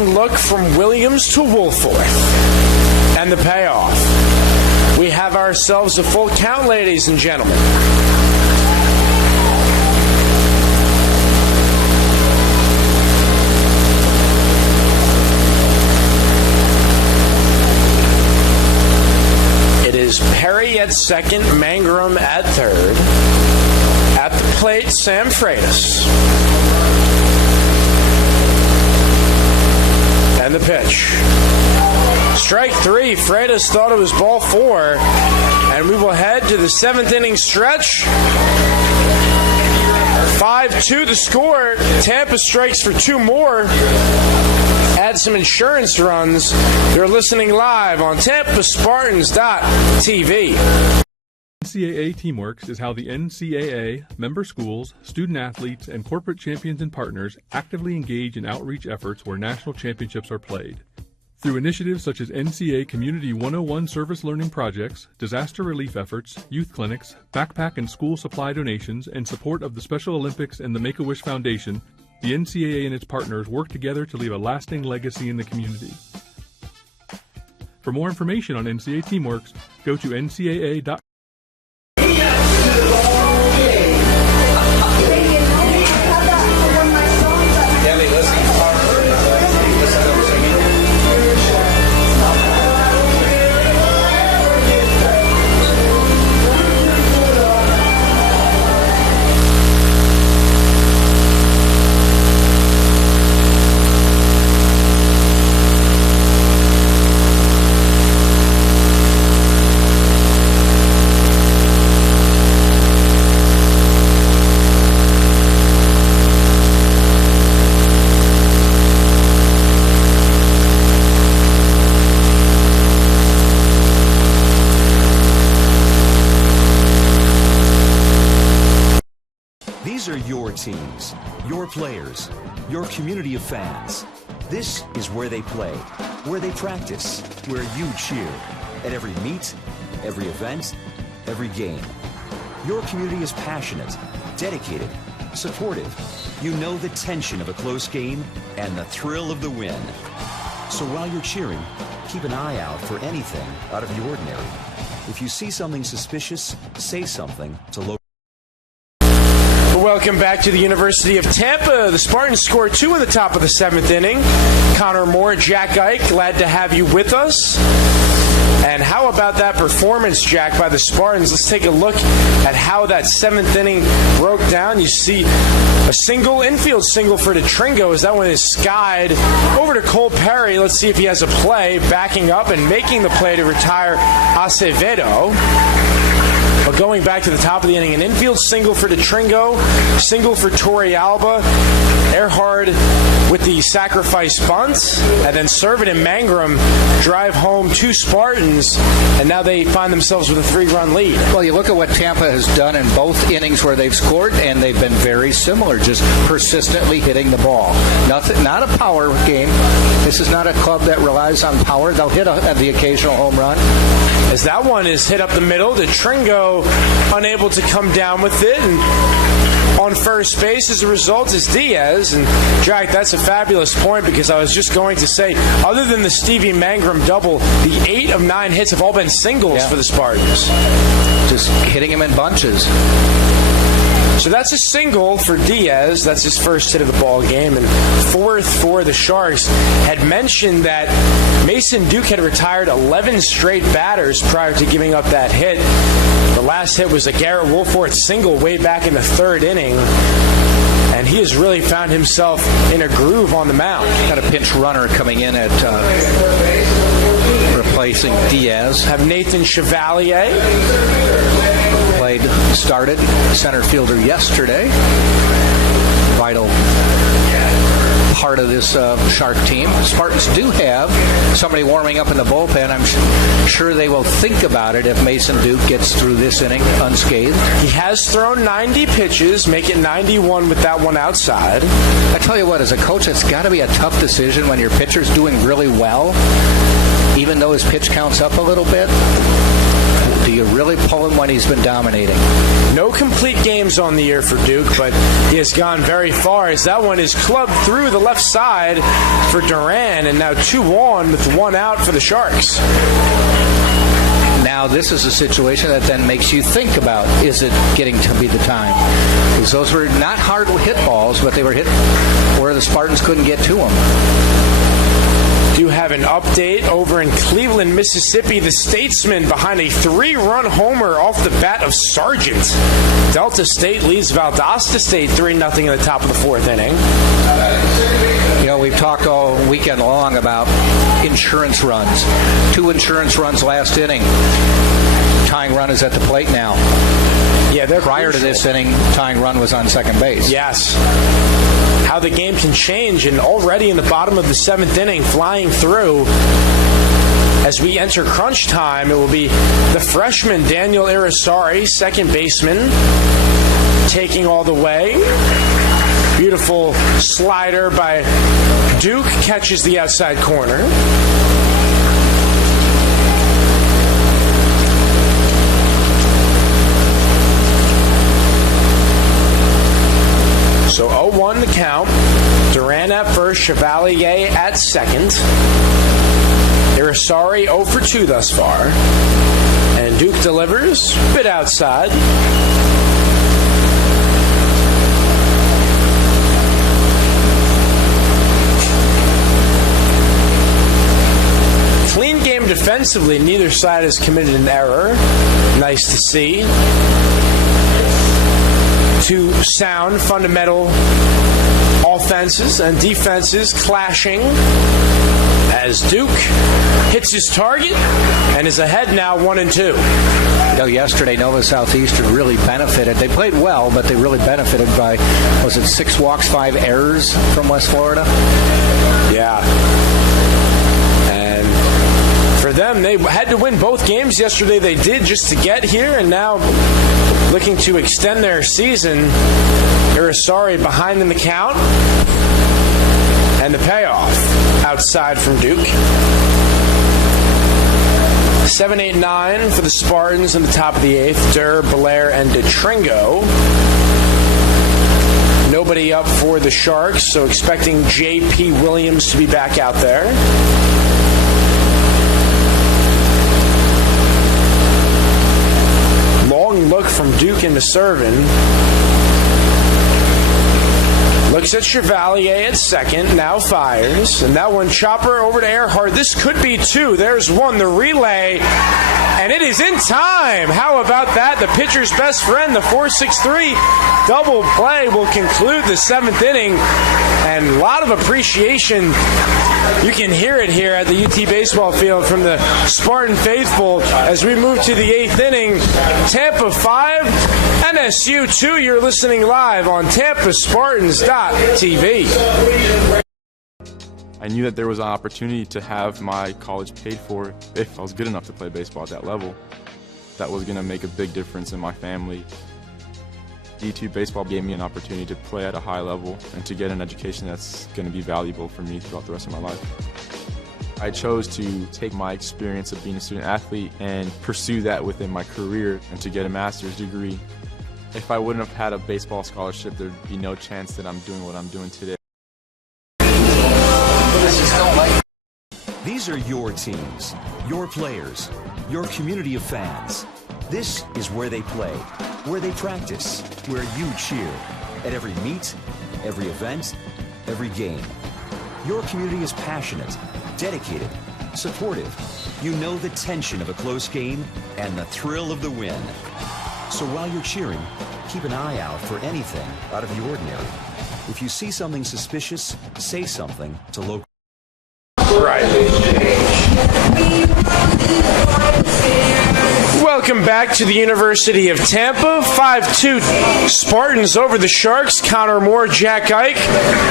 Look from Williams to Woolforth. And the payoff. We have ourselves a full count, ladies and gentlemen. It is Perry at second, Mangrum at third. At the plate, Sam Freitas. And the pitch. Strike 3. Freitas thought it was ball 4. And we will head to the 7th inning stretch. 5-2 the score. Tampa strikes for 2 more. Add some insurance runs. You're listening live on TampaSpartans.tv. NCAA Teamworks is how the NCAA, member schools, student athletes, and corporate champions and partners actively engage in outreach efforts where national championships are played. Through initiatives such as NCAA Community 101 service learning projects, disaster relief efforts, youth clinics, backpack and school supply donations, and support of the Special Olympics and the Make-A-Wish Foundation, the NCAA and its partners work together to leave a lasting legacy in the community. For more information on NCAA Teamworks, go to ncaa.com. These are your teams, your players, your community of fans. This is where they play, where they practice, where you cheer. At every meet, every event, every game. Your community is passionate, dedicated, supportive. You know the tension of a close game and the thrill of the win. So while you're cheering, keep an eye out for anything out of the ordinary. If you see something suspicious, say something to local. Welcome back to the University of Tampa. The Spartans scored 2 in the top of the 7th inning. Connor Moore, Jack Ike, glad to have you with us. And how about that performance, Jack, by the Spartans? Let's take a look at how that 7th inning broke down. You see a single, infield single for DeTringo as that one is skied over to Cole Perry. Let's see if he has a play, backing up and making the play to retire Acevedo. But going back to the top of the inning, an infield single for DeTringo, single for Torrey Alba, Earhart with the sacrifice bunt, and then Servant and Mangrum drive home 2 Spartans, and now they find themselves with a 3-run lead. Well, you look at what Tampa has done in both innings where they've scored, and they've been very similar, just persistently hitting the ball. Nothing, not a power game. This is not a club that relies on power. They'll hit the occasional home run. As that one is hit up the middle, DeTringo unable to come down with it, and on first base as a result is Diaz. And Jack, that's a fabulous point, because I was just going to say, other than the Stevie Mangrum double, the 8 of 9 hits have all been singles for the Spartans. Just hitting him in bunches. So that's a single for Diaz. That's his first hit of the ball game, and 4th for the Sharks. Had mentioned that Mason Duke had retired 11 straight batters prior to giving up that hit. The last hit was a Garrett Wolforth single way back in the 3rd inning. And he has really found himself in a groove on the mound. Got a pinch runner coming in at replacing Diaz. Have Nathan Chevalier. Started center fielder yesterday. Vital part of this Shark team. Spartans do have somebody warming up in the bullpen. I'm sure they will think about it if Mason Duke gets through this inning unscathed. He has thrown 90 pitches, make it 91 with that one outside. I tell you what, as a coach, it's got to be a tough decision when your pitcher's doing really well, even though his pitch counts up a little bit. Do you really pull him when he's been dominating? No complete games on the year for Duke, but he has gone very far, as that one is clubbed through the left side for Duran, and now 2 on with 1 out for the Sharks. Now this is a situation that then makes you think about, is it getting to be the time? Because those were not hard hit balls, but they were hit where the Spartans couldn't get to them. Do have an update over in Cleveland, Mississippi. The Statesman behind a 3-run homer off the bat of Sargent. Delta State leads Valdosta State 3-0 in the top of the 4th inning. You know, we've talked all weekend long about insurance runs. 2 insurance runs last inning. Tying run is at the plate now. Yeah, they're prior crucial. to this inning, tying run was on second base. Yes. How the game can change, and already in the bottom of the 7th inning, flying through. As we enter crunch time, it will be the freshman Daniel Irisari, second baseman, taking all the way. Beautiful slider by Duke, catches the outside corner. So 0-1 the count. Duran at first, Chevalier at second. Irisari 0 for 2 thus far. And Duke delivers, bit outside. Clean game defensively. Neither side has committed an error. Nice to see. 2 sound, fundamental offenses and defenses clashing as Duke hits his target and is ahead now 1-2. You know, yesterday Nova Southeastern really benefited. They played well, but they really benefited by, was it 6 walks, 5 errors from West Florida? Yeah. And for them, they had to win both games yesterday. They did, just to get here, and now looking to extend their season. Irisari behind in the count. And the payoff outside from Duke. 7-8-9 for the Spartans in the top of the 8th. Durr, Belair, and DeTringo. Nobody up for the Sharks, so expecting J.P. Williams to be back out there. Long look from Duke into Servin. Looks at Chevalier at second, now fires. And that one chopper over to Earhart. This could be 2. There's 1, the relay. And it is in time. How about that? The pitcher's best friend, the 4-6-3 double play will conclude the 7th inning. And a lot of appreciation. You can hear it here at the UT baseball field from the Spartan faithful as we move to the 8th inning. Tampa 5, NSU 2. You're listening live on TampaSpartans.tv. I knew that there was an opportunity to have my college paid for if I was good enough to play baseball at that level. That was going to make a big difference in my family. D2 baseball gave me an opportunity to play at a high level and to get an education that's going to be valuable for me throughout the rest of my life. I chose to take my experience of being a student athlete and pursue that within my career and to get a master's degree If I wouldn't have had a baseball scholarship, there'd be no chance that I'm doing what I'm doing today. These are your teams, your players, your community of fans. This is where they play, where they practice, where you cheer. At every meet, every event, every game. Your community is passionate, dedicated, supportive. You know the tension of a close game and the thrill of the win. So while you're cheering, keep an eye out for anything out of the ordinary. If you see something suspicious, say something to local. Right. Welcome back to the University of Tampa. 5-2 Spartans over the Sharks. Connor Moore, Jack Ike.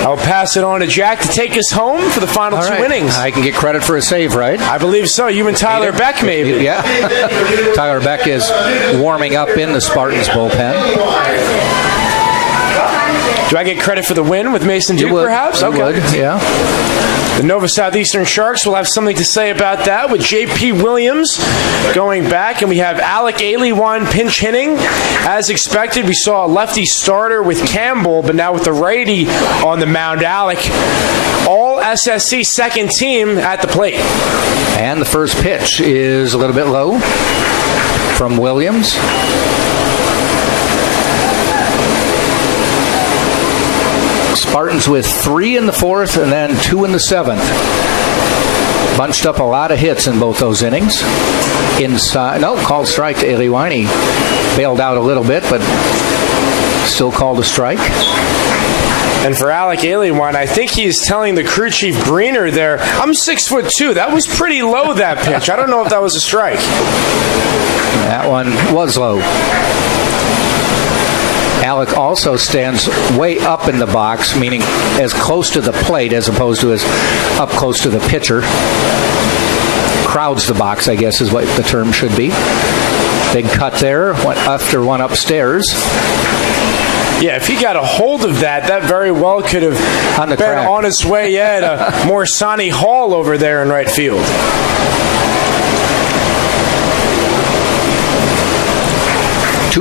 I'll pass it on to Jack to take us home for the final two innings. I can get credit for a save, right? I believe so. You and Tyler Beck, maybe. Yeah. Tyler Beck is warming up in the Spartans bullpen. Do I get credit for the win with Mason Duke, perhaps? You would, yeah. The Nova Southeastern Sharks will have something to say about that with J.P. Williams going back, and we have Alec Aliwan pinch hitting. As expected, we saw a lefty starter with Campbell, but now with the righty on the mound, Alec. All SSC second team at the plate. And the first pitch is a little bit low from Williams. Spartans with 3 in the 4th and then 2 in the 7th. Bunched up a lot of hits in both those innings. Inside, no, called strike to Aliwani. Bailed out a little bit, but still called a strike. And for Alec Aliwan, I think he's telling the crew chief Breener there, I'm 6'2". That was pretty low, that pitch. I don't know if that was a strike. That one was low. Alec also stands way up in the box, meaning as close to the plate as opposed to as up close to the pitcher. Crowds the box, I guess is what the term should be. Big cut there, went after one upstairs. Yeah, if he got a hold of that, that very well could have been on its way to Morsani Hall over there in right field.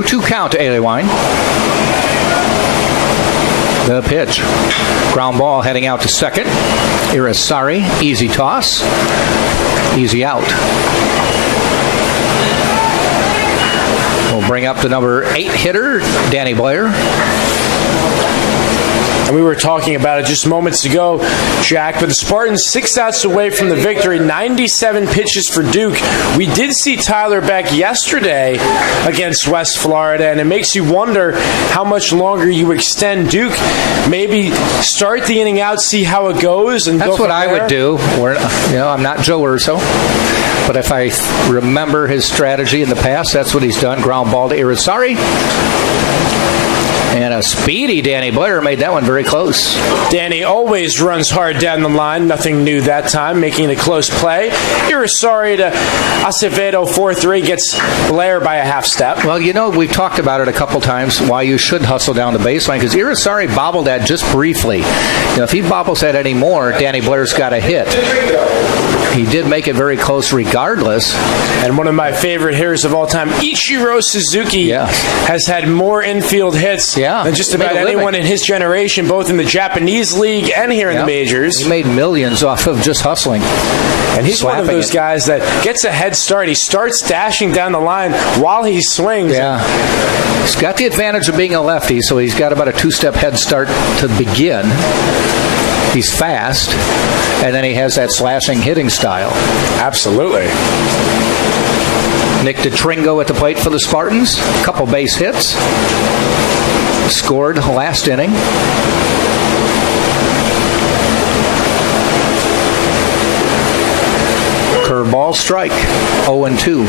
Two count to Aliwine. The pitch. Ground ball heading out to second. Irisari, easy toss. Easy out. We'll bring up the number 8 hitter, Danny Blair. And we were talking about it just moments ago, Jack, but the Spartans 6 outs away from the victory, 97 pitches for Duke. We did see Tyler Beck yesterday against West Florida, and it makes you wonder how much longer you extend Duke. Maybe start the inning out, see how it goes, and that's go what I there. would do. I'm not Joe Urso, but if I remember his strategy in the past, that's what he's done. Ground ball to Irisari. And a speedy Danny Blair made that one very close. Danny always runs hard down the line. Nothing new that time, making it a close play. Irisari to Acevedo, 4-3, gets Blair by a half step. Well, we've talked about it a couple times, why you should hustle down the baseline, because Irisari bobbled that just briefly. If he bobbles that anymore, Danny Blair's got a hit. He did make it very close regardless. And one of my favorite hitters of all time, Ichiro Suzuki, has had more infield hits than just about anyone in his generation, both in the Japanese league and here in the majors. He made millions off of just hustling. And he's one of those guys that gets a head start. He starts dashing down the line while he swings. Yeah. He's got the advantage of being a lefty, so he's got about a 2-step head start to begin. He's fast, and then he has that slashing hitting style. Absolutely. Nick DeTringo at the plate for the Spartans. A couple base hits. Scored last inning. Curveball strike. 0-2.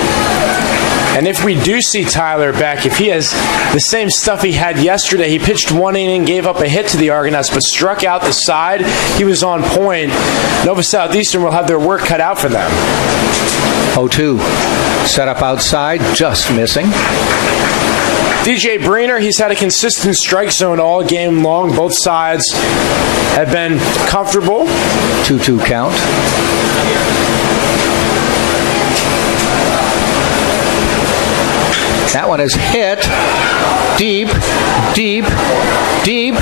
And if we do see Tyler back, if he has the same stuff he had yesterday, he pitched 1 inning, gave up a hit to the Argonauts, but struck out the side. He was on point. Nova Southeastern will have their work cut out for them. 0-2. Set up outside, just missing. DJ Breener, he's had a consistent strike zone all game long. Both sides have been comfortable. 2-2 count. That one is hit deep, deep, deep.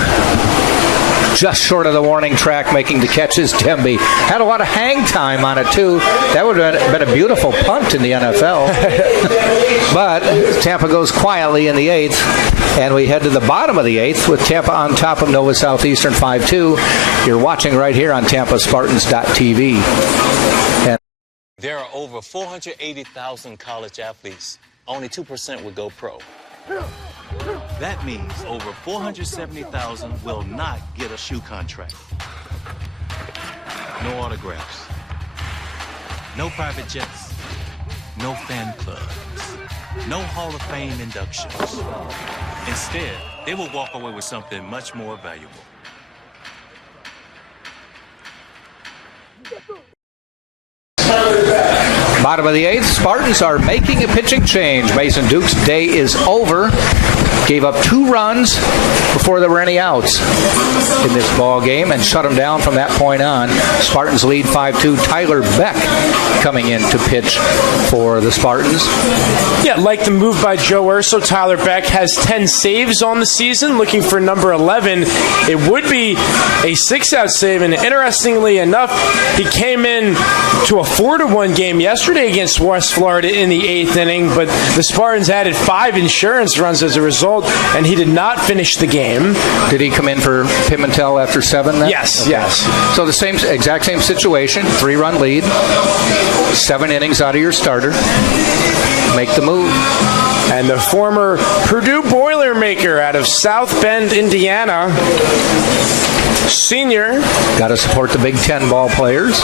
Just short of the warning track, making the catch is Demby. Had a lot of hang time on it, too. That would have been a beautiful punt in the NFL. But Tampa goes quietly in the 8th, and we head to the bottom of the 8th with Tampa on top of Nova Southeastern 5-2. You're watching right here on TampaSpartans.tv. And there are over 480,000 college athletes. Only 2% would go pro. That means over 470,000 will not get a shoe contract. No autographs. No private jets. No fan clubs. No Hall of Fame inductions. Instead, they will walk away with something much more valuable. Bottom of the 8th, Spartans are making a pitching change. Mason Duke's day is over. Gave up 2 runs before there were any outs in this ball game and shut them down from that point on. Spartans lead 5-2. Tyler Beck coming in to pitch for the Spartans. Yeah, like the move by Joe Urso, Tyler Beck has 10 saves on the season, looking for number 11. It would be a 6-out save, and interestingly enough, he came in to a 4-1 game yesterday against West Florida in the 8th inning, but the Spartans added 5 insurance runs as a result, and he did not finish the game. Did he come in for Pimentel after 7 then? Yes, okay. Yes. So the exact same situation, 3-run lead, 7 innings out of your starter. Make the move. And the former Purdue Boilermaker out of South Bend, Indiana, senior. Got to support the Big Ten ball players.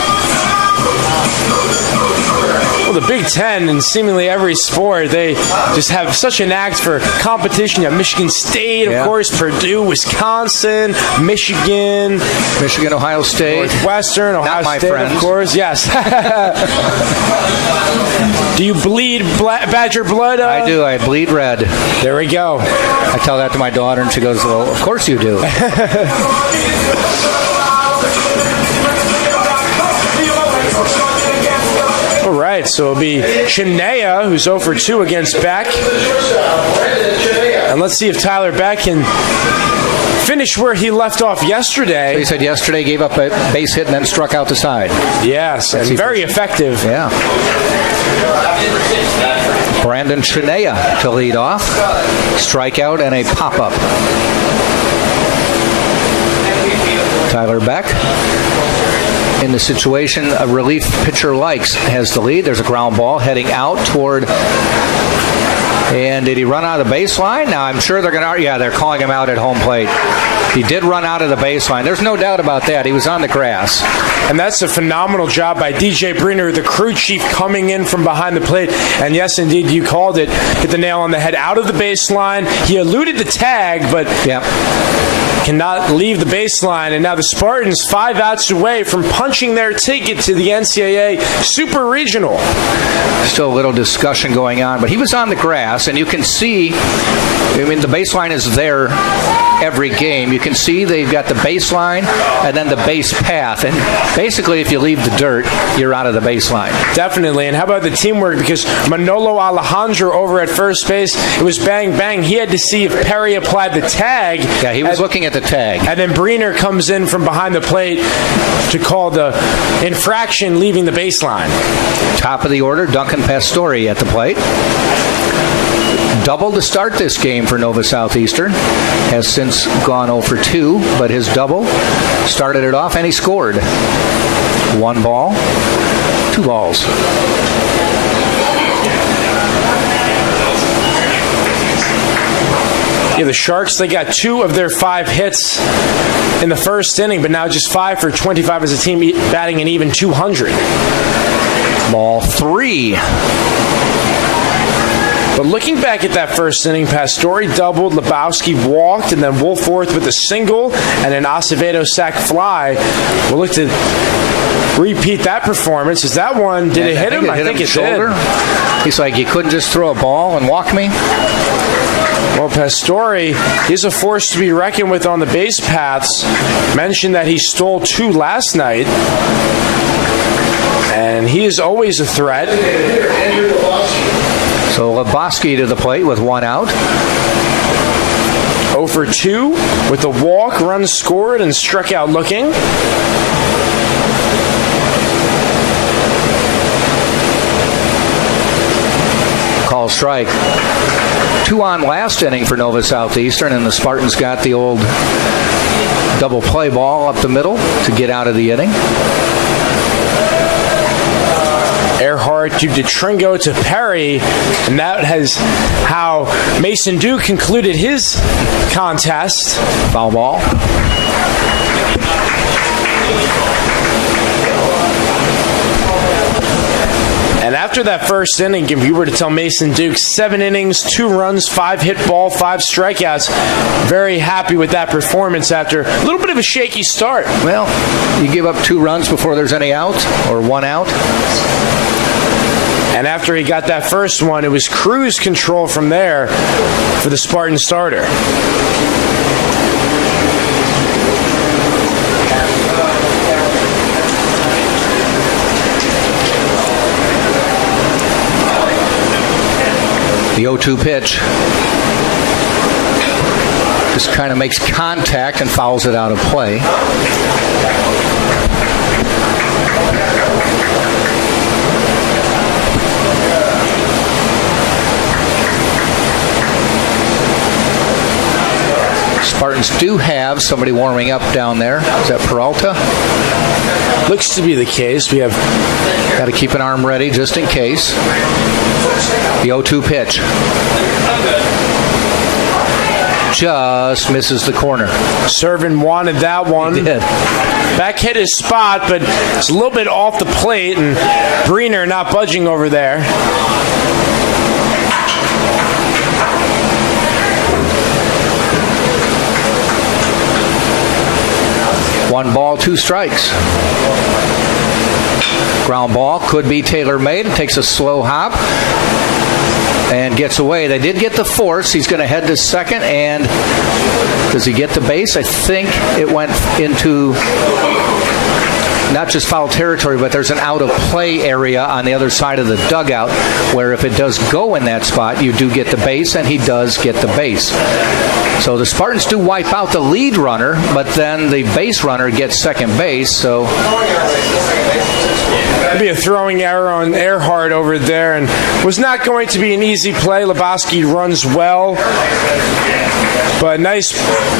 Well, the Big Ten in seemingly every sport, they just have such an act for competition. You have Michigan State, of course, Purdue, Wisconsin, Michigan, Ohio State, Northwestern, Ohio Not my State, friends. of course. Yes. Do you bleed Badger blood? I do. I bleed red. There we go. I tell that to my daughter, and she goes, "Well, of course you do." All right, so it'll be Chinea, who's 0 for 2 against Beck. And let's see if Tyler Beck can finish where he left off yesterday. So he said yesterday gave up a base hit and then struck out the side. Yes, and very effective. Yeah. Brandon Chinea to lead off. Strikeout and a pop-up. Tyler Beck in the situation a relief pitcher likes has the lead. There's a ground ball heading out toward... And did he run out of the baseline? Now, I'm sure they're going to... Yeah, they're calling him out at home plate. He did run out of the baseline. There's no doubt about that. He was on the grass. And that's a phenomenal job by DJ Breener, the crew chief, coming in from behind the plate. And yes, indeed, you called it. Hit the nail on the head. Out of the baseline. He eluded the tag, but... Yeah. Cannot leave the baseline, and now the Spartans 5 outs away from punching their ticket to the NCAA Super Regional. Still a little discussion going on, but he was on the grass, and you can see, I mean, the baseline is there every game. You can see they've got the baseline and then the base path, and basically if you leave the dirt, you're out of the baseline. Definitely, and how about the teamwork? Because Manolo Alejandro over at first base, it was bang, bang. He had to see if Perry applied the tag. Yeah, he was looking at the tag. And then Breener comes in from behind the plate to call the infraction leaving the baseline. Top of the order, Duncan Pastore at the plate. Double to start this game for Nova Southeastern. Has since gone 0 for 2, but his double started it off and he scored. 1 ball, 2 balls. Yeah, the Sharks, they got 2 of their 5 hits in the first inning, but now just 5 for 25 as a team, batting an even 200. Ball 3. But looking back at that first inning, Pastore doubled, Lebowski walked, and then Woolforth with a single and an Acevedo sac fly. We'll look to repeat that performance. Is that one, did it hit him? I think it did. He's like, you couldn't just throw a ball and walk me? Well, Pastore is a force to be reckoned with on the base paths. Mentioned that he stole 2 last night. And he is always a threat. So Lebowski to the plate with 1 out. 0 for 2 with the walk, runs scored, and struck out looking. Call strike. 2 on last inning for Nova Southeastern, and the Spartans got the old double play ball up the middle to get out of the inning. Earhart to DeTringo to Perry, and that has how Mason Duke concluded his contest. Foul ball. And after that first inning, if you were to tell Mason Duke 7 innings, 2 runs, 5 hit ball, 5 strikeouts, very happy with that performance after a little bit of a shaky start. Well, you give up 2 runs before there's any out, or 1 out. And after he got that first one, it was cruise control from there for the Spartan starter. The 0-2 pitch just kind of makes contact and fouls it out of play. Spartans do have somebody warming up down there. Is that Peralta? Looks to be the case. We have got to keep an arm ready just in case. The 0-2 pitch. Just misses the corner. Servin wanted that one. He did. Back hit his spot, but it's a little bit off the plate, and Breener not budging over there. One ball, 2 strikes. Ground ball could be tailor-made. Takes a slow hop and gets away. They did get the force. He's going to head to second, and does he get the base? I think it went into not just foul territory, but there's an out-of-play area on the other side of the dugout where if it does go in that spot, you do get the base, and he does get the base. So the Spartans do wipe out the lead runner, but then the base runner gets second base, so it'll be a throwing error on Earhart over there, and was not going to be an easy play. Lebowski runs well, but nice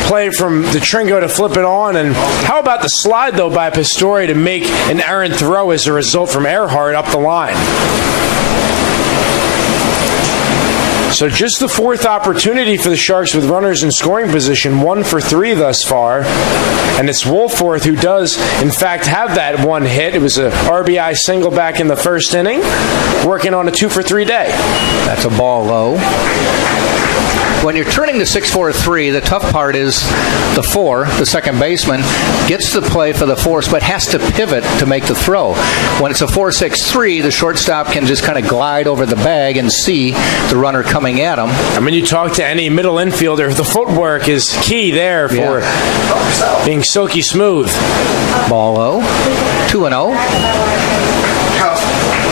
play from DeTringo to flip it on. And how about the slide, though, by Pastore to make an errant throw as a result from Earhart up the line? So just the 4th opportunity for the Sharks with runners in scoring position, 1 for 3 thus far. And it's Woolforth who does, in fact, have that 1 hit. It was a RBI single back in the first inning, working on a 2 for 3 day. That's a ball low. When you're turning to 6-4-3, the tough part is the 4, the second baseman, gets the play for the force, but has to pivot to make the throw. When it's a 4-6-3, the shortstop can just kind of glide over the bag and see the runner coming at him. And when you talk to any middle infielder, the footwork is key there for being silky smooth. Ball low, 2-0.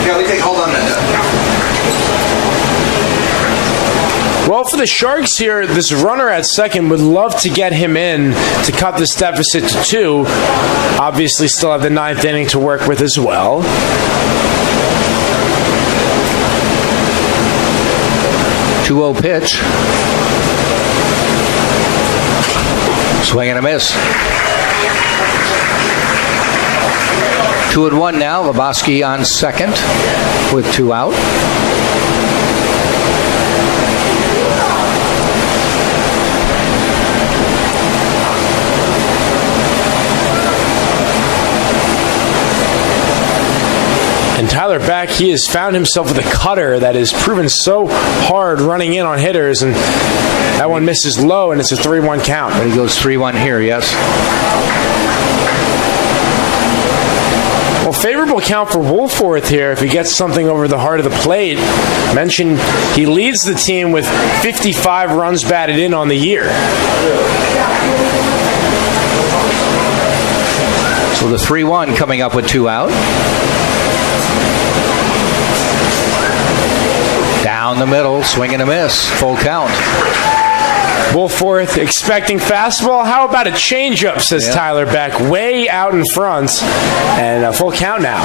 Yeah, we take hold on that. Well, for the Sharks here, this runner at second would love to get him in to cut this deficit to 2. Obviously, still have the 9th inning to work with as well. Two-0 pitch. Swing and a miss. 2-1 now. Lebowski on second with 2 out. And Tyler Beck, he has found himself with a cutter that has proven so hard running in on hitters, and that one misses low, and it's a 3-1 count. But he goes 3-1 here, yes. Well, favorable count for Woolforth here if he gets something over the heart of the plate. Mentioned he leads the team with 55 runs batted in on the year. So the 3-1 coming up with 2 out. Down the middle, swing and a miss, full count. Wolforth expecting fastball. How about a changeup, says Tyler Beck, way out in front. And a full count now.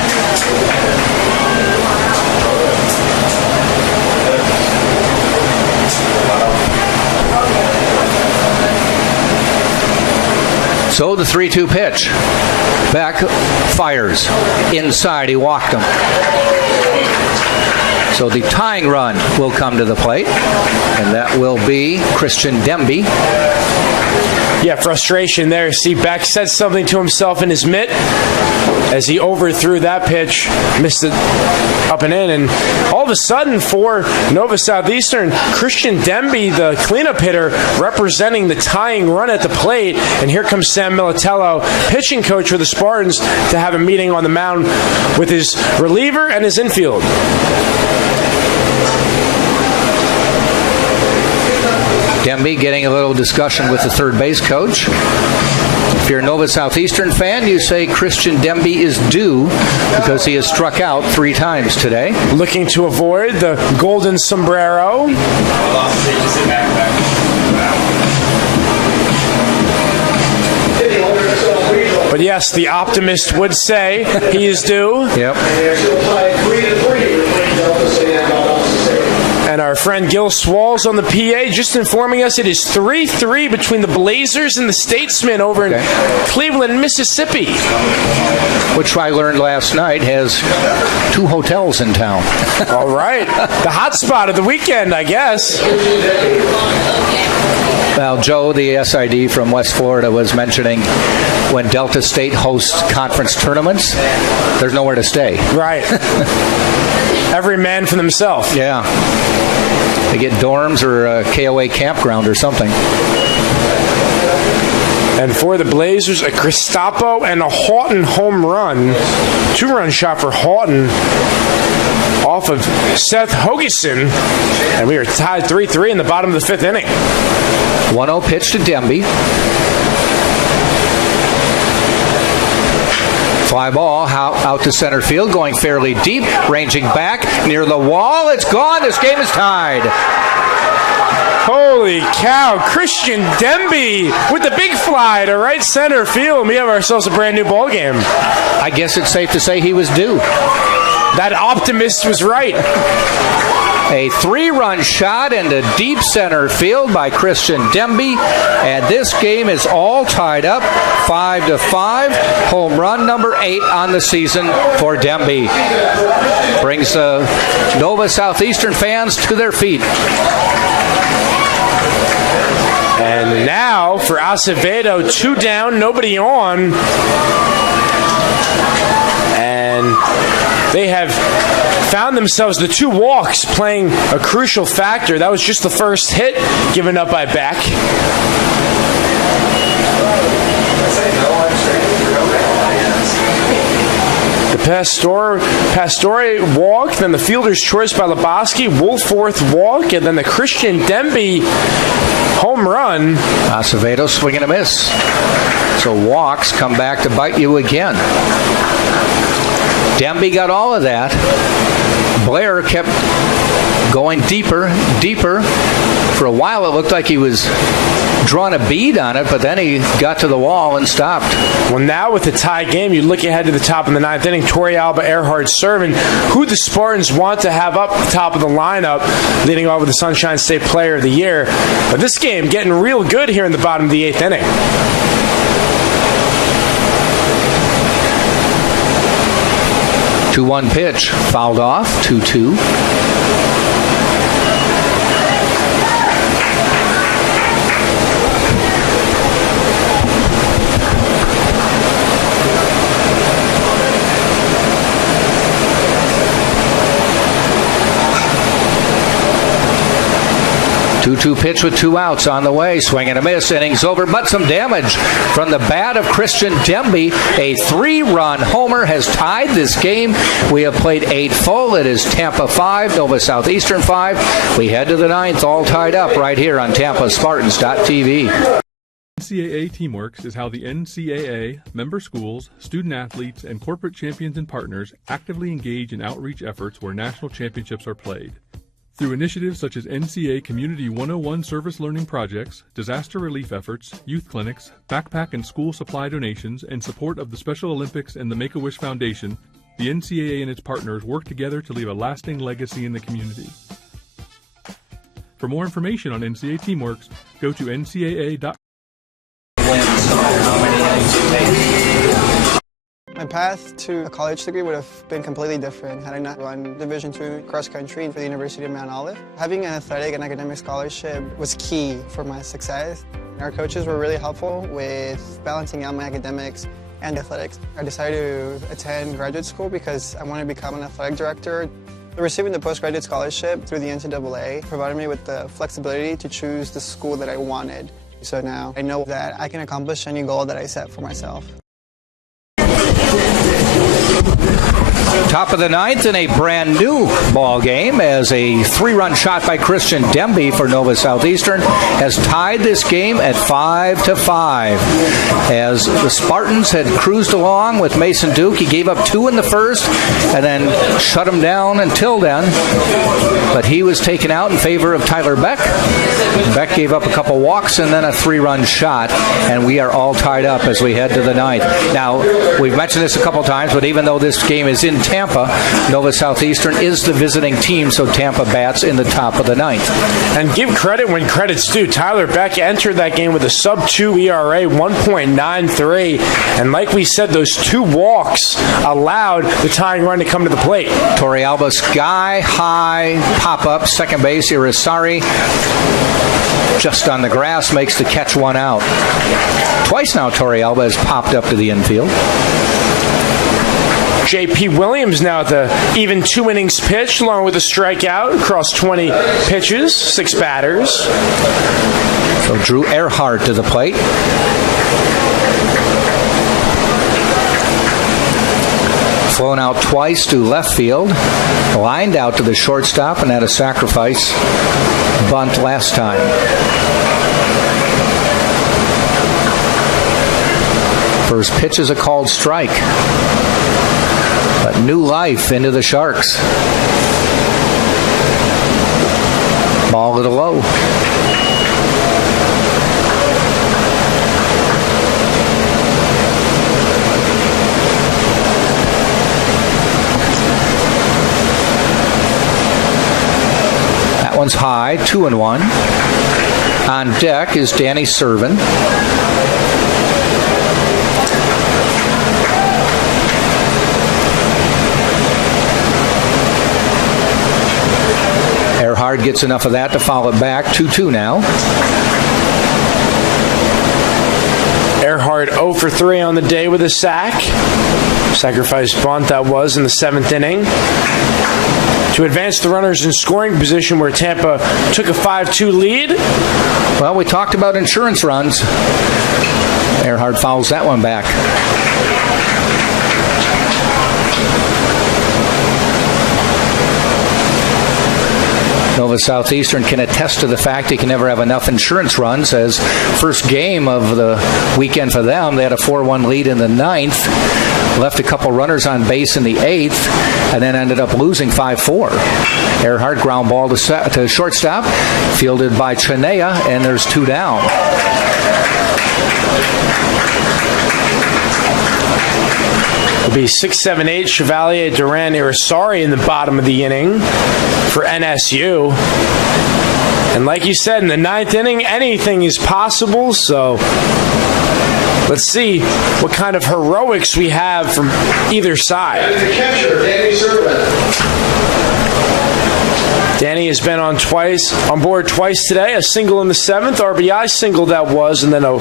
So the 3-2 pitch. Beck fires. Inside, he walked him. So the tying run will come to the plate, and that will be Christian Demby. Yeah, frustration there. See, Beck said something to himself in his mitt as he overthrew that pitch, missed it up and in, and all of a sudden for Nova Southeastern, Christian Demby, the cleanup hitter, representing the tying run at the plate, and here comes Sam Militello, pitching coach for the Spartans, to have a meeting on the mound with his reliever and his infield. Demby getting a little discussion with the third base coach. If you're a Nova Southeastern fan, you say Christian Demby is due because he has struck out 3 times today. Looking to avoid the golden sombrero. But yes, the optimist would say he is due. Yep. And our friend Gil Swalls on the PA just informing us it is 3-3 between the Blazers and the Statesmen over in Cleveland, Mississippi. Which I learned last night has 2 hotels in town. All right. The hot spot of the weekend, I guess. Well, Joe, the SID from West Florida, was mentioning when Delta State hosts conference tournaments, there's nowhere to stay. Right. Every man for themselves. Yeah. They get dorms or a KOA campground or something. And for the Blazers, a Cristapo and a Houghton home run. 2-run shot for Houghton off of Seth Hogeson. And we are tied 3-3 in the bottom of the 5th inning. 1-0 pitch to Demby. Fly ball out to center field, going fairly deep, ranging back near the wall. It's gone. This game is tied. Holy cow. Christian Demby with the big fly to right center field. We have ourselves a brand new ball game. I guess it's safe to say he was due. That optimist was right. A 3-run shot into deep center field by Christian Demby, and this game is all tied up 5-5. Home run number 8 on the season for Demby. Brings the Nova Southeastern fans to their feet. And now for Acevedo, 2 down, nobody on. And they have found themselves the 2 walks playing a crucial factor. That was just the first hit given up by Beck. The Pastore walk, then the fielder's choice by Lebowski, Wolforth walk, and then the Christian Demby home run. Acevedo swing and a miss. So walks come back to bite you again. Demby got all of that. Blair kept going deeper. For a while it looked like he was drawing a bead on it, but then he got to the wall and stopped. Well, now with the tie game, you look ahead to the top of the 9th inning. Torrealba, Earhart, Servin, who the Spartans want to have up the top of the lineup, leading off with the Sunshine State Player of the Year. But this game getting real good here in the bottom of the 8th inning. 2-1 pitch, fouled off, 2-2. Two pitch with 2 outs on the way. Swing and a miss. Innings over, but some damage from the bat of Christian Demby. A 3-run homer has tied this game. We have played 8 full. It is Tampa 5, Nova Southeastern 5. We head to the 9th, all tied up right here on TampaSpartans.tv. NCAA Teamworks is how the NCAA, member schools, student athletes, and corporate champions and partners actively engage in outreach efforts where national championships are played. Through initiatives such as NCAA Community 101 service learning projects, disaster relief efforts, youth clinics, backpack and school supply donations, and support of the Special Olympics and the Make-A-Wish Foundation, the NCAA and its partners work together to leave a lasting legacy in the community. For more information on NCAA Teamworks, go to ncaa.com. My path to a college degree would have been completely different had I not run Division II cross country for the University of Mount Olive. Having an athletic and academic scholarship was key for my success. Our coaches were really helpful with balancing out my academics and athletics. I decided to attend graduate school because I wanted to become an athletic director. Receiving the postgraduate scholarship through the NCAA provided me with the flexibility to choose the school that I wanted. So now I know that I can accomplish any goal that I set for myself. Top of the ninth in a brand new ball game as a three-run shot by Christian Demby for Nova Southeastern has tied this game at 5-5. As the Spartans had cruised along with Mason Duke, he gave up 2 in the first and then shut him down until then. But he was taken out in favor of Tyler Beck. Beck gave up a couple walks and then a 3-run shot, and we are all tied up as we head to the ninth. Now, we've mentioned this a couple times, but even though this game is in Tampa, Nova Southeastern is the visiting team, so Tampa bats in the top of the ninth. And give credit when credit's due. Tyler Beck entered that game with a sub-2 ERA, 1.93, and like we said, those 2 walks allowed the tying run to come to the plate. Torrealba sky-high pop-up, second base, Irisari just on the grass makes the catch 1 out. Twice now Torrealba has popped up to the infield. J.P. Williams now at the even 2 innings pitched, along with a strikeout across 20 pitches, 6 batters. So Drew Earhart to the plate. Flown out twice to left field, lined out to the shortstop, and had a sacrifice bunt last time. First pitch is a called strike. But new life into the Sharks. Ball to the low. That one's high, 2-1. On deck is Danny Servin. Earhart gets enough of that to foul it back. 2-2 now. Earhart 0 for 3 on the day with a sack. Sacrifice bunt that was in the 7th inning. To advance the runners in scoring position where Tampa took a 5-2 lead. Well, we talked about insurance runs. Earhart fouls that one back. Nova Southeastern can attest to the fact they can never have enough insurance runs, as first game of the weekend for them, they had a 4-1 lead in the 9th, left a couple runners on base in the 8th, and then ended up losing 5-4. Earhart ground ball to shortstop, fielded by Chinea, and there's 2 down. It'll be 6, 7, 8, Chevalier, Duran, Irisari in the bottom of the inning for NSU. And like you said, in the 9th inning, anything is possible, so let's see what kind of heroics we have from either side. That is the catcher, Danny Servin. Danny has been on board twice today, a single in the 7th, RBI single that was, and then a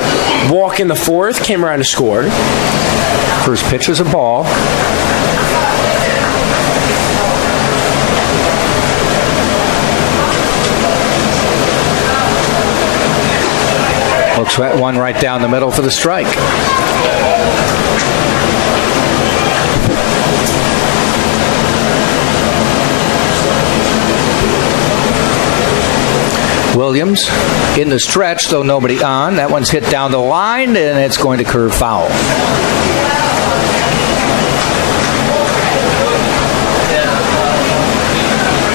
walk in the 4th, came around and scored. First pitch is a ball. Looks at one right down the middle for the strike. Williams in the stretch, though nobody on. That one's hit down the line, and it's going to curve foul.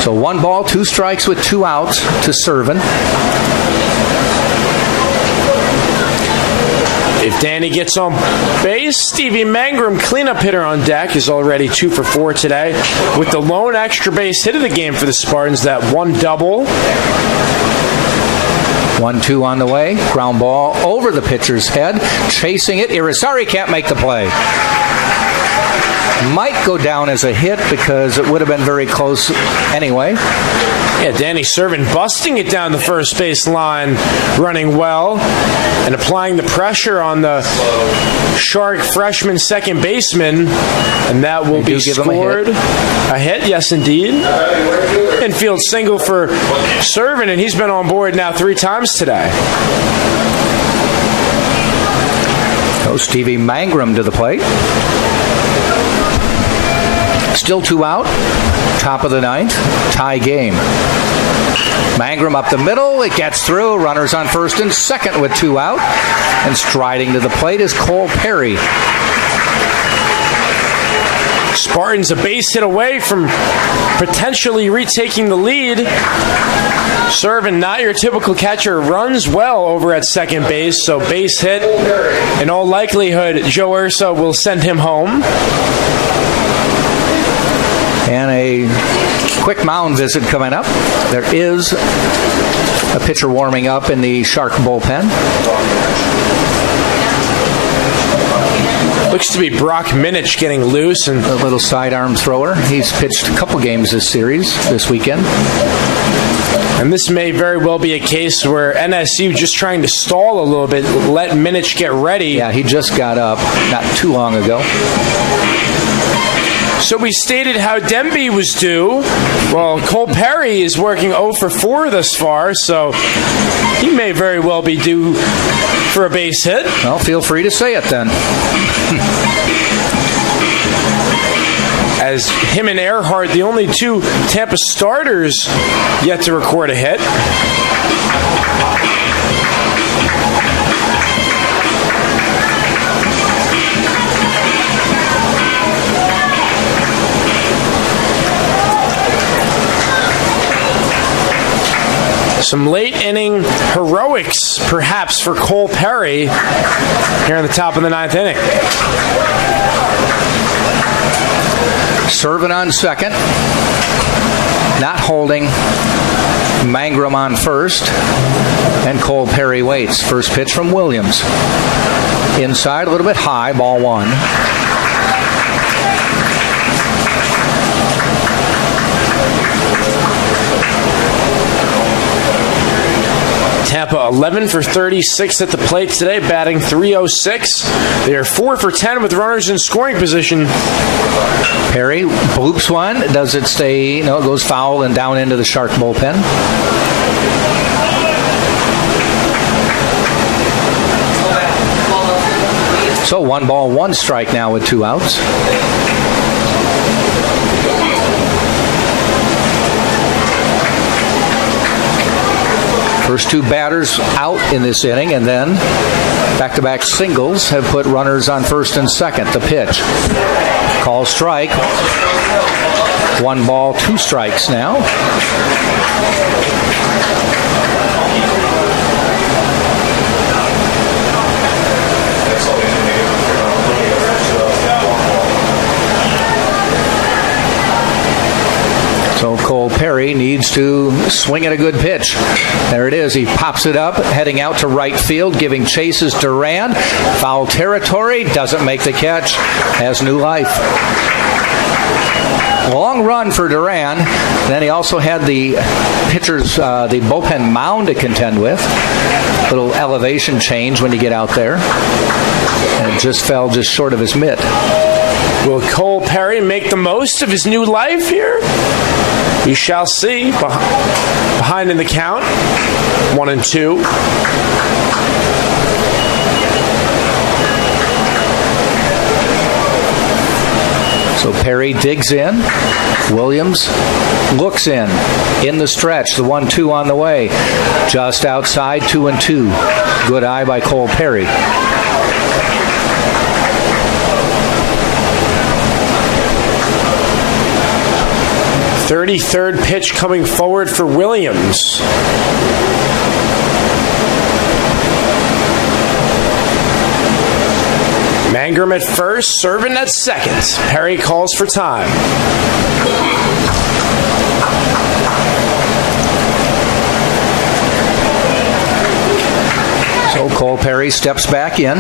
So 1 ball, 2 strikes with 2 outs to Servin. If Danny gets on base, Stevie Mangrum, cleanup hitter on deck, is already 2 for 4 today with the lone extra base hit of the game for the Spartans, that 1 double. 1-2 on the way. Ground ball over the pitcher's head. Chasing it. Irizarry can't make the play. Might go down as a hit because it would have been very close anyway. Yeah, Danny Servin busting it down the first base line, running well, and applying the pressure on the Shark freshman second baseman, and that will be scored. A hit, yes indeed. Infield single for Servin, and he's been on board now 3 times today. Goes Stevie Mangrum to the plate. Still 2 out. Top of the 9th. Tie game. Mangrum up the middle. It gets through. Runners on first and second with 2 out. And striding to the plate is Cole Perry. Spartans a base hit away from potentially retaking the lead. Servin, not your typical catcher, runs well over at second base, so base hit. In all likelihood, Joe Urso will send him home. And a quick mound visit coming up. There is a pitcher warming up in the Shark bullpen. Looks to be Brock Minich getting loose. And a little sidearm thrower. He's pitched a couple games this series, this weekend. And this may very well be a case where NSU just trying to stall a little bit, let Minich get ready. Yeah, he just got up not too long ago. So we stated how Demby was due. Well, Cole Perry is working 0 for 4 thus far, so he may very well be due for a base hit. Well, feel free to say it then. As him and Earhart, the only 2 Tampa starters yet to record a hit. Some late inning heroics, perhaps, for Cole Perry here in the top of the 9th inning. Servin on second. Not holding. Mangrum on first. And Cole Perry waits. First pitch from Williams. Inside, a little bit high, ball 1. Tampa 11 for 36 at the plate today, batting .306. They are 4 for 10 with runners in scoring position. Perry bloops one. Does it stay? No, it goes foul and down into the Shark bullpen. So 1 ball, 1 strike now with 2 outs. First 2 batters out in this inning, and then back-to-back singles have put runners on first and second. The pitch. Call strike. 1 ball, 2 strikes now. So Cole Perry needs to swing at a good pitch. There it is. He pops it up, heading out to right field, giving chases Duran. Foul territory, doesn't make the catch, has new life. Long run for Duran. Then he also had the pitcher's, the bullpen mound to contend with. Little elevation change when you get out there. And it just fell just short of his mitt. Will Cole Perry make the most of his new life here? We shall see. Behind in the count, 1-2. So Perry digs in. Williams looks in the stretch. The 1-2 on the way. Just outside, 2-2. Good eye by Cole Perry. 33rd pitch coming forward for Williams. Mangrum at first, Servin at second. Perry calls for time. So Cole Perry steps back in.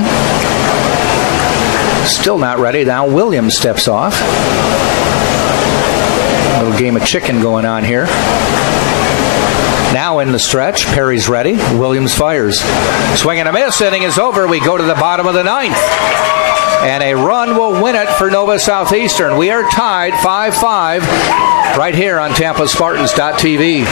Still not ready. Now Williams steps off. A little game of chicken going on here. Now in the stretch, Perry's ready. Williams fires. Swing and a miss. Inning is over. We go to the bottom of the ninth. And a run will win it for Nova Southeastern. We are tied 5-5 right here on TampaSpartans.tv.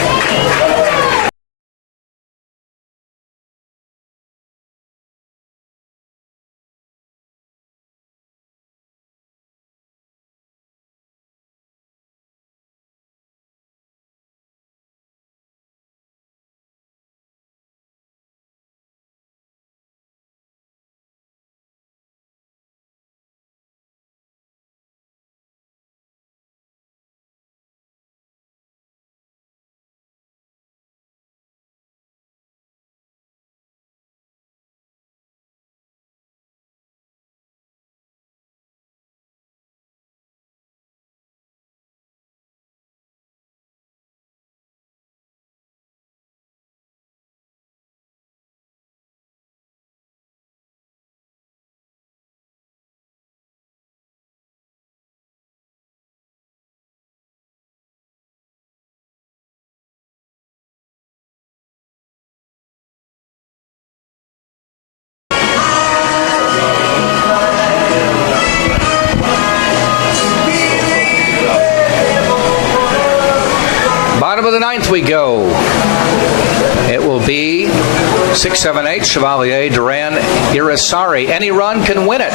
Bottom of the ninth we go. It will be 6-7-8, Chevalier, Duran, Irisari. Any run can win it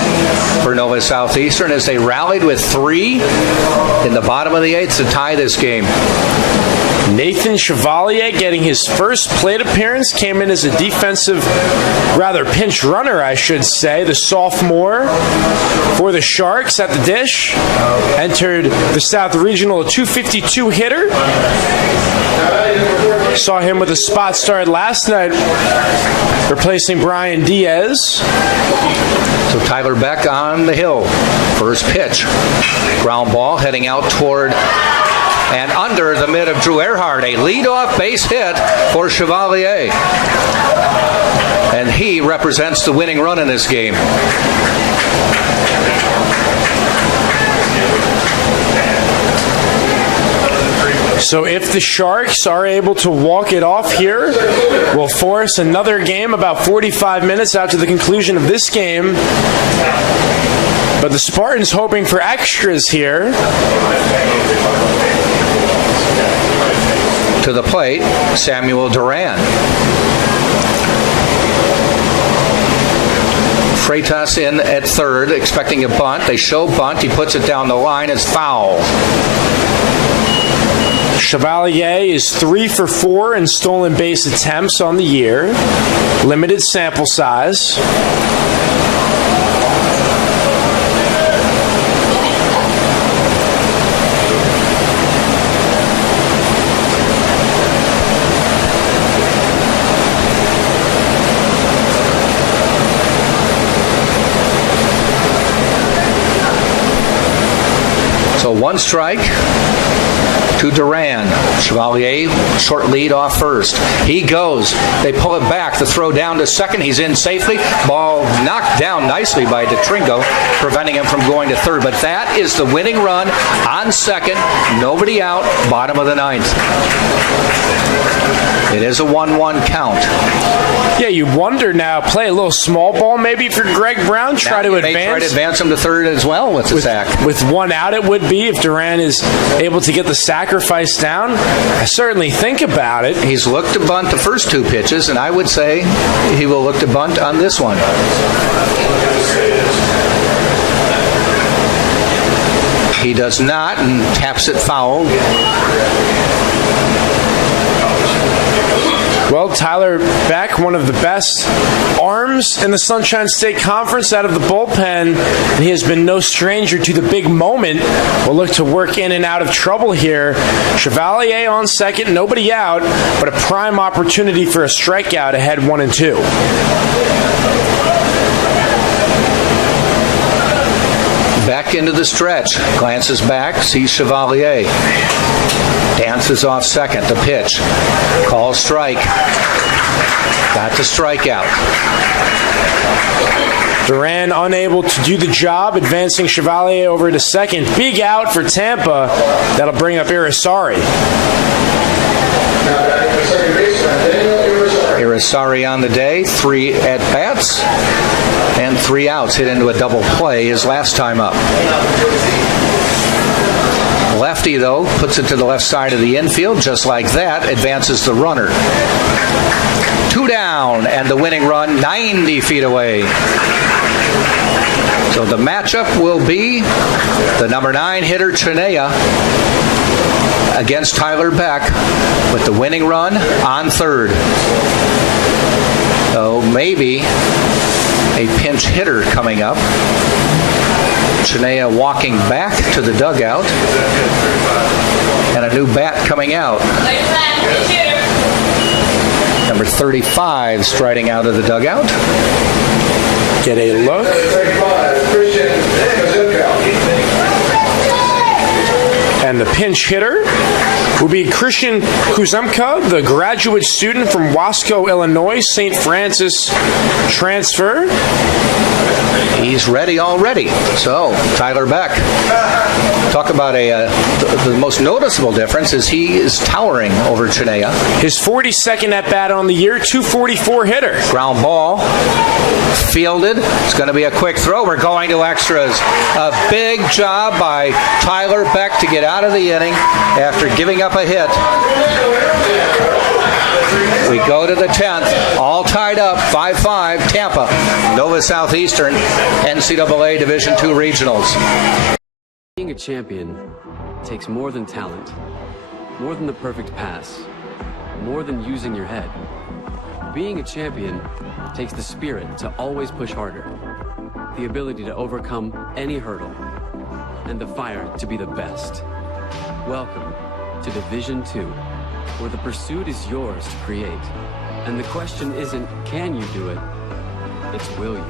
for Nova Southeastern as they rallied with 3 in the bottom of the 8th to tie this game. Nathan Chevalier getting his first plate appearance, came in as a defensive, rather pinch runner, I should say. The sophomore for the Sharks at the dish. Entered the South Regional, a .252 hitter. Saw him with a spot start last night, replacing Brian Diaz. So Tyler Beck on the hill. First pitch. Ground ball heading out toward and under the mid of Drew Earhart. A leadoff base hit for Chevalier. And he represents the winning run in this game. So if the Sharks are able to walk it off here, we'll force another game about 45 minutes after the conclusion of this game. But the Spartans hoping for extras here. To the plate, Samuel Duran. Freitas in at third, expecting a bunt. They show bunt. He puts it down the line. It's foul. Chevalier is 3 for 4 in stolen base attempts on the year. Limited sample size. So 1 strike to Duran. Chevalier, short lead off first. He goes. They pull it back. The throw down to second. He's in safely. Ball knocked down nicely by DeTringo, preventing him from going to third. But that is the winning run on second. Nobody out. Bottom of the ninth. It is a 1-1 count. Yeah, you wonder now, play a little small ball maybe for Greg Brown, try to advance him to third as well with the sack. With 1 out it would be if Duran is able to get the sacrifice down. I certainly think about it. He's looked to bunt the first 2 pitches, and I would say he will look to bunt on this one. He does not, and taps it foul. Well, Tyler Beck, one of the best arms in the Sunshine State Conference out of the bullpen, and he has been no stranger to the big moment. Will look to work in and out of trouble here. Chevalier on second, nobody out, but a prime opportunity for a strikeout ahead 1-2. Back into the stretch. Glances back, sees Chevalier. Dances off second. The pitch. Calls strike. Got the strikeout. Duran unable to do the job, advancing Chevalier over to second. Big out for Tampa. That'll bring up Irisari. Irisari on the day, 3 at-bats and 3 outs. Hit into a double play his last time up. Lefty, though, puts it to the left side of the infield. Just like that, advances the runner. 2 down, and the winning run 90 feet away. So the matchup will be the number 9 hitter, Chinea, against Tyler Beck with the winning run on third. So maybe a pinch hitter coming up. Chinea walking back to the dugout. And a new bat coming out. Number 35 striding out of the dugout. Get a look. And the pinch hitter will be Christian Kuzemka, the graduate student from Wasco, Illinois, St. Francis transfer. He's ready already. So, Tyler Beck. Talk about the most noticeable difference is he is towering over Chinea. His 42nd at-bat on the year, 244 hitter. Ground ball. Fielded. It's going to be a quick throw. We're going to extras. A big job by Tyler Beck to get out of the inning after giving up a hit. We go to the 10th, all tied up, 5-5, Tampa, Nova Southeastern, NCAA Division II Regionals. Being a champion takes more than talent, more than the perfect pass, more than using your head. Being a champion takes the spirit to always push harder, the ability to overcome any hurdle, and the fire to be the best. Welcome to Division II, where the pursuit is yours to create. And the question isn't, can you do it? It's, will you?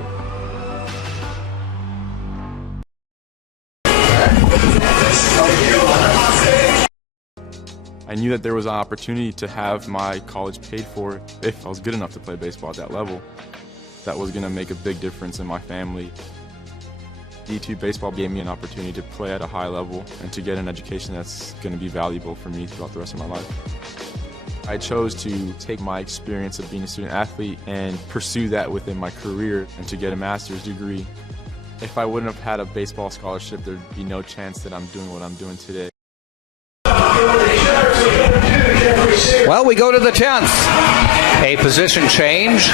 I knew that there was an opportunity to have my college paid for if I was good enough to play baseball at that level. That was going to make a big difference in my family. D2 baseball gave me an opportunity to play at a high level and to get an education that's going to be valuable for me throughout the rest of my life. I chose to take my experience of being a student athlete and pursue that within my career and to get a master's degree. If I wouldn't have had a baseball scholarship, there'd be no chance that I'm doing what I'm doing today. Well, we go to the 10th. A position change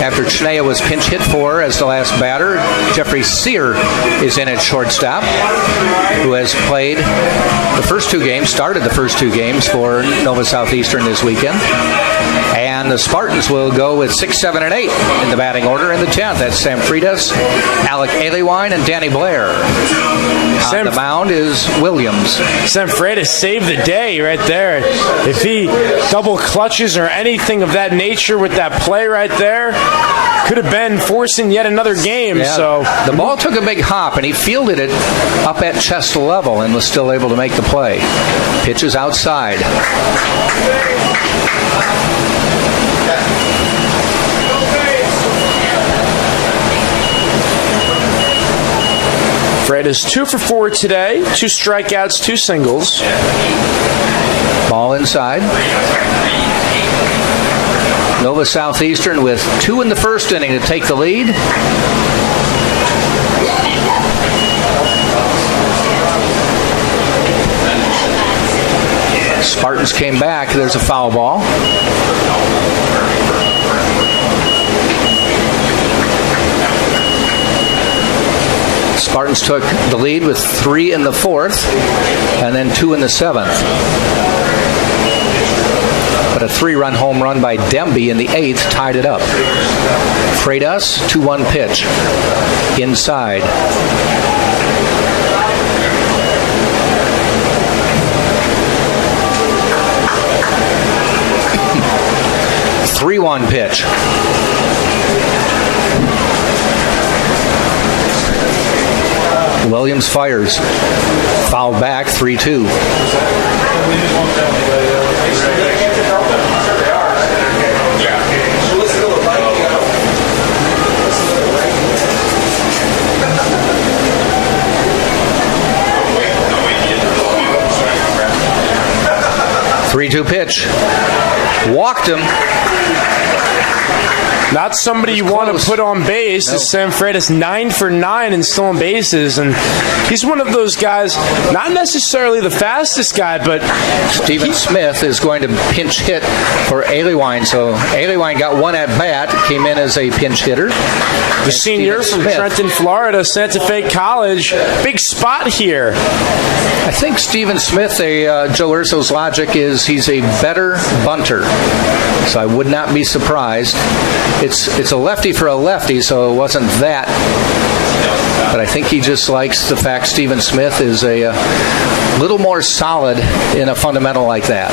after Chinea was pinch hit for as the last batter. Jeffrey Sear is in at shortstop, who has played the first 2 games, started the first 2 games for Nova Southeastern this weekend. And the Spartans will go with 6, 7, and 8 in the batting order in the 10th. That's Sam Freitas, Alec Aliwine, and Danny Blair. On the mound is Williams. Sam Freitas saved the day right there. If he double clutches or anything of that nature with that play right there, could have been forcing yet another game. Yeah, so the ball took a big hop, and he fielded it up at chest level and was still able to make the play. Pitches outside. Freitas 2 for 4 today, 2 strikeouts, 2 singles. Ball inside. Nova Southeastern with 2 in the first inning to take the lead. Spartans came back. There's a foul ball. Spartans took the lead with 3 in the 4th and then 2 in the 7th. But but a 3-run home run by Demby in the 8th tied it up. Freitas, 2-1 pitch. Inside. Three-one pitch. Williams fires. Foul back, 3-2. Three-two pitch. Walked him. Not somebody you want to put on base. No. Sam Freitas 9 for 9 in stolen bases, and he's one of those guys, not necessarily the fastest guy, but Stephen Smith is going to pinch hit for Aliwine. So Aliwine got one at bat, came in as a pinch hitter. The senior from Trenton, Florida, Santa Fe College, big spot here. I think Stephen Smith, Joe Urso's logic is he's a better bunter. So I would not be surprised. It's a lefty for a lefty, so it wasn't that. But I think he just likes the fact Stephen Smith is a little more solid in a fundamental like that.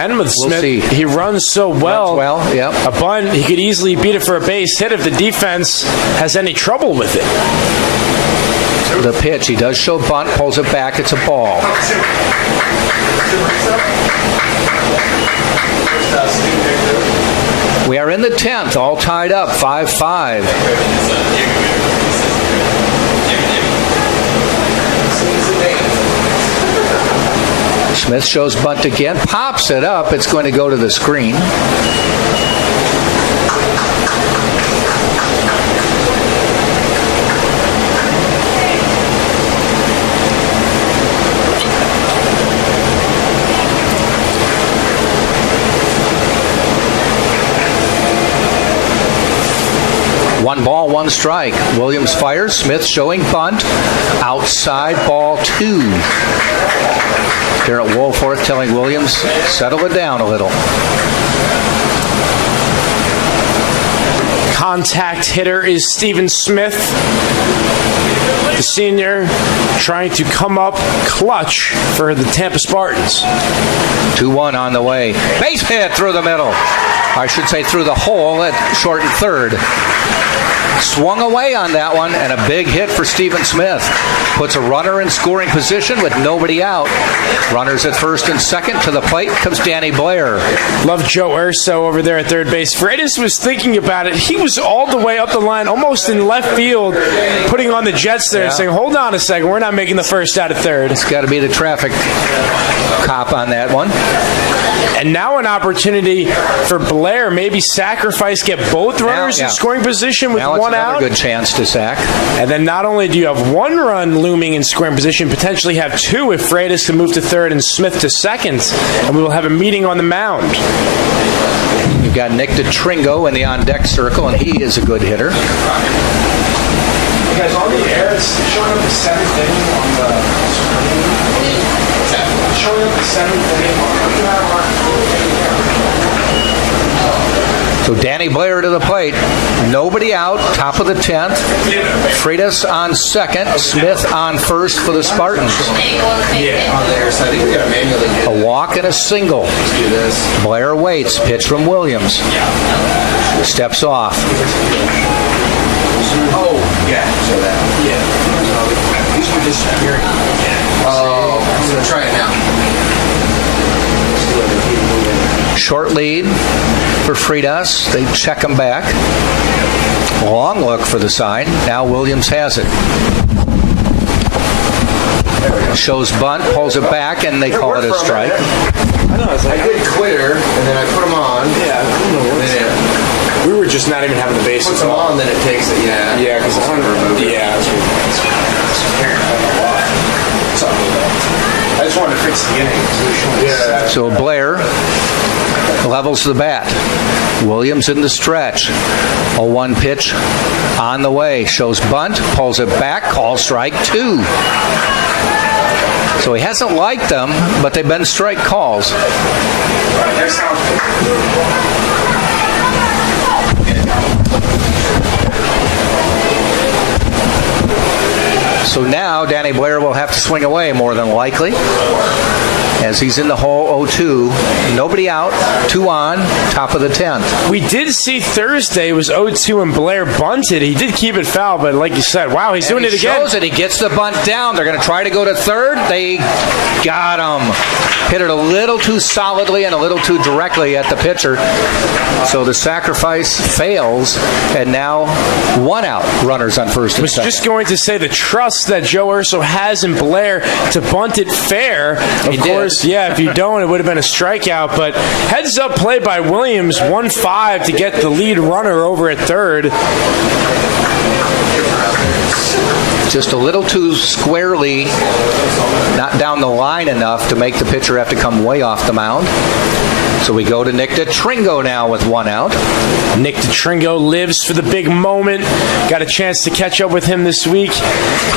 And with Smith, he runs so well. Yep. A bunt, he could easily beat it for a base hit if the defense has any trouble with it. The pitch, he does show bunt, pulls it back, it's a ball. We are in the 10th, all tied up, 5-5. Smith shows bunt again, pops it up, it's going to go to the screen. One ball, one strike. Williams fires. Smith showing bunt. Outside, ball 2. Garrett Woolforth telling Williams, settle it down a little. Contact hitter is Stephen Smith, the senior, trying to come up clutch for the Tampa Spartans. 2-1 on the way. Base hit through the middle. I should say through the hole at short and third. Swung away on that one, and a big hit for Stephen Smith. Puts a runner in scoring position with nobody out. Runners at first and second. To the plate comes Danny Blair. Love Joe Urso over there at third base. Freitas was thinking about it. He was all the way up the line, almost in left field, putting on the Jets there and saying, hold on a second, we're not making the first out of third. It's got to be the traffic cop on that one. And now an opportunity for Blair, maybe sacrifice, get both runners in scoring position with one out. Good chance to sack. And then not only do you have one run looming in scoring position, potentially have two if Freitas can move to third and Smith to second, and we will have a meeting on the mound. You've got Nick DeTringo in the on-deck circle, and he is a good hitter. You guys, on the air, it's showing up the 7th inning on the screen. Showing up the 7th inning on So Danny Blair to the plate. Nobody out. Top of the 10th. Freitas on second. Smith on first for the Spartans. A walk and a single. Blair waits. Pitch from Williams. Steps off. Oh, yeah. So that. Yeah. These were just hearing. Oh, I'm going to try it now. Short lead for Freitas. They check him back. Long look for the side. Now Williams has it. Shows bunt, pulls it back, and they call it a strike. I know. I did quitter, and then I put them on. Yeah. We were just not even having the bases. Puts them on, then it takes it. Yeah. Yeah, because it's under removed. Yeah. I just wanted to fix the inning. Yeah. So Blair levels the bat. Williams in the stretch. 0-1 pitch on the way. Shows bunt, pulls it back, call strike 2. So So he hasn't liked them, but they've been strike calls. So now Danny Blair will have to swing away more than likely, as he's in the hole 0-2. Nobody out, 2 on, top of the 10th. We did see Thursday was 0-2 and Blair bunted. He did keep it foul, but like you said, wow, he's doing it again. He shows it. He gets the bunt down. They're going to try to go to third. They got him. Hit it a little too solidly and a little too directly at the pitcher. So the sacrifice fails, and now 1 out. Runners on first and second. I was just going to say the trust that Joe Urso has in Blair to bunt it fair. Of course, yeah, if you don't, it would have been a strikeout. But heads up play by Williams, 1-5 to get the lead runner over at third. Just a little too squarely, not down the line enough to make the pitcher have to come way off the mound. So we go to Nick DeTringo now with 1 out. Nick DeTringo lives for the big moment. Got a chance to catch up with him this week.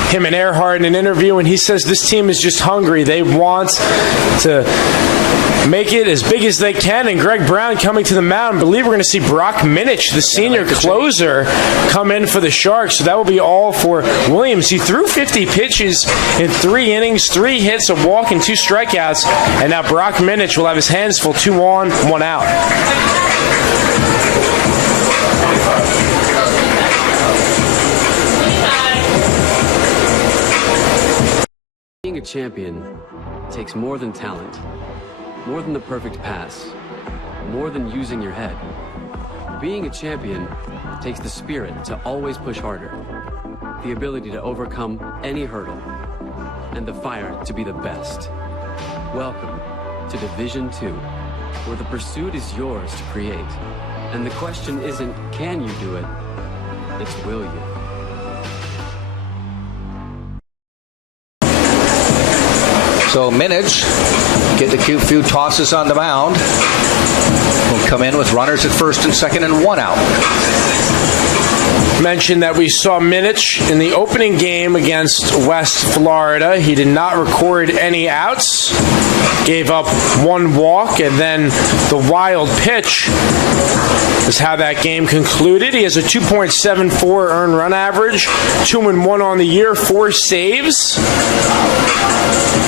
Him and Earhart in an interview, and he says this team is just hungry. They want to make it as big as they can, and Greg Brown coming to the mound. I believe we're going to see Brock Minich, the senior closer, come in for the Sharks. So that will be all for Williams. He threw 50 pitches in 3 innings, 3 hits, a walk, and 2 strikeouts. And now Brock Minich will have his hands full, 2 on, 1 out. Being a champion takes more than talent. More than the perfect pass, more than using your head. Being a champion takes the spirit to always push harder, the ability to overcome any hurdle, and the fire to be the best. Welcome to Division II, where the pursuit is yours to create. And the question isn't, can you do it? It's, will you? So Minich get a few tosses on the mound. Will come in with runners at first and second and 1 out. Mentioned that we saw Minich in the opening game against West Florida. He did not record any outs. Gave up 1 walk, and then the wild pitch is how that game concluded. He has a 2.74 earned run average, 2-1 on the year, 4 saves.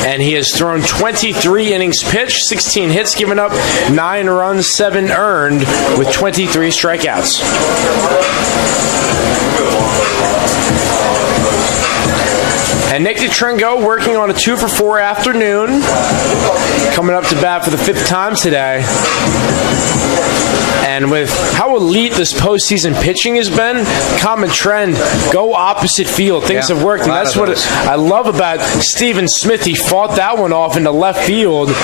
And he has thrown 23 innings pitched, 16 hits given up, 9 runs, 7 earned, with 23 strikeouts. And Nick DeTringo working on a 2-for-4 afternoon, coming up to bat for the 5th time today. And with how elite this postseason pitching has been, common trend, go opposite field. Things have worked, and that's what I love about Steven Smith. He fought that one off into left field.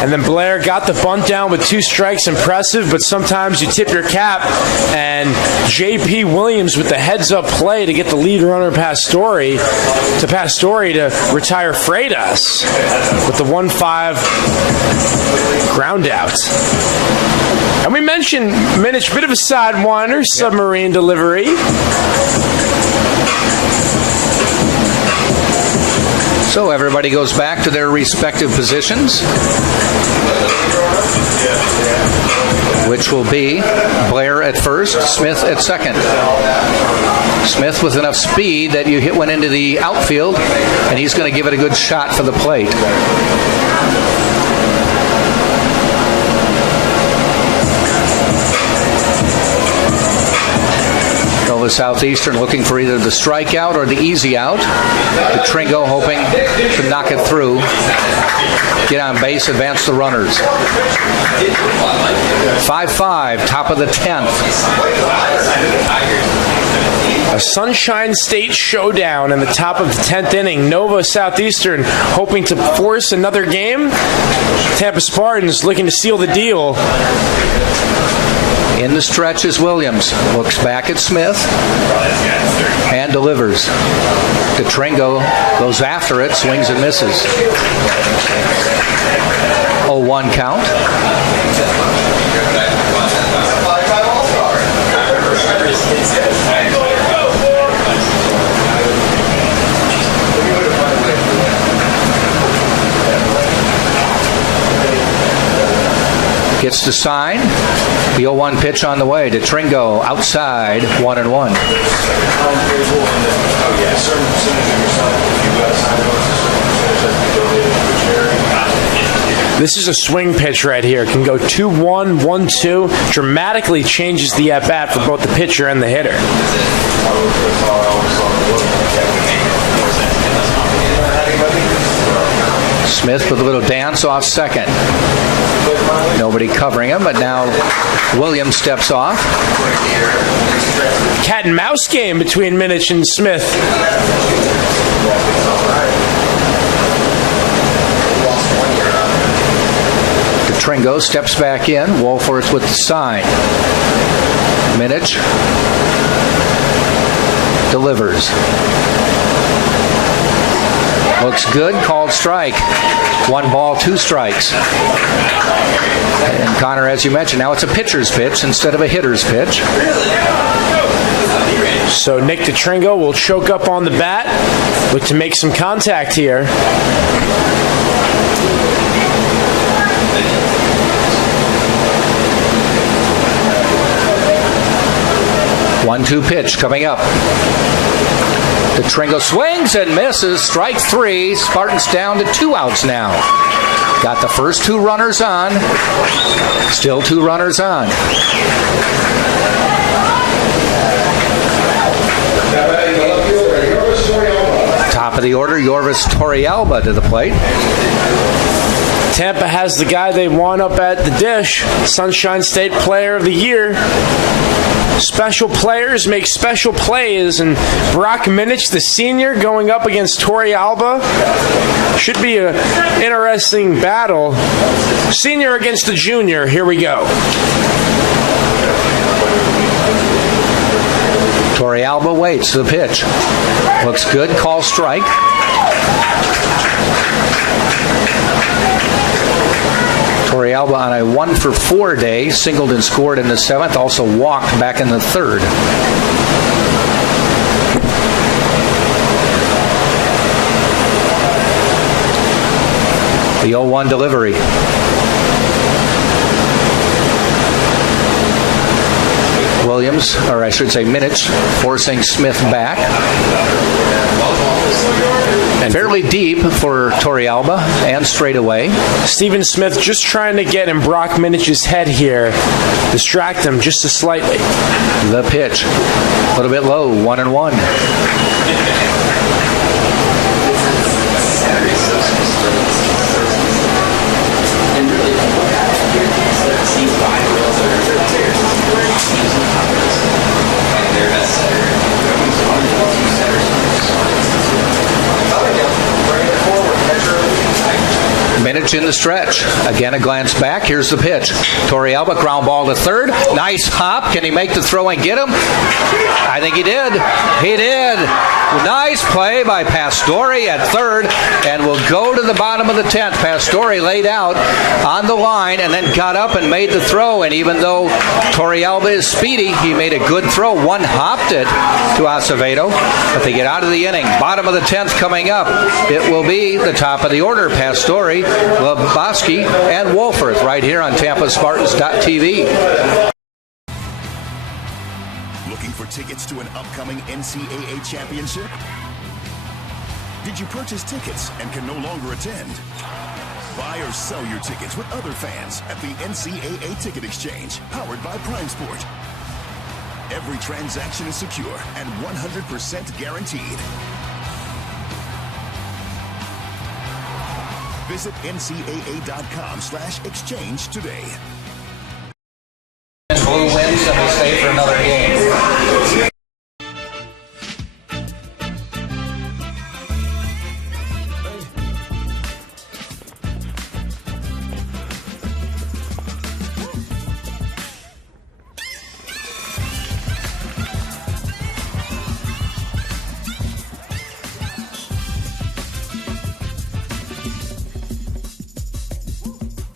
And then Blair got the bunt down with 2 strikes. Impressive, but sometimes you tip your cap. And J.P. Williams with the heads-up play to get the lead runner past Story to retire Freitas with the 1-5 ground out. And we mentioned Minich, bit of a sidewinder, submarine delivery. So everybody goes back to their respective positions, which will be Blair at first, Smith at second. Smith with enough speed that you hit one into the outfield, and he's going to give it a good shot for the plate. Southeastern looking for either the strikeout or the easy out. DeTringo hoping to knock it through, get on base, advance the runners. 5-5, top of the 10th. A Sunshine State showdown in the top of the 10th inning. Nova Southeastern hoping to force another game. Tampa Spartans looking to seal the deal. In the stretch is Williams. Looks back at Smith and delivers. DeTringo goes after it, swings and misses. 0-1 count. Gets the sign. The 0-1 pitch on the way to Tringo. Outside, 1-1. This is a swing pitch right here. Can go 2-1, 1-2. Dramatically changes the at-bat for both the pitcher and the hitter. Smith with a little dance off second. Nobody covering him, but now Williams steps off. Cat and mouse game between Minich and Smith. Tringo steps back in. Wolforth with the sign. Minich delivers. Looks good. Called strike. 1 ball, 2 strikes. And Connor, as you mentioned, now it's a pitcher's pitch instead of a hitter's pitch. So Nick DeTringo will choke up on the bat. Look to make some contact here. 1-2 pitch coming up. DeTringo swings and misses. Strike 3. Spartans down to 2 outs now. Got the first 2 runners on. Still 2 runners on. Top of the order, Yorvis Torrealba to the plate. Tampa has the guy they want up at the dish, Sunshine State Player of the Year. Special players make special plays, and Brock Minich, the senior, going up against Torrealba. Should be an interesting battle. Senior against the junior. Here we go. Torrealba waits the pitch. Looks good. Call strike. Torrealba on a 1-for-4 day, singled and scored in the 7th, also walked back in the 3rd. The 0-1 delivery. Williams, or I should say Minich, forcing Smith back. And fairly deep for Torrealba and straight away. Stephen Smith just trying to get in Brock Minich's head here. Distract him just slightly. The pitch. A little bit low, 1-1. Minich in the stretch. Again, a glance back. Here's the pitch. Torrealba, ground ball to 3rd. Nice hop. Can he make the throw and get him? I think he did. He did. Nice play by Pastore at 3rd, and will go to the bottom of the 10th. Pastore laid out on the line and then got up and made the throw. And even though Torrealba is speedy, he made a good throw. One hopped it to Acevedo, but they get out of the inning. Bottom of the 10th coming up. It will be the top of the order. Pastore, Lebowski, and Wolforth right here on TampaSpartans.tv. Looking for tickets to an upcoming NCAA championship? Did you purchase tickets and can no longer attend? Buy or sell your tickets with other fans at the NCAA Ticket Exchange, powered by Prime Sport. Every transaction is secure and 100% guaranteed. Visit ncaa.com/exchange today. Blue wins and we stay for another game.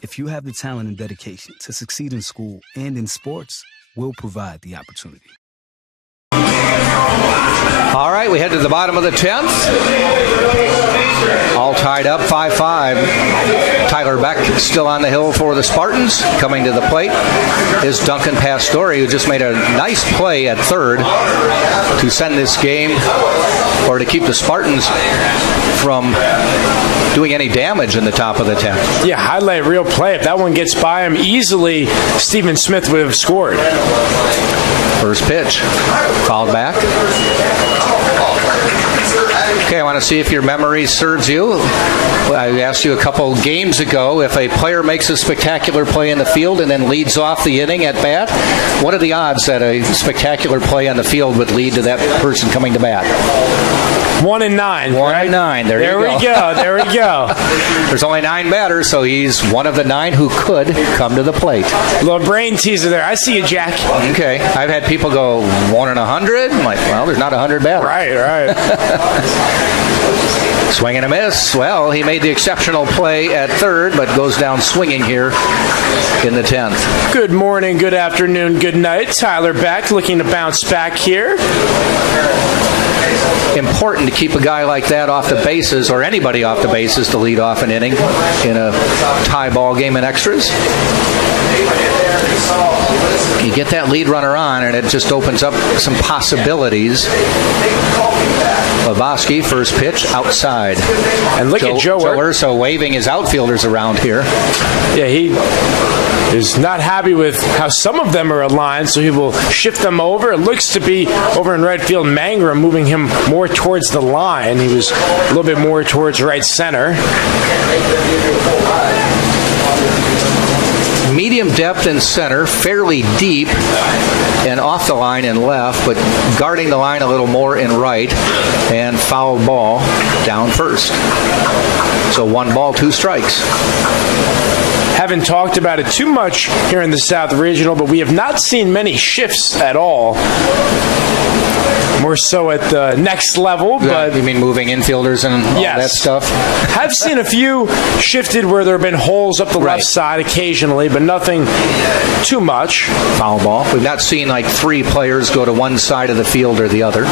If you have the talent and dedication to succeed in school and in sports, we'll provide the opportunity. All right, we head to the bottom of the 10th. All tied up, 5-5. Tyler Beck still on the hill for the Spartans. Coming to the plate is Duncan Pastore, who just made a nice play at third to send this game, or to keep the Spartans from doing any damage in the top of the 10th. Yeah, highlight reel play. If that one gets by him easily, Stephen Smith would have scored. First pitch, called back. Okay, I want to see if your memory serves you. I asked you a couple games ago, if a player makes a spectacular play in the field and then leads off the inning at bat, what are the odds that a spectacular play on the field would lead to that person coming to bat? 1 in 9. 1 in 9. There you go. There we go. There's only 9 batters, so he's one of the 9 who could come to the plate. Little brain teaser there. I see you, Jack. Okay. I've had people go 1 in 100. I'm like, well, there's not 100 batters. Right. Swing and a miss. Well, he made the exceptional play at third, but goes down swinging here in the 10th. Good morning, good afternoon, good night. Tyler Beck looking to bounce back here. Important to keep a guy like that off the bases, or anybody off the bases, to lead off an inning in a tie ball game in extras. You get that lead runner on, and it just opens up some possibilities. Lavoski, first pitch, outside. And look at Joe Urso waving his outfielders around here. Yeah, he is not happy with how some of them are aligned, so he will shift them over. It looks to be over in right field, Mangrum moving him more towards the line. He was a little bit more towards right center. Medium depth in center, fairly deep and off the line in left, but guarding the line a little more in right, and foul ball down first. So 1 ball, 2 strikes. Haven't talked about it too much here in the South Regional, but we have not seen many shifts at all. More so at the next level. But you mean moving infielders and all that stuff? I've seen a few shifted where there have been holes up the left side occasionally, but nothing too much. Foul ball. We've not seen like 3 players go to one side of the field or the other.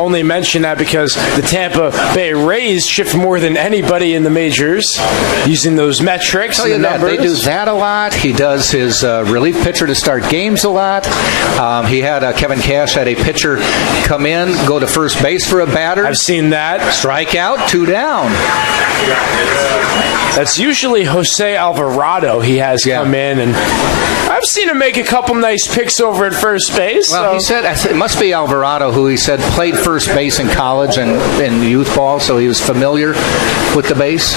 Only mention that because the Tampa Bay Rays shift more than anybody in the majors using those metrics and the numbers. They do that a lot. He does his relief pitcher to start games a lot. He had Kevin Cash had a pitcher come in, go to first base for a batter. I've seen that. Strikeout, 2 down. That's usually Jose Alvarado he has come in, and I've seen him make a couple nice picks over at first base. Well, he said it must be Alvarado, who he said played first base in college and in youth ball, so he was familiar with the base.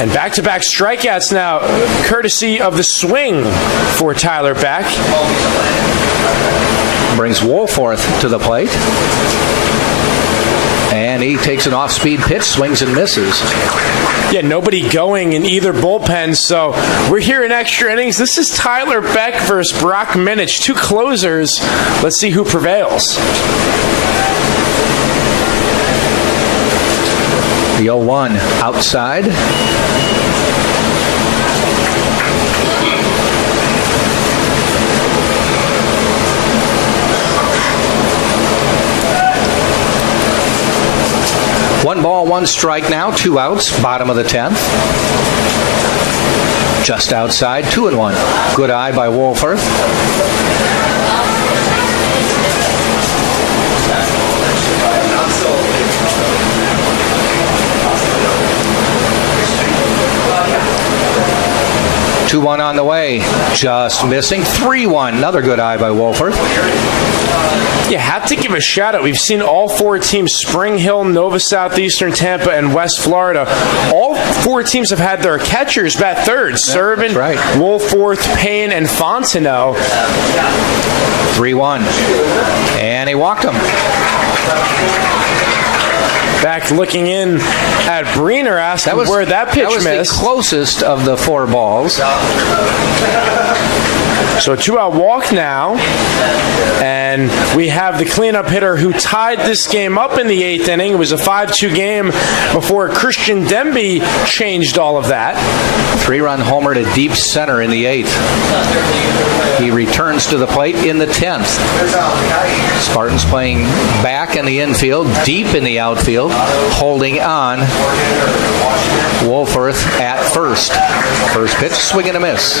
And back-to-back strikeouts now, courtesy of the swing for Tyler Beck. Brings Woolforth to the plate. And he takes an off-speed pitch, swings and misses. Yeah, nobody going in either bullpen, so we're here in extra innings. This is Tyler Beck versus Brock Minich, 2 closers. Let's see who prevails. The 0-1 outside. One ball, 1 strike now, 2 outs, bottom of the 10th. Just outside, 2-1. Good eye by Woolforth. Two-1 on the way, just missing. 3-1, another good eye by Woolforth. You have to give a shout out. We've seen all 4 teams, Spring Hill, Nova Southeastern, Tampa, and West Florida. All 4 teams have had their catchers bat third. Servin, Woolforth, Payne, and Fontenot. 3-1. And he walked him. Back looking in at Breener, asking where that pitch missed. That was the closest of the 4 balls. So a 2-out walk now, and we have the cleanup hitter who tied this game up in the 8th inning. It was a 5-2 game before Christian Demby changed all of that. 3-run homer to deep center in the 8th. He returns to the plate in the 10th. Spartans playing back in the infield, deep in the outfield, holding on. Wolforth at first. First pitch, swing and a miss.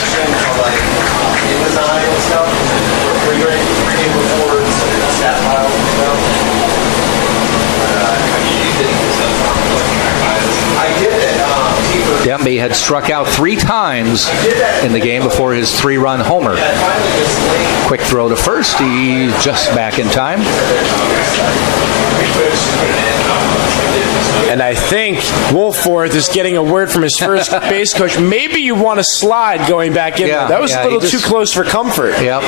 Demby had struck out 3 times in the game before his 3-run homer. Quick throw to first. He's just back in time. And I think Wolforth is getting a word from his first base coach. Maybe you want to slide going back in there. That was a little too close for comfort. Yep.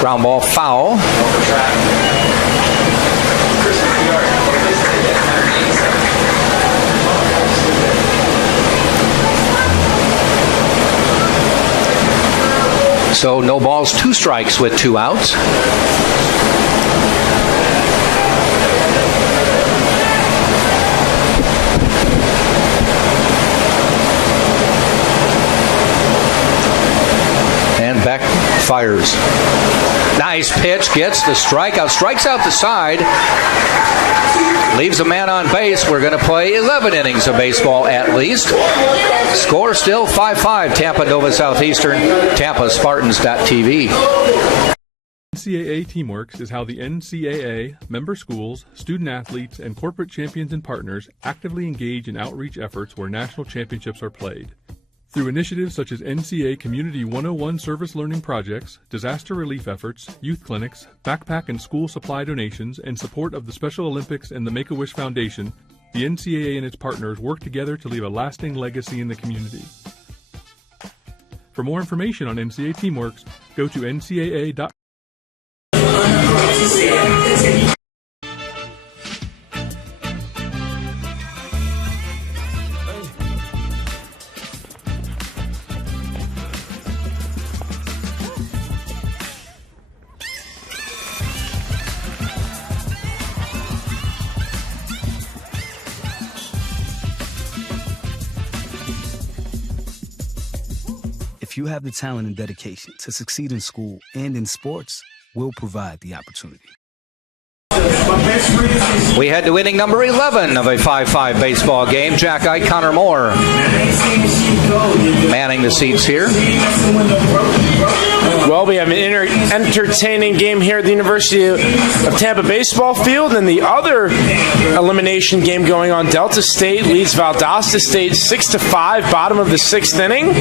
Ground ball foul. So no balls, 2 strikes with 2 outs. And Beck fires. Nice pitch, gets the strikeout, strikes out the side, leaves a man on base. We're going to play 11 innings of baseball at least. Score still 5-5, Tampa Nova Southeastern, Tampa Spartans.tv. NCAA Teamworks is how the NCAA, member schools, student athletes, and corporate champions and partners actively engage in outreach efforts where national championships are played. Through initiatives such as NCAA Community 101 service learning projects, disaster relief efforts, youth clinics, backpack and school supply donations, and support of the Special Olympics and the Make-A-Wish Foundation, the NCAA and its partners work together to leave a lasting legacy in the community. For more information on NCAA Teamworks, go to ncaa.org. If you have the talent and dedication to succeed in school and in sports, we'll provide the opportunity. We head to inning number 11 of a 5-5 baseball game. Jack Ike, Connor Moore manning the seats here. Well, we have an entertaining game here at the University of Tampa baseball field, and the other elimination game going on. Delta State leads Valdosta State 6-5, bottom of the 6th inning.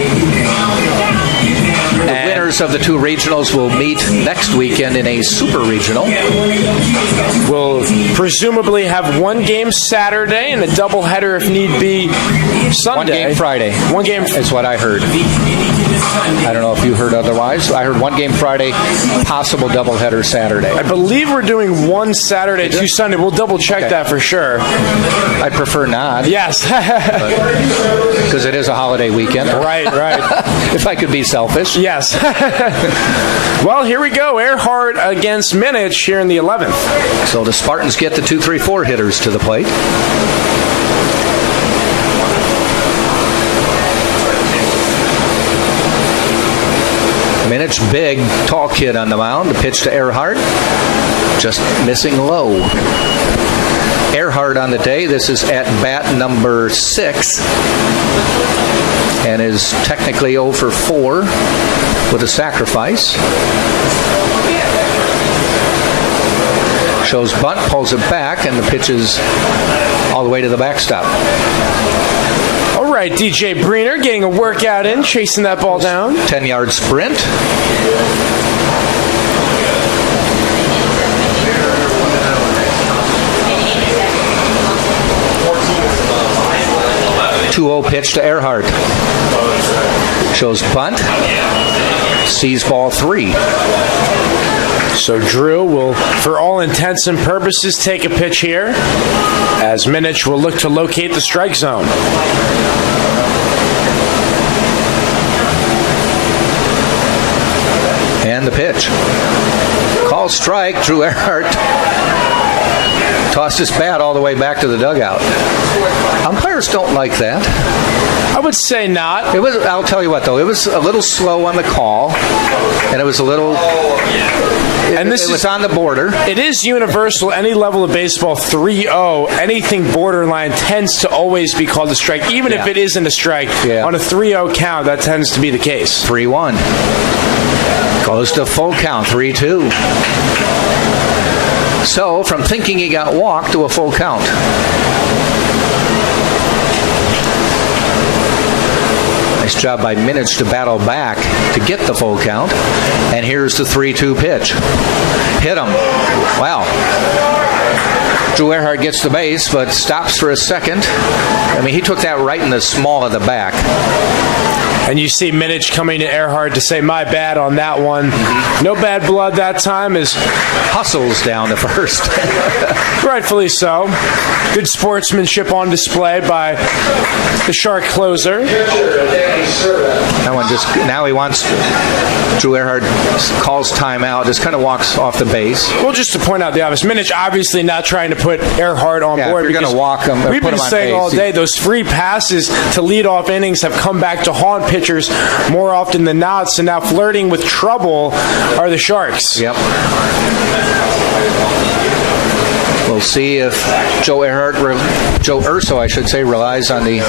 The winners of the 2 regionals will meet next weekend in a super regional. We'll presumably have 1 game Saturday and a doubleheader if need be Sunday. 1 game Friday. 1 game. Is what I heard. I don't know if you heard otherwise. I heard 1 game Friday, possible doubleheader Saturday. I believe we're doing 1 Saturday, 2 Sunday. We'll double check that for sure. I'd prefer not. Yes. Because it is a holiday weekend. Right. If I could be selfish. Yes. Well, here we go. Earhart against Minich here in the 11th. So the Spartans get the 2-3-4 hitters to the plate. Minich, big, tall kid on the mound. The pitch to Earhart, just missing low. Earhart on the day, this is at bat number 6, and is technically 0 for 4 with a sacrifice. Shows bunt, pulls it back, and the pitch is all the way to the backstop. All right, DJ Breener getting a workout in, chasing that ball down. 10-yard sprint. .2-0 pitch to Earhart. Shows bunt. Sees ball 3. So Drew will, for all intents and purposes, take a pitch here, as Minich will look to locate the strike zone. And the pitch. Call strike. Drew Earhart tossed his bat all the way back to the dugout. Umpires don't like that. I would say not. It was. I'll tell you what, though. It was a little slow on the call, and it was a little... And this was on the border. It is universal. Any level of baseball, 3-0, anything borderline tends to always be called a strike, even if it isn't a strike. Yeah. On a 3-0 count, that tends to be the case. 3-1. Goes to full count, 3-2. So, from thinking he got walked to a full count. Nice job by Minich to battle back to get the full count. And here's the 3-2 pitch. Hit him. Wow. Drew Earhart gets the base, but stops for a second. I mean, he took that right in the small of the back. And you see Minich coming to Earhart to say, my bad on that one. No bad blood that time as hustles down to first. Rightfully so. Good sportsmanship on display by the Shark closer. That one just, now he wants, Drew Earhart calls timeout, just kind of walks off the base. Well, just to point out the obvious, Minich obviously not trying to put Earhart on board. If you're going to walk him, we've been saying all day, those free passes to lead off innings have come back to haunt pitchers more often than not, so now flirting with trouble are the Sharks. Yep. We'll see if Joe Urso, I should say, relies on the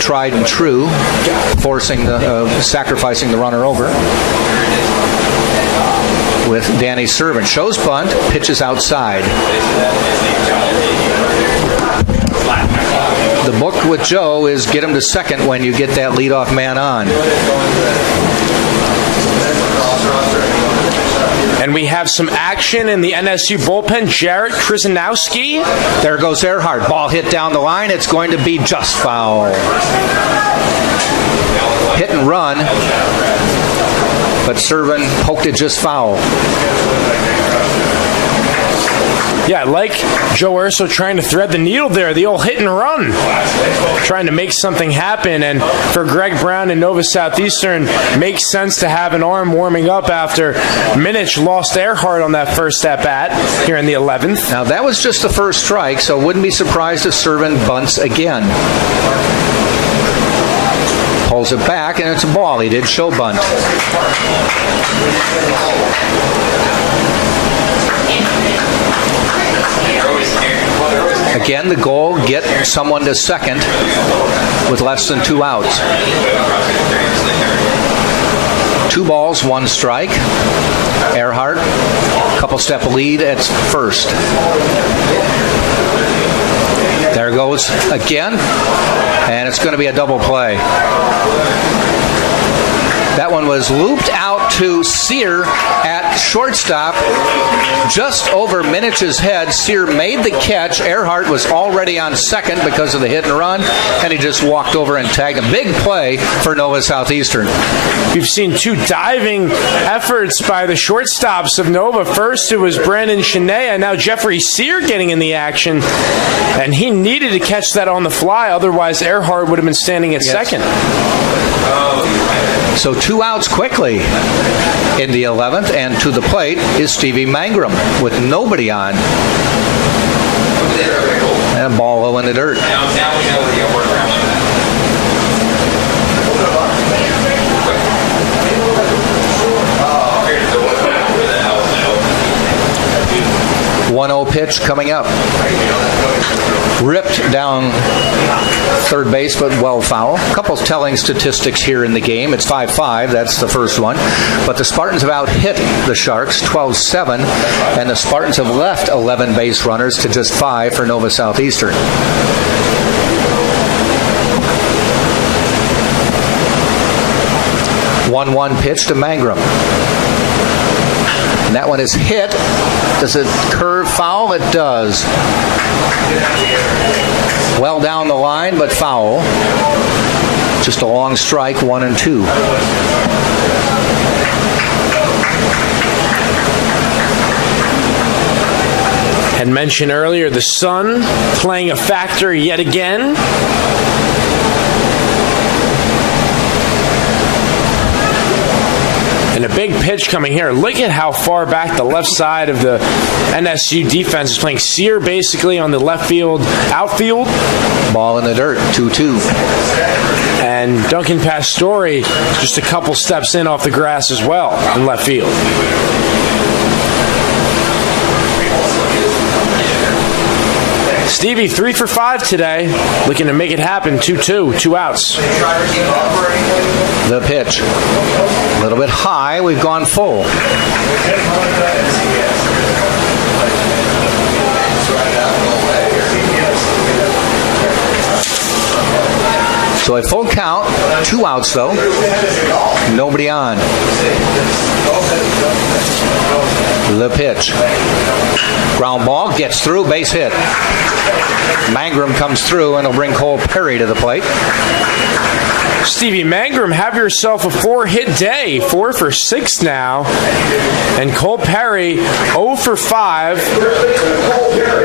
tried and true, sacrificing the runner over. With Danny Servant. Shows bunt, pitches outside. The book with Joe is get him to second when you get that leadoff man on. And we have some action in the NSU bullpen. Jarrett Krzyzanowski. There goes Earhart. Ball hit down the line. It's going to be just foul. Hit and run. But Servant poked it just foul. Yeah, I like Joe Urso trying to thread the needle there, the old hit and run. Trying to make something happen. And for Greg Brown and Nova Southeastern, makes sense to have an arm warming up after Minich lost Earhart on that first at-bat here in the 11th. Now, that was just the first strike, so wouldn't be surprised if Servant bunts again. Pulls it back, and it's a ball. He did show bunt. Again, the goal, get someone to second with less than 2 outs. 2 balls, 1 strike. Earhart, couple step lead at first. There goes again, and it's going to be a double play. That one was looped out to Sear at shortstop, just over Minich's head. Sear made the catch. Earhart was already on second because of the hit and run, and he just walked over and tagged a big play for Nova Southeastern. We've seen 2 diving efforts by the shortstops of Nova. First, it was Brandon Shenea, and now Jeffrey Sear getting in the action, and he needed to catch that on the fly. Otherwise, Earhart would have been standing at second. So 2 outs quickly in the 11th, and to the plate is Stevie Mangrum with nobody on. And a ball low in the dirt. Now we know where the workaround is. 1-0 pitch coming up. Ripped down third base, but well foul. A couple telling statistics here in the game. It's 5-5. That's the first one. But the Spartans have out-hit the Sharks 12-7, and the Spartans have left 11 base runners to just 5 for Nova Southeastern. One pitch to Mangrum. And that one is hit. Does it curve foul? It does. Well down the line, but foul. Just a long strike, 1-2. Had mentioned earlier the sun playing a factor yet again. And a big pitch coming here. Look at how far back the left side of the NSU defense is playing. Sear basically on the left field, outfield. Ball in the dirt, 2-2. And Duncan Pastore just a couple steps in off the grass as well in left field. Stevie 3 for 5 today, looking to make it happen. 2-2, 2 outs. The pitch, a little bit high. We've gone full. So a full count, 2 outs though. Nobody on. The pitch. Ground ball, gets through, base hit. Mangrum comes through and will bring Cole Perry to the plate. Stevie Mangrum, have yourself a 4-hit day. 4 for 6 now. And Cole Perry, 0 for 5.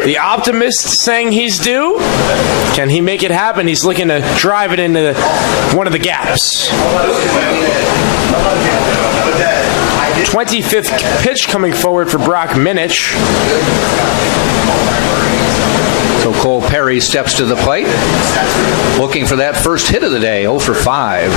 The optimist saying he's due. Can he make it happen? He's looking to drive it into one of the gaps. 25th pitch coming forward for Brock Minich. So Cole Perry steps to the plate, looking for that first hit of the day, 0 for 5.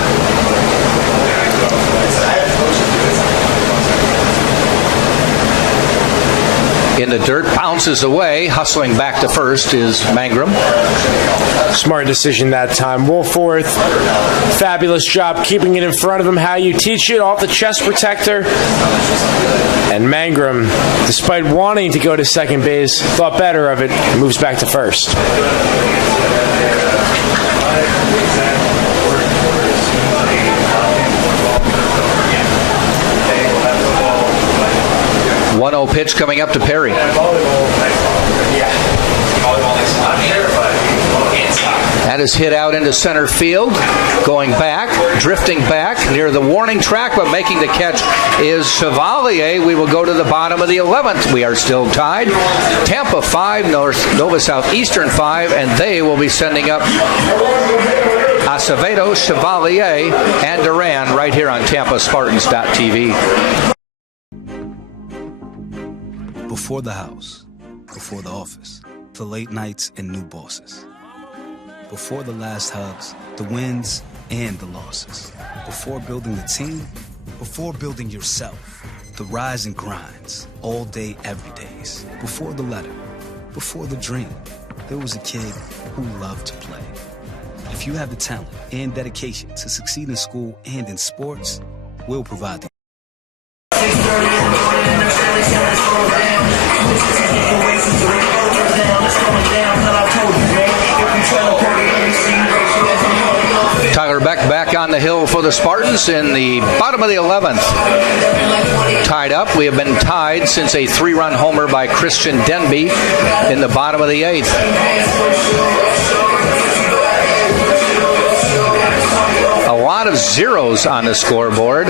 In the dirt, bounces away, hustling back to first is Mangrum. Smart decision that time. Woolforth, fabulous job keeping it in front of him, how you teach it, off the chest protector. And Mangrum, despite wanting to go to second base, thought better of it, moves back to first. One-0 pitch coming up to Perry. That is hit out into center field. Going back, drifting back near the warning track, but making the catch is Chevalier. We will go to the bottom of the 11th. We are still tied. Tampa 5, Nova Southeastern 5, and they will be sending up Acevedo, Chevalier, and Duran right here on TampaSpartans.tv. Before the house, before the office, the late nights and new bosses. Before the last hugs, the wins and the losses. Before building the team, before building yourself, the rise and grinds, all day, every days. Before the letter, before the dream, there was a kid who loved to play. If you have the talent and dedication to succeed in school and in sports, we'll provide the Tyler Beck back on the hill for the Spartans in the bottom of the 11th. Tied up. We have been tied since a 3-run homer by Christian Denby in the bottom of the 8th. A lot of zeros on the scoreboard.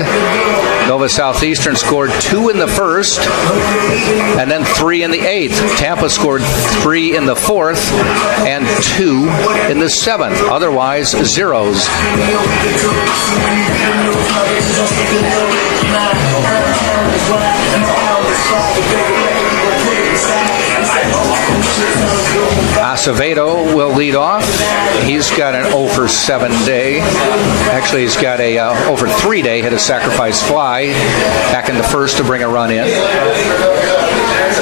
Nova Southeastern scored 2 in the first and then 3 in the 8th. Tampa scored 3 in the 4th and 2 in the 7th. Otherwise, zeros. Acevedo will lead off. He's got an 0 for 7 day. Actually, he's got a 0 for 3 day. Hit a sacrifice fly back in the first to bring a run in.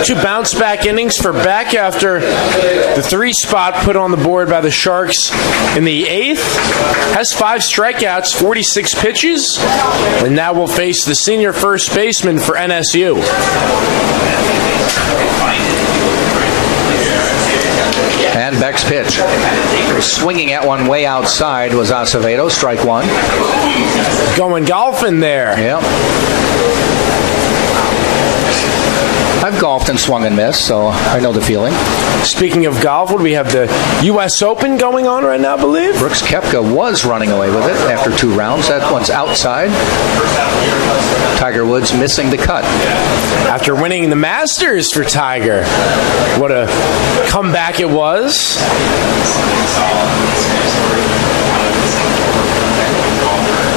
2 bounce-back innings for Beck after the 3 spot put on the board by the Sharks in the 8th. Has 5 strikeouts, 46 pitches, and now will face the senior first baseman for NSU. And Beck's pitch. Swinging at one way outside was Acevedo, strike 1. Going golfing there. Yep. I've golfed and swung and missed, so I know the feeling. Speaking of golf, we have the U.S. Open going on right now, I believe. Brooks Koepka was running away with it after 2 rounds. That one's outside. Tiger Woods missing the cut. After winning the Masters for Tiger, what a comeback it was.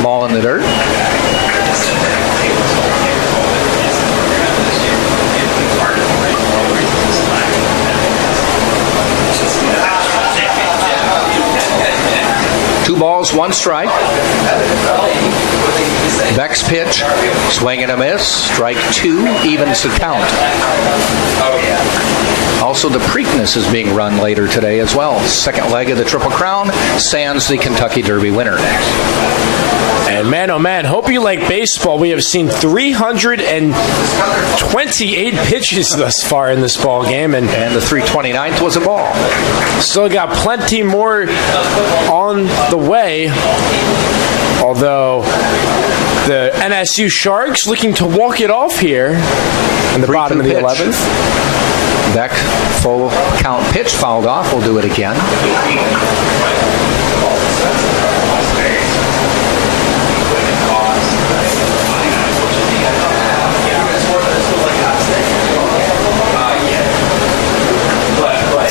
Ball in the dirt. Two balls, one strike. Beck's pitch, swing and a miss. Strike two, evens the count. Also, the Preakness is being run later today as well. Second leg of the Triple Crown, sans the Kentucky Derby winner. And man, oh man, hope you like baseball. We have seen 328 pitches thus far in this ball game. And the 329th was a ball. Still got plenty more on the way. Although the NSU Sharks looking to walk it off here in the bottom of the 11th. Beck, full count pitch, fouled off. We'll do it again.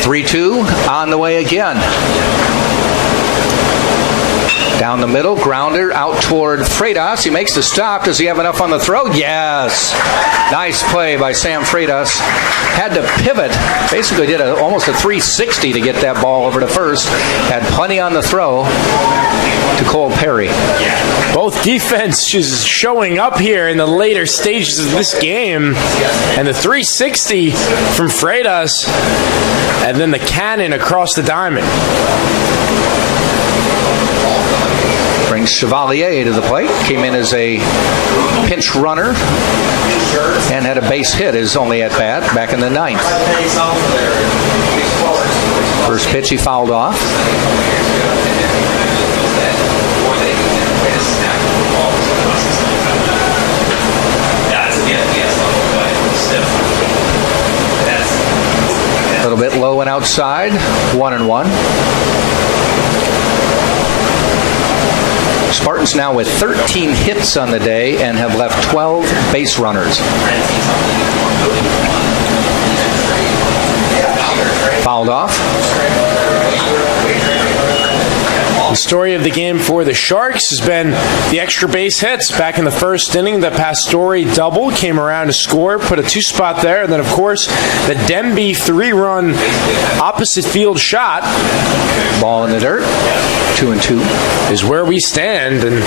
Three-two on the way again. Down the middle, grounder out toward Freitas. He makes the stop. Does he have enough on the throw? Yes. Nice play by Sam Freitas. Had to pivot. Basically did almost a 360 to get that ball over to first. Had plenty on the throw to Cole Perry. Both defenses showing up here in the later stages of this game. And the 360 from Freitas. And then the cannon across the diamond. Brings Chevalier to the plate. Came in as a pinch runner and had a base hit his only at bat back in the 9th. First pitch he fouled off. A little bit low and outside. 1-1. Spartans now with 13 hits on the day and have left 12 base runners. Fouled off. The story of the game for the Sharks has been the extra base hits. Back in the first inning, the Pastore double came around to score, put a two-spot there, and then, of course, the Demby three-run opposite field shot. Ball in the dirt. 2-2 is where we stand, and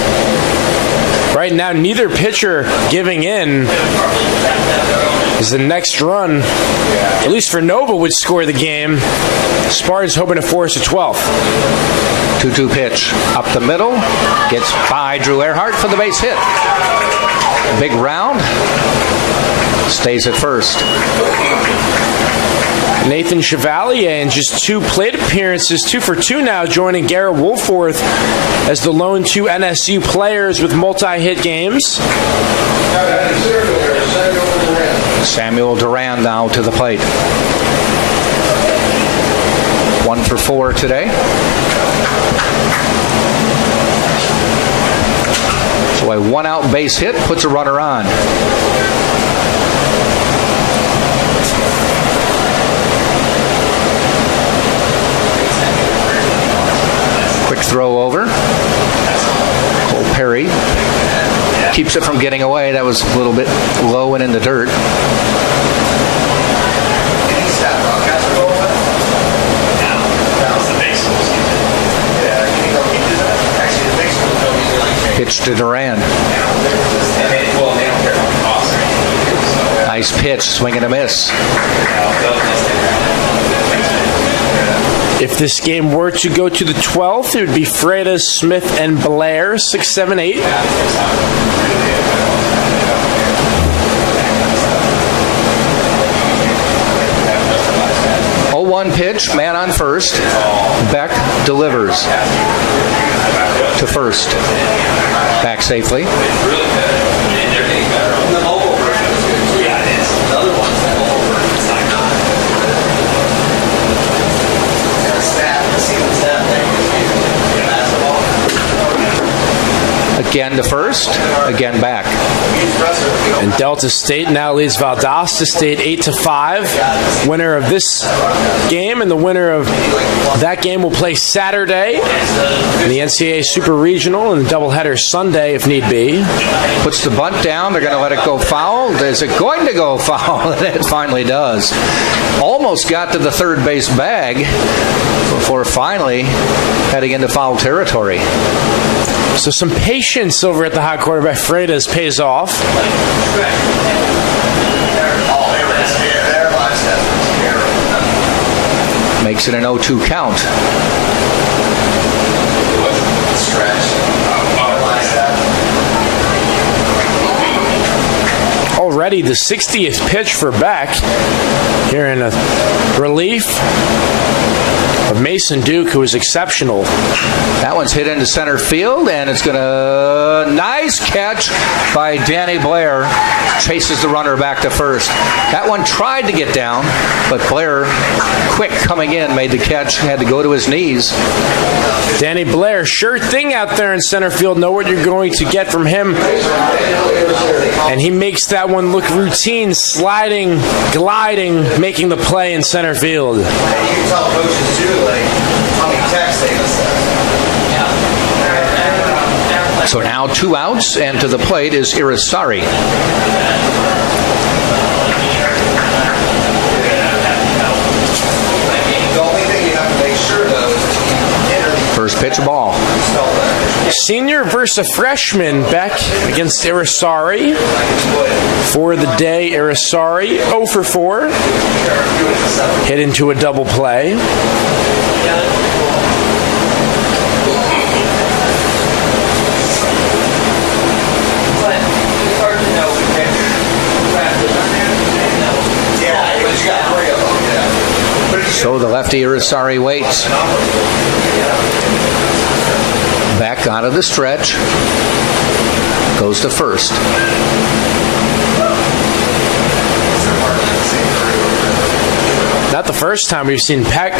right now neither pitcher giving in. As the next run, at least for Nova, would score the game. Spartans hoping to force a 12th. 2-2 pitch up the middle, gets by Drew Earhart for the base hit. Big round, stays at first. Nathan Chevalier in just 2 plate appearances, 2 for 2 now, joining Garrett Woolforth as the lone 2 NSU players with multi-hit games. Samuel Duran now to the plate. 1 for 4 today. So a 1-out base hit puts a runner on. Quick throw over. Cole Perry keeps it from getting away. That was a little bit low and in the dirt. Pitch to Duran. Nice pitch, swing and a miss. If this game were to go to the 12th, it would be Freitas, Smith, and Blair, 6, 7, 8. One pitch, man on first. Beck delivers to first. Back safely. Again to first, again back. And Delta State now leads Valdosta State 8-5. Winner of this game and the winner of that game will play Saturday in the NCAA Super Regional and the doubleheader Sunday if need be. Puts the bunt down. They're going to let it go foul. Is it going to go foul? It finally does. Almost got to the third base bag before finally heading into foul territory. So some patience over at the hot corner by Freitas pays off. Makes it an 0-2 count. Already the 60th pitch for Beck. Here in a relief of Mason Duke, who is exceptional. That one's hit into center field, and it's going to... Nice catch by Danny Blair. Chases the runner back to first. That one tried to get down, but Blair, quick coming in, made the catch. Had to go to his knees. Danny Blair, sure thing out there in center field. Know what you're going to get from him. And he makes that one look routine, sliding, gliding, making the play in center field. You can tell coaches too, like how many texts they must have. So now 2 outs, and to the plate is Irisari. The only thing you have to make sure though is First pitch ball. Senior versus a freshman, Beck against Irisari. For the day, Irisari 0 for 4. Hit into a double play. So the lefty Irisari waits. Back out of the stretch. Goes to first. Not the first time we've seen Peck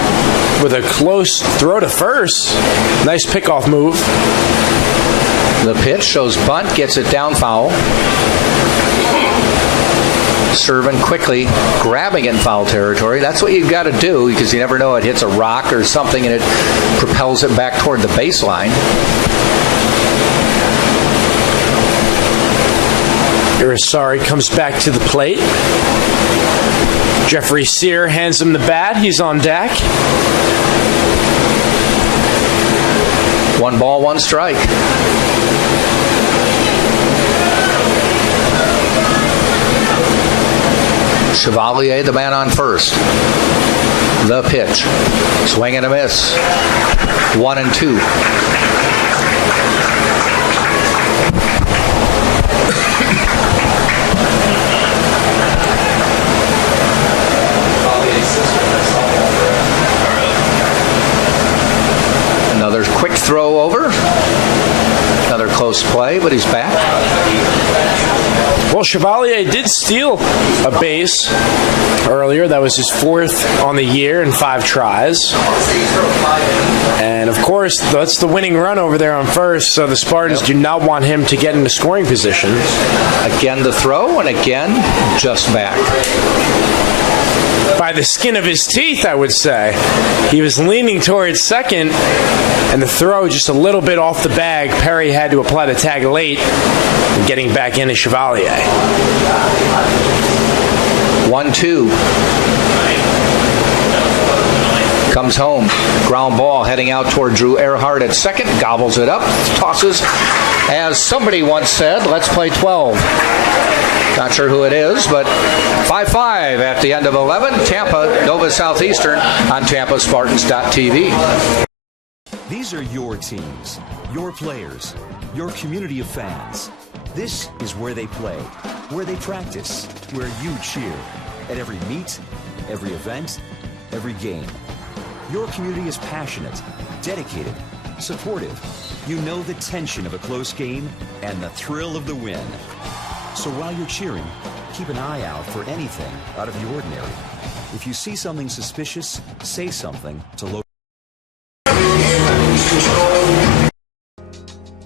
with a close throw to first. Nice pickoff move. The pitch shows bunt, gets it down foul. Serving quickly, grabbing it in foul territory. That's what you've got to do, because you never know, it hits a rock or something and it propels it back toward the baseline. Irisari comes back to the plate. Jeffrey Sear hands him the bat. He's on deck. 1 ball, 1 strike. Chevalier, the man on first. The pitch. Swing and a miss. 1-2. Another quick throw over. Another close play, but he's back. Well, Chevalier did steal a base earlier. That was his 4th on the year in 5 tries. And, of course, that's the winning run over there on first, so the Spartans do not want him to get into scoring position. Again the throw, and again just back. By the skin of his teeth, I would say. He was leaning towards second, and the throw just a little bit off the bag. Perry had to apply the tag late, and getting back into Chevalier. 1-2. Comes home. Ground ball heading out toward Drew Earhart at second. Gobbles it up. Tosses. As somebody once said, let's play 12. Not sure who it is, but 5-5 at the end of 11. Tampa, Nova Southeastern on TampaSpartans.tv. These are your teams, your players, your community of fans. This is where they play, where they practice, where you cheer. At every meet, every event, every game. Your community is passionate, dedicated, supportive. You know the tension of a close game and the thrill of the win. So while you're cheering, keep an eye out for anything out of the ordinary. If you see something suspicious, say something to local.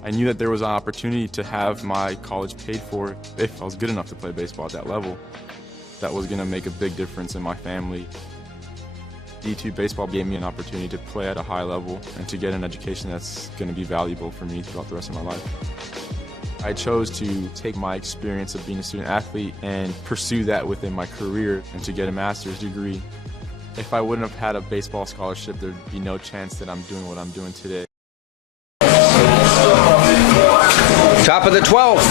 I knew that there was an opportunity to have my college paid for if I was good enough to play baseball at that level. That was going to make a big difference in my family. D2 baseball gave me an opportunity to play at a high level and to get an education that's going to be valuable for me throughout the rest of my life. I chose to take my experience of being a student athlete and pursue that within my career and to get a master's degree. If I wouldn't have had a baseball scholarship, there'd be no chance that I'm doing what I'm doing today. Top of the 12th.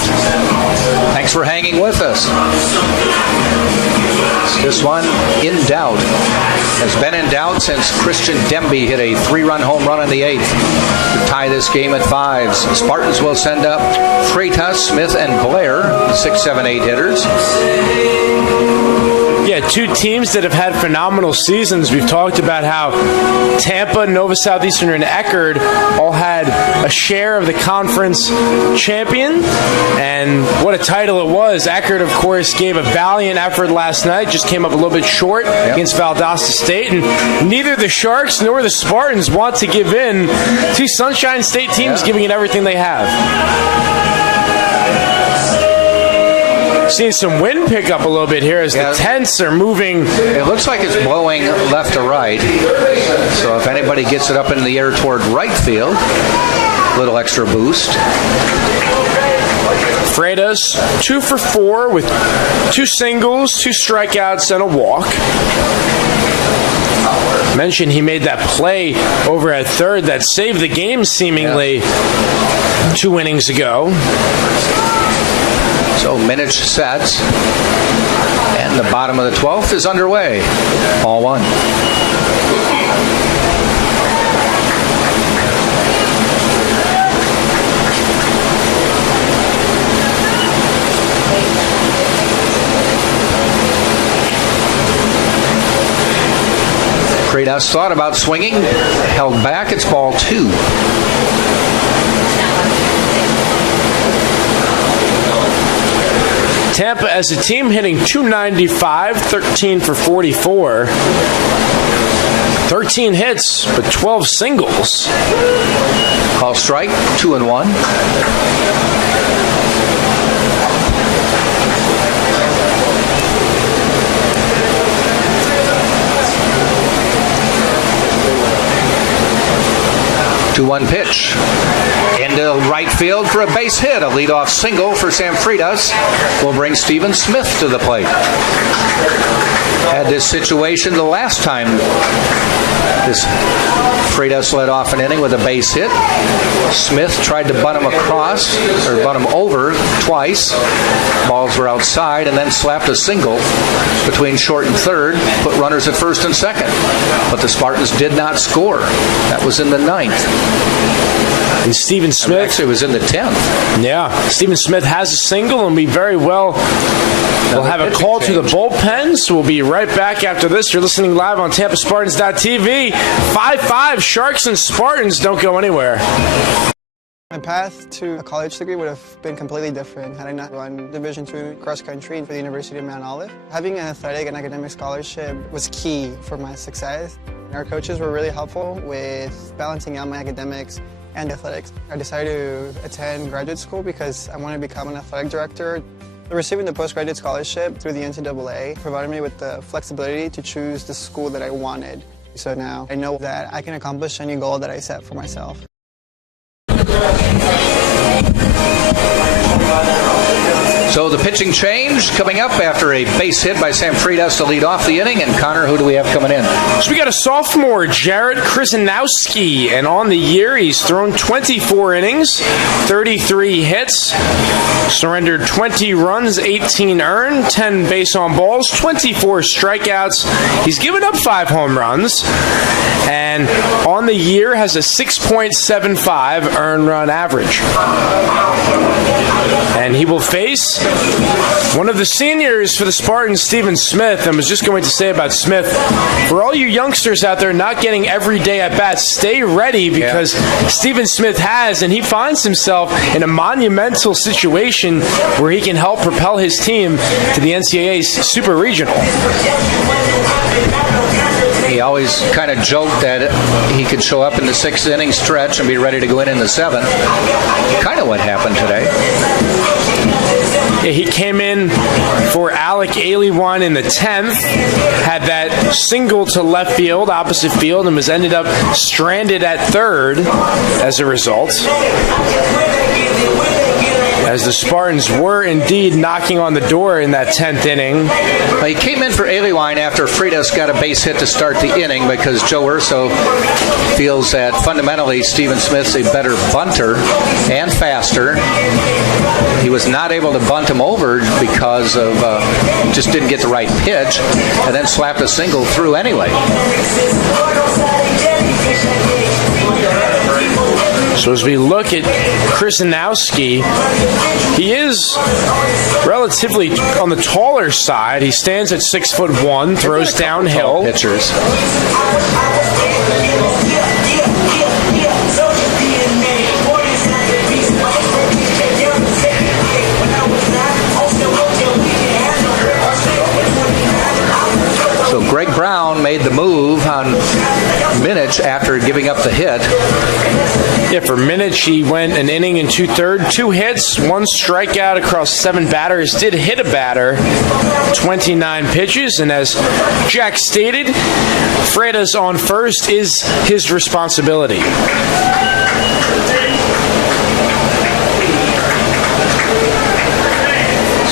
Thanks for hanging with us. This one, in doubt, has been in doubt since Christian Demby hit a 3-run home run in the 8th to tie this game at 5s. Spartans will send up Freitas, Smith, and Blair, 6, 7, 8 hitters. Yeah, two teams that have had phenomenal seasons. We've talked about how Tampa, Nova Southeastern, and Eckerd all had a share of the conference champion, and what a title it was. Eckerd, of course, gave a valiant effort last night, just came up a little bit short against Valdosta State, and neither the Sharks nor the Spartans want to give in to Sunshine State teams giving it everything they have. Seeing some wind pick up a little bit here as the tents are moving. It looks like it's blowing left to right. So if anybody gets it up in the air toward right field, a little extra boost. Freitas, 2 for 4 with 2 singles, 2 strikeouts, and a walk. Mentioned he made that play over at third that saved the game seemingly 2 innings ago. So Minich sets, and the bottom of the 12th is underway. Ball 1. Freitas thought about swinging, held back. It's ball 2. Tampa as a team hitting .295, 13 for 44. 13 hits, but 12 singles. Call strike, 2-1. Two-one pitch. Into right field for a base hit. A leadoff single for Sam Freitas will bring Stephen Smith to the plate. Had this situation the last time this Freitas led off an inning with a base hit. Smith tried to bunt him across, or bunt him over twice. Balls were outside, and then slapped a single between short and third, put runners at first and second. But the Spartans did not score. That was in the 9th. And Stephen Smith... Actually, it was in the 10th. Yeah. Stephen Smith has a single, and we very well will have a call to the bullpen, so we'll be right back after this. You're listening live on TampaSpartans.tv. 5-5, Sharks and Spartans. Don't go anywhere. My path to a college degree would have been completely different had I not run Division II cross country for the University of Mount Olive. Having an athletic and academic scholarship was key for my success. Our coaches were really helpful with balancing out my academics and athletics. I decided to attend graduate school because I wanted to become an athletic director. Receiving the postgraduate scholarship through the NCAA provided me with the flexibility to choose the school that I wanted. So now I know that I can accomplish any goal that I set for myself. So the pitching change coming up after a base hit by Sam Freitas to lead off the inning. And Connor, who do we have coming in? So we got a sophomore, Jared Krasinowski, and on the year he's thrown 24 innings, 33 hits, surrendered 20 runs, 18 earned, 10 base on balls, 24 strikeouts. He's given up 5 home runs, and on the year has a 6.75 earned run average. And he will face one of the seniors for the Spartans, Stephen Smith. And was just going to say about Smith, for all you youngsters out there not getting everyday at-bats, stay ready because Stephen Smith has, and he finds himself in a monumental situation where he can help propel his team to the NCAA Super Regional. He He always kind of joked that he could show up in the 6th inning stretch and be ready to go in the 7th. Kind of what happened today. He came in for Alec Aliwan in the 10th, had that single to left field, opposite field, and was ended up stranded at third as a result. As the Spartans were indeed knocking on the door in that 10th inning. He came in for Aliwan after Freitas got a base hit to start the inning because Joe Urso feels that fundamentally Stephen Smith's a better bunter and faster. He was not able to bunt him over because of just didn't get the right pitch, and then slapped a single through anyway. So as we look at Krasinowski, he is relatively on the taller side. He stands at 6'1", throws downhill. Pitchers. So Greg Brown made the move on Minich after giving up the hit. Yeah, for Minich, he went an inning and 2/3, 2 hits, 1 strikeout across 7 batters. Did hit a batter, 29 pitches, and as Jack stated, Freitas on first is his responsibility.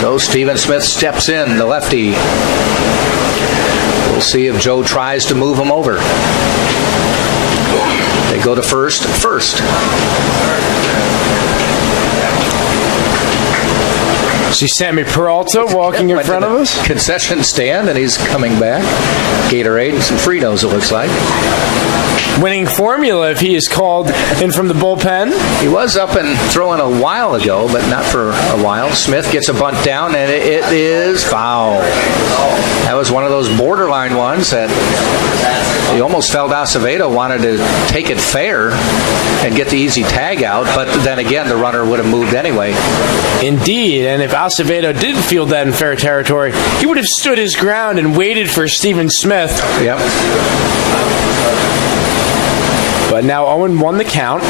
So Stephen Smith steps in, the lefty. We'll see if Joe tries to move him over. They go to first. See Sammy Peralta walking in front of us? Concession stand, and he's coming back. Gatorade and some Fritos, it looks like. Winning formula if he is called in from the bullpen. He was up and throwing a while ago, but not for a while. Smith gets a bunt down, and it is foul. That was one of those borderline ones that he almost felt Acevedo wanted to take it fair and get the easy tag out, but then again, the runner would have moved anyway. Indeed, and if Acevedo did field that in fair territory, he would have stood his ground and waited for Stephen Smith. Yep. But now 0-1 the count.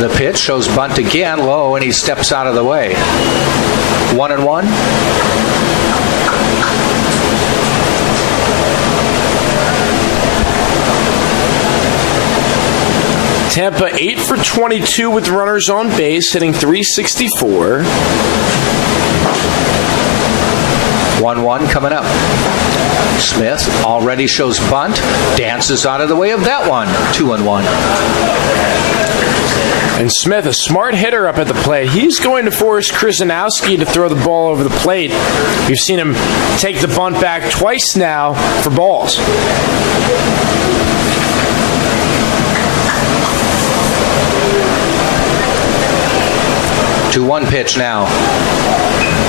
The pitch shows bunt again, low, and he steps out of the way. 1-1. Tampa 8 for 22 with runners on base, hitting .364. 1-1 coming up. Smith already shows bunt, dances out of the way of that one. 2-1. And Smith, a smart hitter up at the plate. He's going to force Krasinowski to throw the ball over the plate. We've seen him take the bunt back twice now for balls. Two 1 pitch now.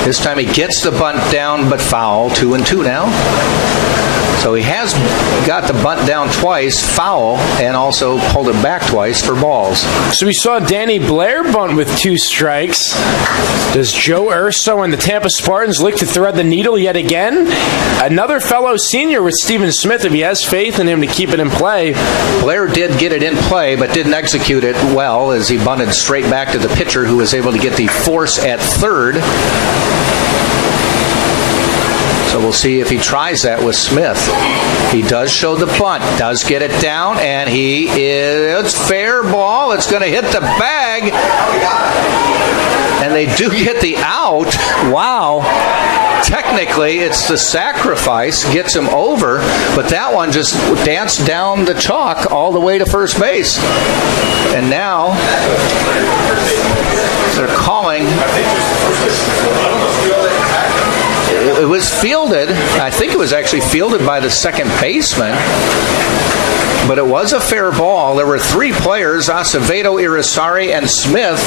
This time he gets the bunt down, but foul. 2-2 now. So he has got the bunt down twice, foul, and also pulled it back twice for balls. So we saw Danny Blair bunt with 2 strikes. Does Joe Urso and the Tampa Spartans look to thread the needle yet again? Another fellow senior with Stephen Smith, if he has faith in him to keep it in play. Blair did get it in play, but didn't execute it well as he bunted straight back to the pitcher, who was able to get the force at third. So we'll see if he tries that with Smith. He does show the bunt, does get it down, and it's fair ball. It's going to hit the bag. And they do get the out. Wow. Technically, it's the sacrifice, gets him over, but that one just danced down the chalk all the way to first base. And now they're calling. It was fielded. I think it was actually fielded by the second baseman. But it was a fair ball. There were 3 players, Acevedo, Irizarry, and Smith,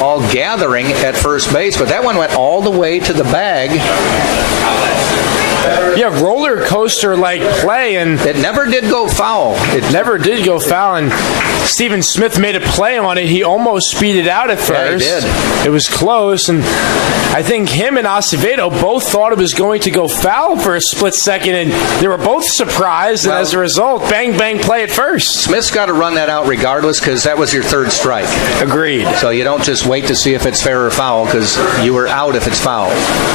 all gathering at first base. But that one went all the way to the bag. roller coaster-like play, and it never did go foul. And Stephen Smith made a play on it. He almost speeded out at first. Yeah, he did. It was close, and I think him and Acevedo both thought it was going to go foul for a split second, and they were both surprised, and as a result, bang, bang play at first. Smith's got to run that out regardless because that was your third strike. Agreed. So you don't just wait to see if it's fair or foul because you were out if it's foul.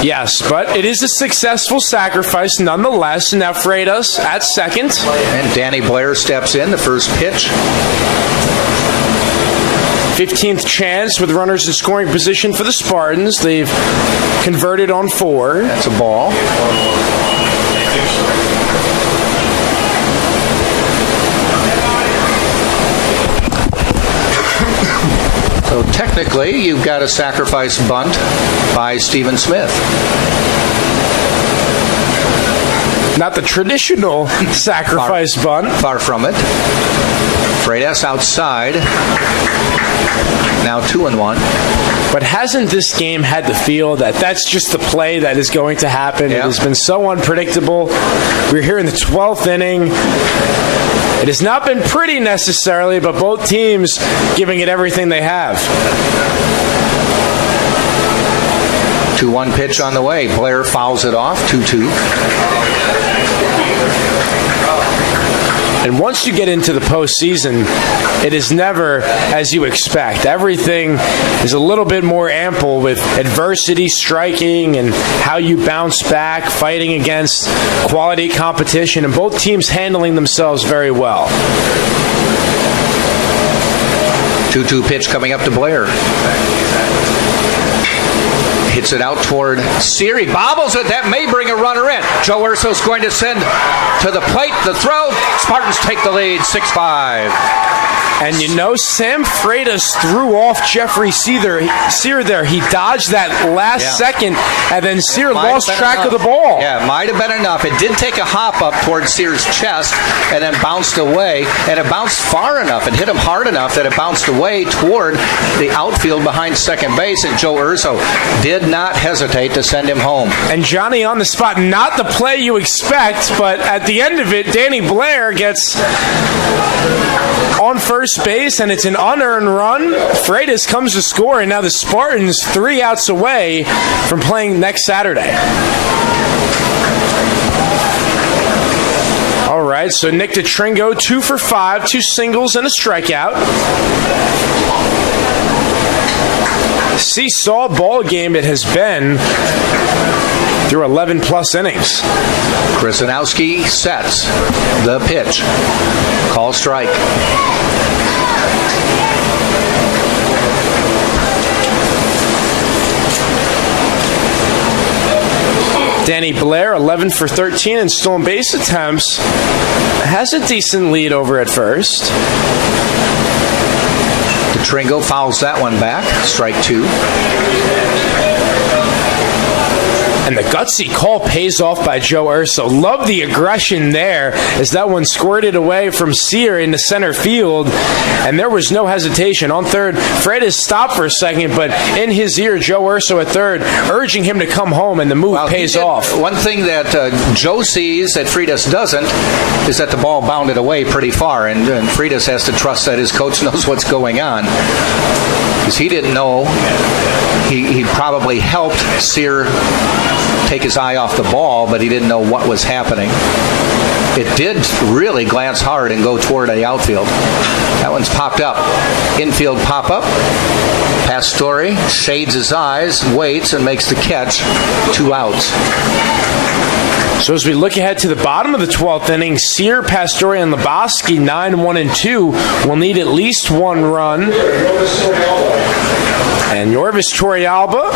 Yes, but it is a successful sacrifice nonetheless. Now Freitas at second. And Danny Blair steps in, the first pitch. 15th chance with runners in scoring position for the Spartans. They've converted on 4. That's a ball. So technically, you've got a sacrifice bunt by Stephen Smith. Not the traditional sacrifice bunt. Far from it. Freitas outside. Now 2-1. But hasn't this game had the feel that that's just the play that is going to happen? Yeah. It has been so unpredictable. We're here in the 12th inning. It has not been pretty necessarily, but both teams giving it everything they have. 2-1 pitch on the way. Blair fouls it off. 2-2. And once you get into the postseason, it is never as you expect. Everything is a little bit more ample with adversity striking and how you bounce back, fighting against quality competition, and both teams handling themselves very well. 2-2 pitch coming up to Blair. Hits it out toward Sear. He bobbles it. That may bring a runner in. Joe Urso's going to send to the plate. The throw. Spartans take the lead 6-5. And you know, Sam Freitas threw off Jeffrey Sear there. He dodged that last second, and then Sear lost track of the ball. Yeah, might have been enough. It did take a hop up towards Sear's chest and then bounced away. And it bounced far enough and hit him hard enough that it bounced away toward the outfield behind second base. And Joe Urso did not hesitate to send him home. And Johnny on the spot, not the play you expect, but at the end of it, Danny Blair gets on first base, and it's an unearned run. Freitas comes to score, and now the Spartans 3 outs away from playing next Saturday. All right, so Nick DeTringo, 2 for 5, 2 singles and a strikeout. Seesaw ball game it has been through 11-plus innings. Krasinowski sets the pitch. Call strike. Danny Blair, 11 for 13 in stolen base attempts. Has a decent lead over at first. DeTringo fouls that one back. Strike 2. And the gutsy call pays off by Joe Urso. Love the aggression there as that one squirted away from Sear into center field. And there was no hesitation. On third, Freitas stopped for a second, but in his ear, Joe Urso at third, urging him to come home, and the move pays off. One thing that Joe sees that Freitas doesn't is that the ball bounded away pretty far, and Freitas has to trust that his coach knows what's going on. Because he didn't know. He probably helped Sear take his eye off the ball, but he didn't know what was happening. It did really glance hard and go toward the outfield. That one's popped up. Infield pop-up. Pastore shades his eyes, waits, and makes the catch. 2 outs. So as we look ahead to the bottom of the 12th inning, Sear, Pastore, and Lebowski, 9-1 and 2, will need at least 1 run. And Yorvis Torrealba,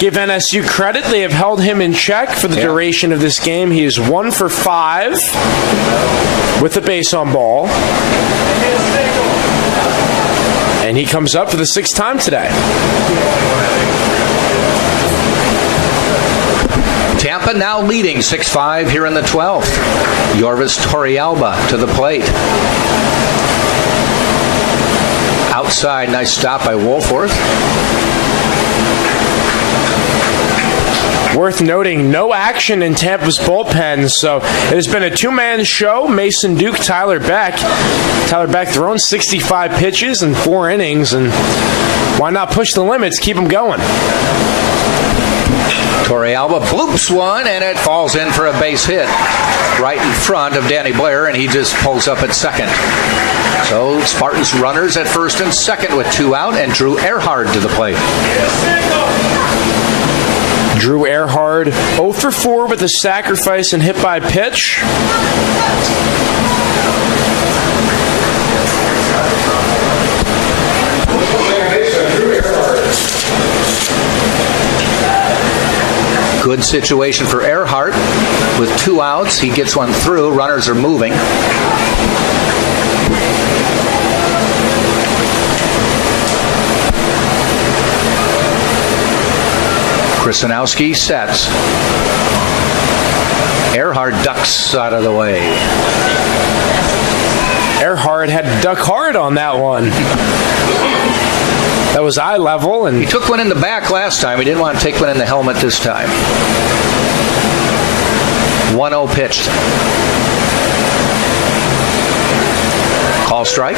give NSU credit. They have held him in check for the duration of this game. He is 1 for 5 with the base on ball. And he comes up for the 6th time today. Tampa now leading 6-5 here in the 12th. Yorvis Torrealba to the plate. Outside, nice stop by Wolforth. Worth noting, no action in Tampa's bullpen, so it has been a two-man show. Mason Duke, Tyler Beck. Tyler Beck thrown 65 pitches in 4 innings, and why not push the limits, keep them going? Torrealba bloops one, and it falls in for a base hit right in front of Danny Blair, and he just pulls up at second. So Spartans runners at first and second with 2 out, and Drew Earhart to the plate. Drew Earhart 0 for 4 with a sacrifice and hit by pitch. Good situation for Earhart with 2 outs. He gets one through. Runners are moving. Krasinowski sets. Earhart ducks out of the way. Earhart had to duck hard on that one. That was eye level, and he took one in the back last time. He didn't want to take one in the helmet this time. 1-0 pitched. Call strike.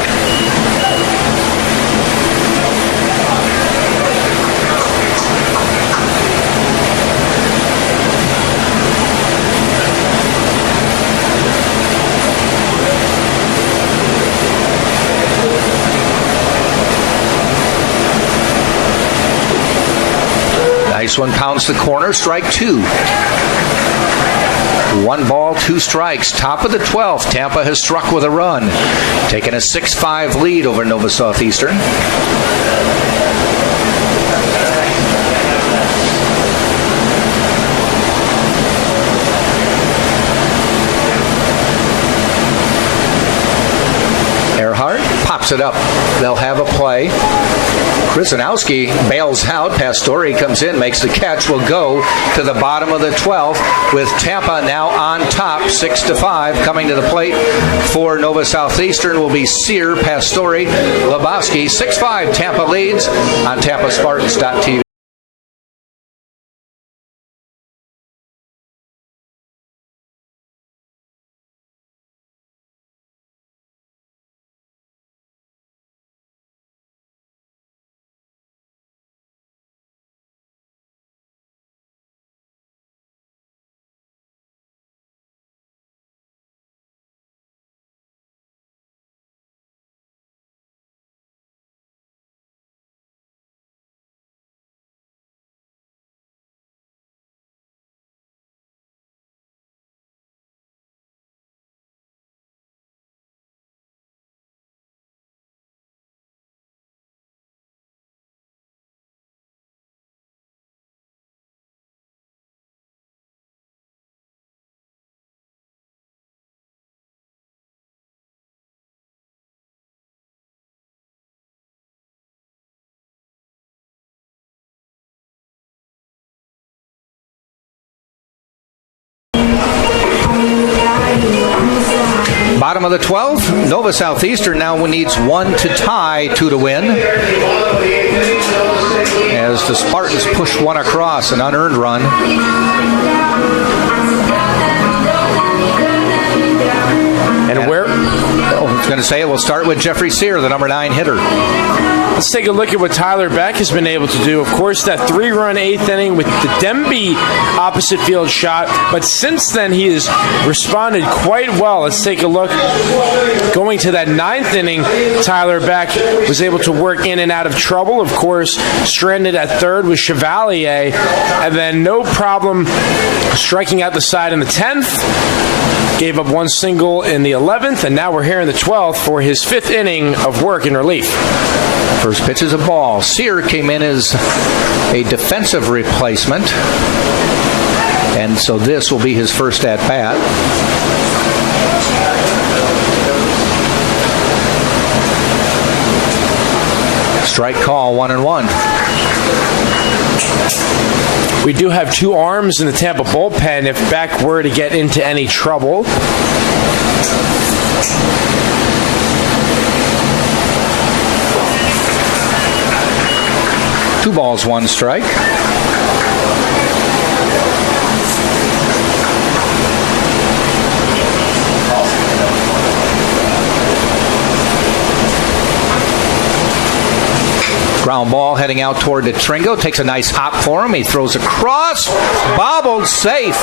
Nice one, pounds the corner, strike 2. 1 ball, 2 strikes. Top of the 12th, Tampa has struck with a run, taking a 6-5 lead over Nova Southeastern. Earhart pops it up. They'll have a play. Krasinowski bails out. Pastore comes in, makes the catch. Will go to the bottom of the 12th with Tampa now on top, 6-5. Coming to the plate for Nova Southeastern will be Sear, Pastore, Lebowski. 6-5, Tampa leads on TampaSpartans.tv. Bottom of the 12th, Nova Southeastern now needs 1 to tie, 2 to win. As the Spartans push 1 across, an unearned run. And where? I was going to say we'll start with Jeffrey Sear, the number 9 hitter. Let's take a look at what Tyler Beck has been able to do. Of course, that 3-run 8th inning with the Demby opposite field shot, but since then he has responded quite well. Let's take a look. Going to that 9th inning, Tyler Beck was able to work in and out of trouble. Of course, stranded at third with Chevalier, and then no problem striking out the side in the 10th. Gave up 1 single in the 11th, and now we're here in the 12th for his 5th inning of work in relief. First pitch is a ball. Sear came in as a defensive replacement, and so this will be his first at-bat. Strike call, 1-1. We do have 2 arms in the Tampa bullpen if Beck were to get into any trouble. Two balls, 1 strike. Ground ball heading out toward the Tringo. Takes a nice hop for him. He throws across. Bobbled safe.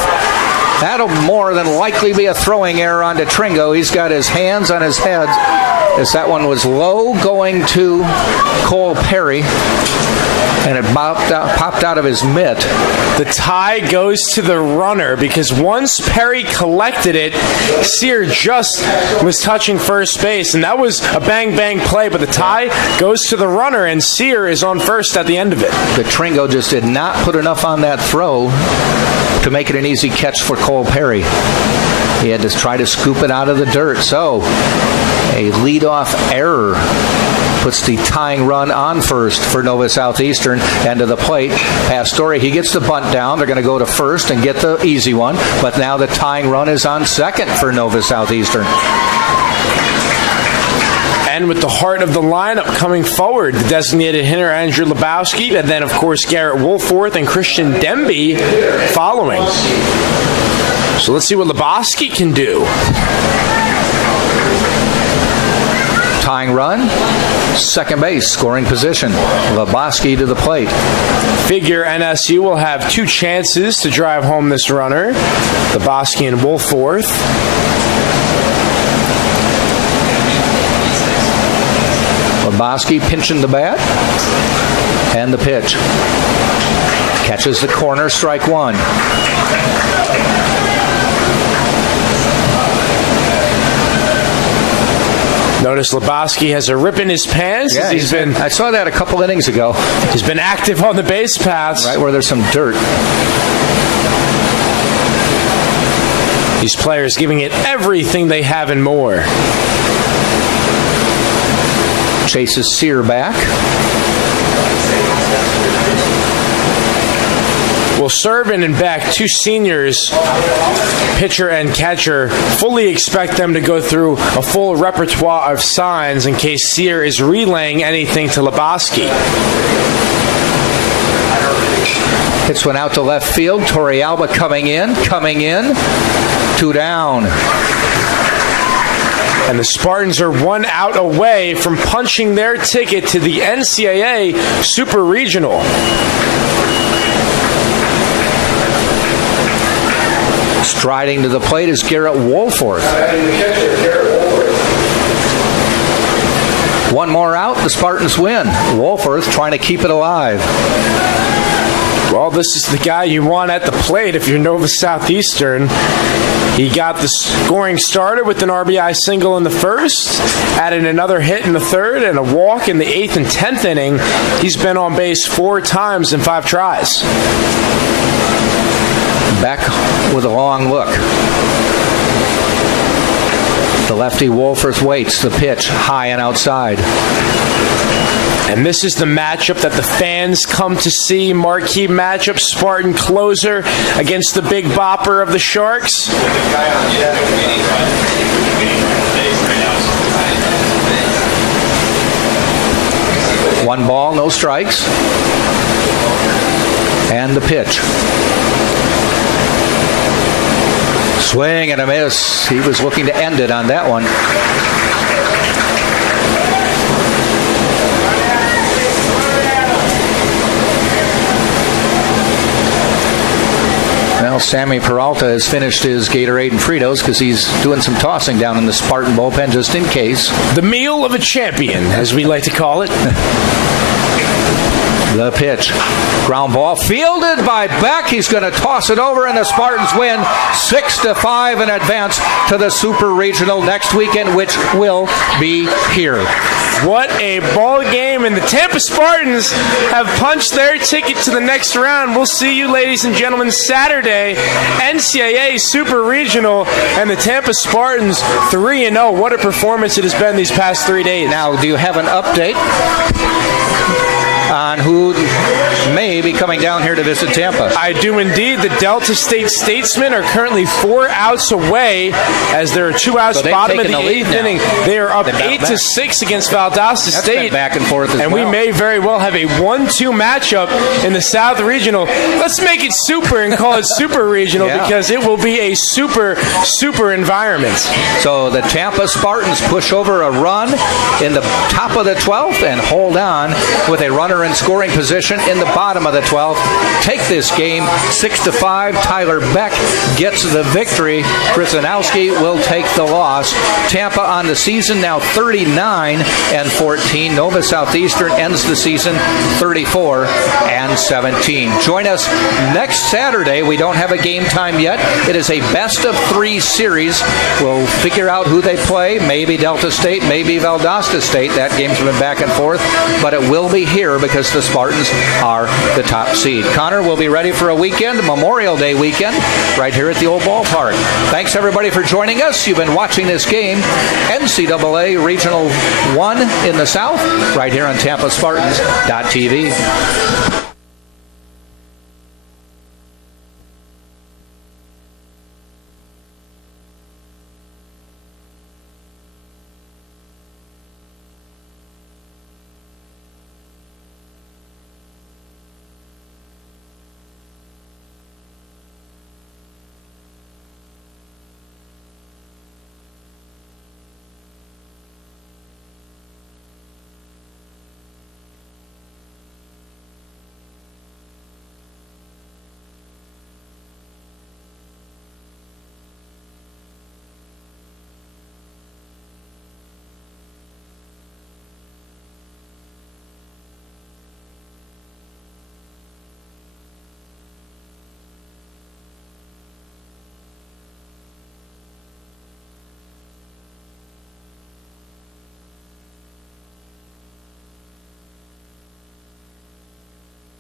That'll more than likely be a throwing error on Tringo. He's got his hands on his head as that one was low going to Cole Perry. And it popped out of his mitt. The tie goes to the runner because once Perry collected it, Sear just was touching first base. And that was a bang-bang play, but the tie goes to the runner, and Sear is on first at the end of it. The Tringo just did not put enough on that throw to make it an easy catch for Cole Perry. He had to try to scoop it out of the dirt. So, a leadoff error puts the tying run on first for Nova Southeastern. And to the plate, Pastore, he gets the bunt down. They're going to go to first and get the easy one. But now the tying run is on second for Nova Southeastern. And with the heart of the lineup coming forward, the designated hitter Andrew Lebowski, and then, of course, Garrett Woolforth and Christian Demby following. So let's see what Lebowski can do. Tying run, second base, scoring position. Lebowski to the plate. Figure NSU will have two chances to drive home this runner. Lebowski and Woolforth. Lebowski pinching the bat. And the pitch. Catches the corner, strike one. Notice Lebowski has a rip in his pants. Yeah, I saw that a couple innings ago. He's been active on the base paths. Right where there's some dirt. These players giving it everything they have and more. Chases Sear back. Well, Servin and Beck, two seniors, pitcher and catcher, fully expect them to go through a full repertoire of signs in case Sear is relaying anything to Lebowski. Hits one out to left field. Torrealba coming in. 2 down. And the Spartans are 1 out away from punching their ticket to the NCAA Super Regional. Striding to the plate is Garrett Woolforth. One more out, the Spartans win. Woolforth trying to keep it alive. Well, this is the guy you want at the plate if you're Nova Southeastern. He got the scoring started with an RBI single in the first, added another hit in the third, and a walk in the 8th and 10th inning. He's been on base 4 times in 5 tries. Back with a long look. The lefty Woolforth waits. The pitch high and outside. And this is the matchup that the fans come to see. Marquee matchup, Spartan closer against the big bopper of the Sharks. One ball, no strikes. And the pitch. Swing and a miss. He was looking to end it on that one. Well, Sammy Peralta has finished his Gatorade and Fritos because he's doing some tossing down in the Spartan bullpen just in case. The meal of a champion, as we like to call it. The pitch. Ground ball fielded by Beck. He's going to toss it over, and the Spartans win 6-5 in advance to the Super Regional next weekend, which will be here. What a ball game, and the Tampa Spartans have punched their ticket to the next round. We'll see you, ladies and gentlemen, Saturday, NCAA Super Regional, and the Tampa Spartans 3-0. What a performance it has been these past 3 days. Now, do you have an update on who may be coming coming down here to visit Tampa. I do indeed. The Delta State Statesmen are currently 4 outs away as there are 2 outs So they've bottom of taken the the lead 8th now. inning. They are up They've battled 8-6 against Valdosta That's State. been back and forth as and well. we may very well have a 1-2 matchup in the South Regional. Let's make it super and call it Super Regional Yeah. because it will be a super environment. So the Tampa Spartans push over a run in the top of the 12th and hold on with a runner in scoring position in the bottom of the 12th. Take this game 6-5. Tyler Beck gets the victory. Krisanowski will take the loss. Tampa on the season now 39-14. Nova Southeastern ends the season 34-17. Join us next Saturday. We don't have a game time yet. It is a best of 3 series. We'll figure out who they play. Maybe Delta State, maybe Valdosta State. That game's been back and forth, but it will be here because the Spartans are the top seed. Connor will be ready for a weekend, Memorial Day weekend, right here at the old ballpark. Thanks everybody for joining us. You've been watching this game, NCAA Regional 1 in the South, right here on TampaSpartans.tv.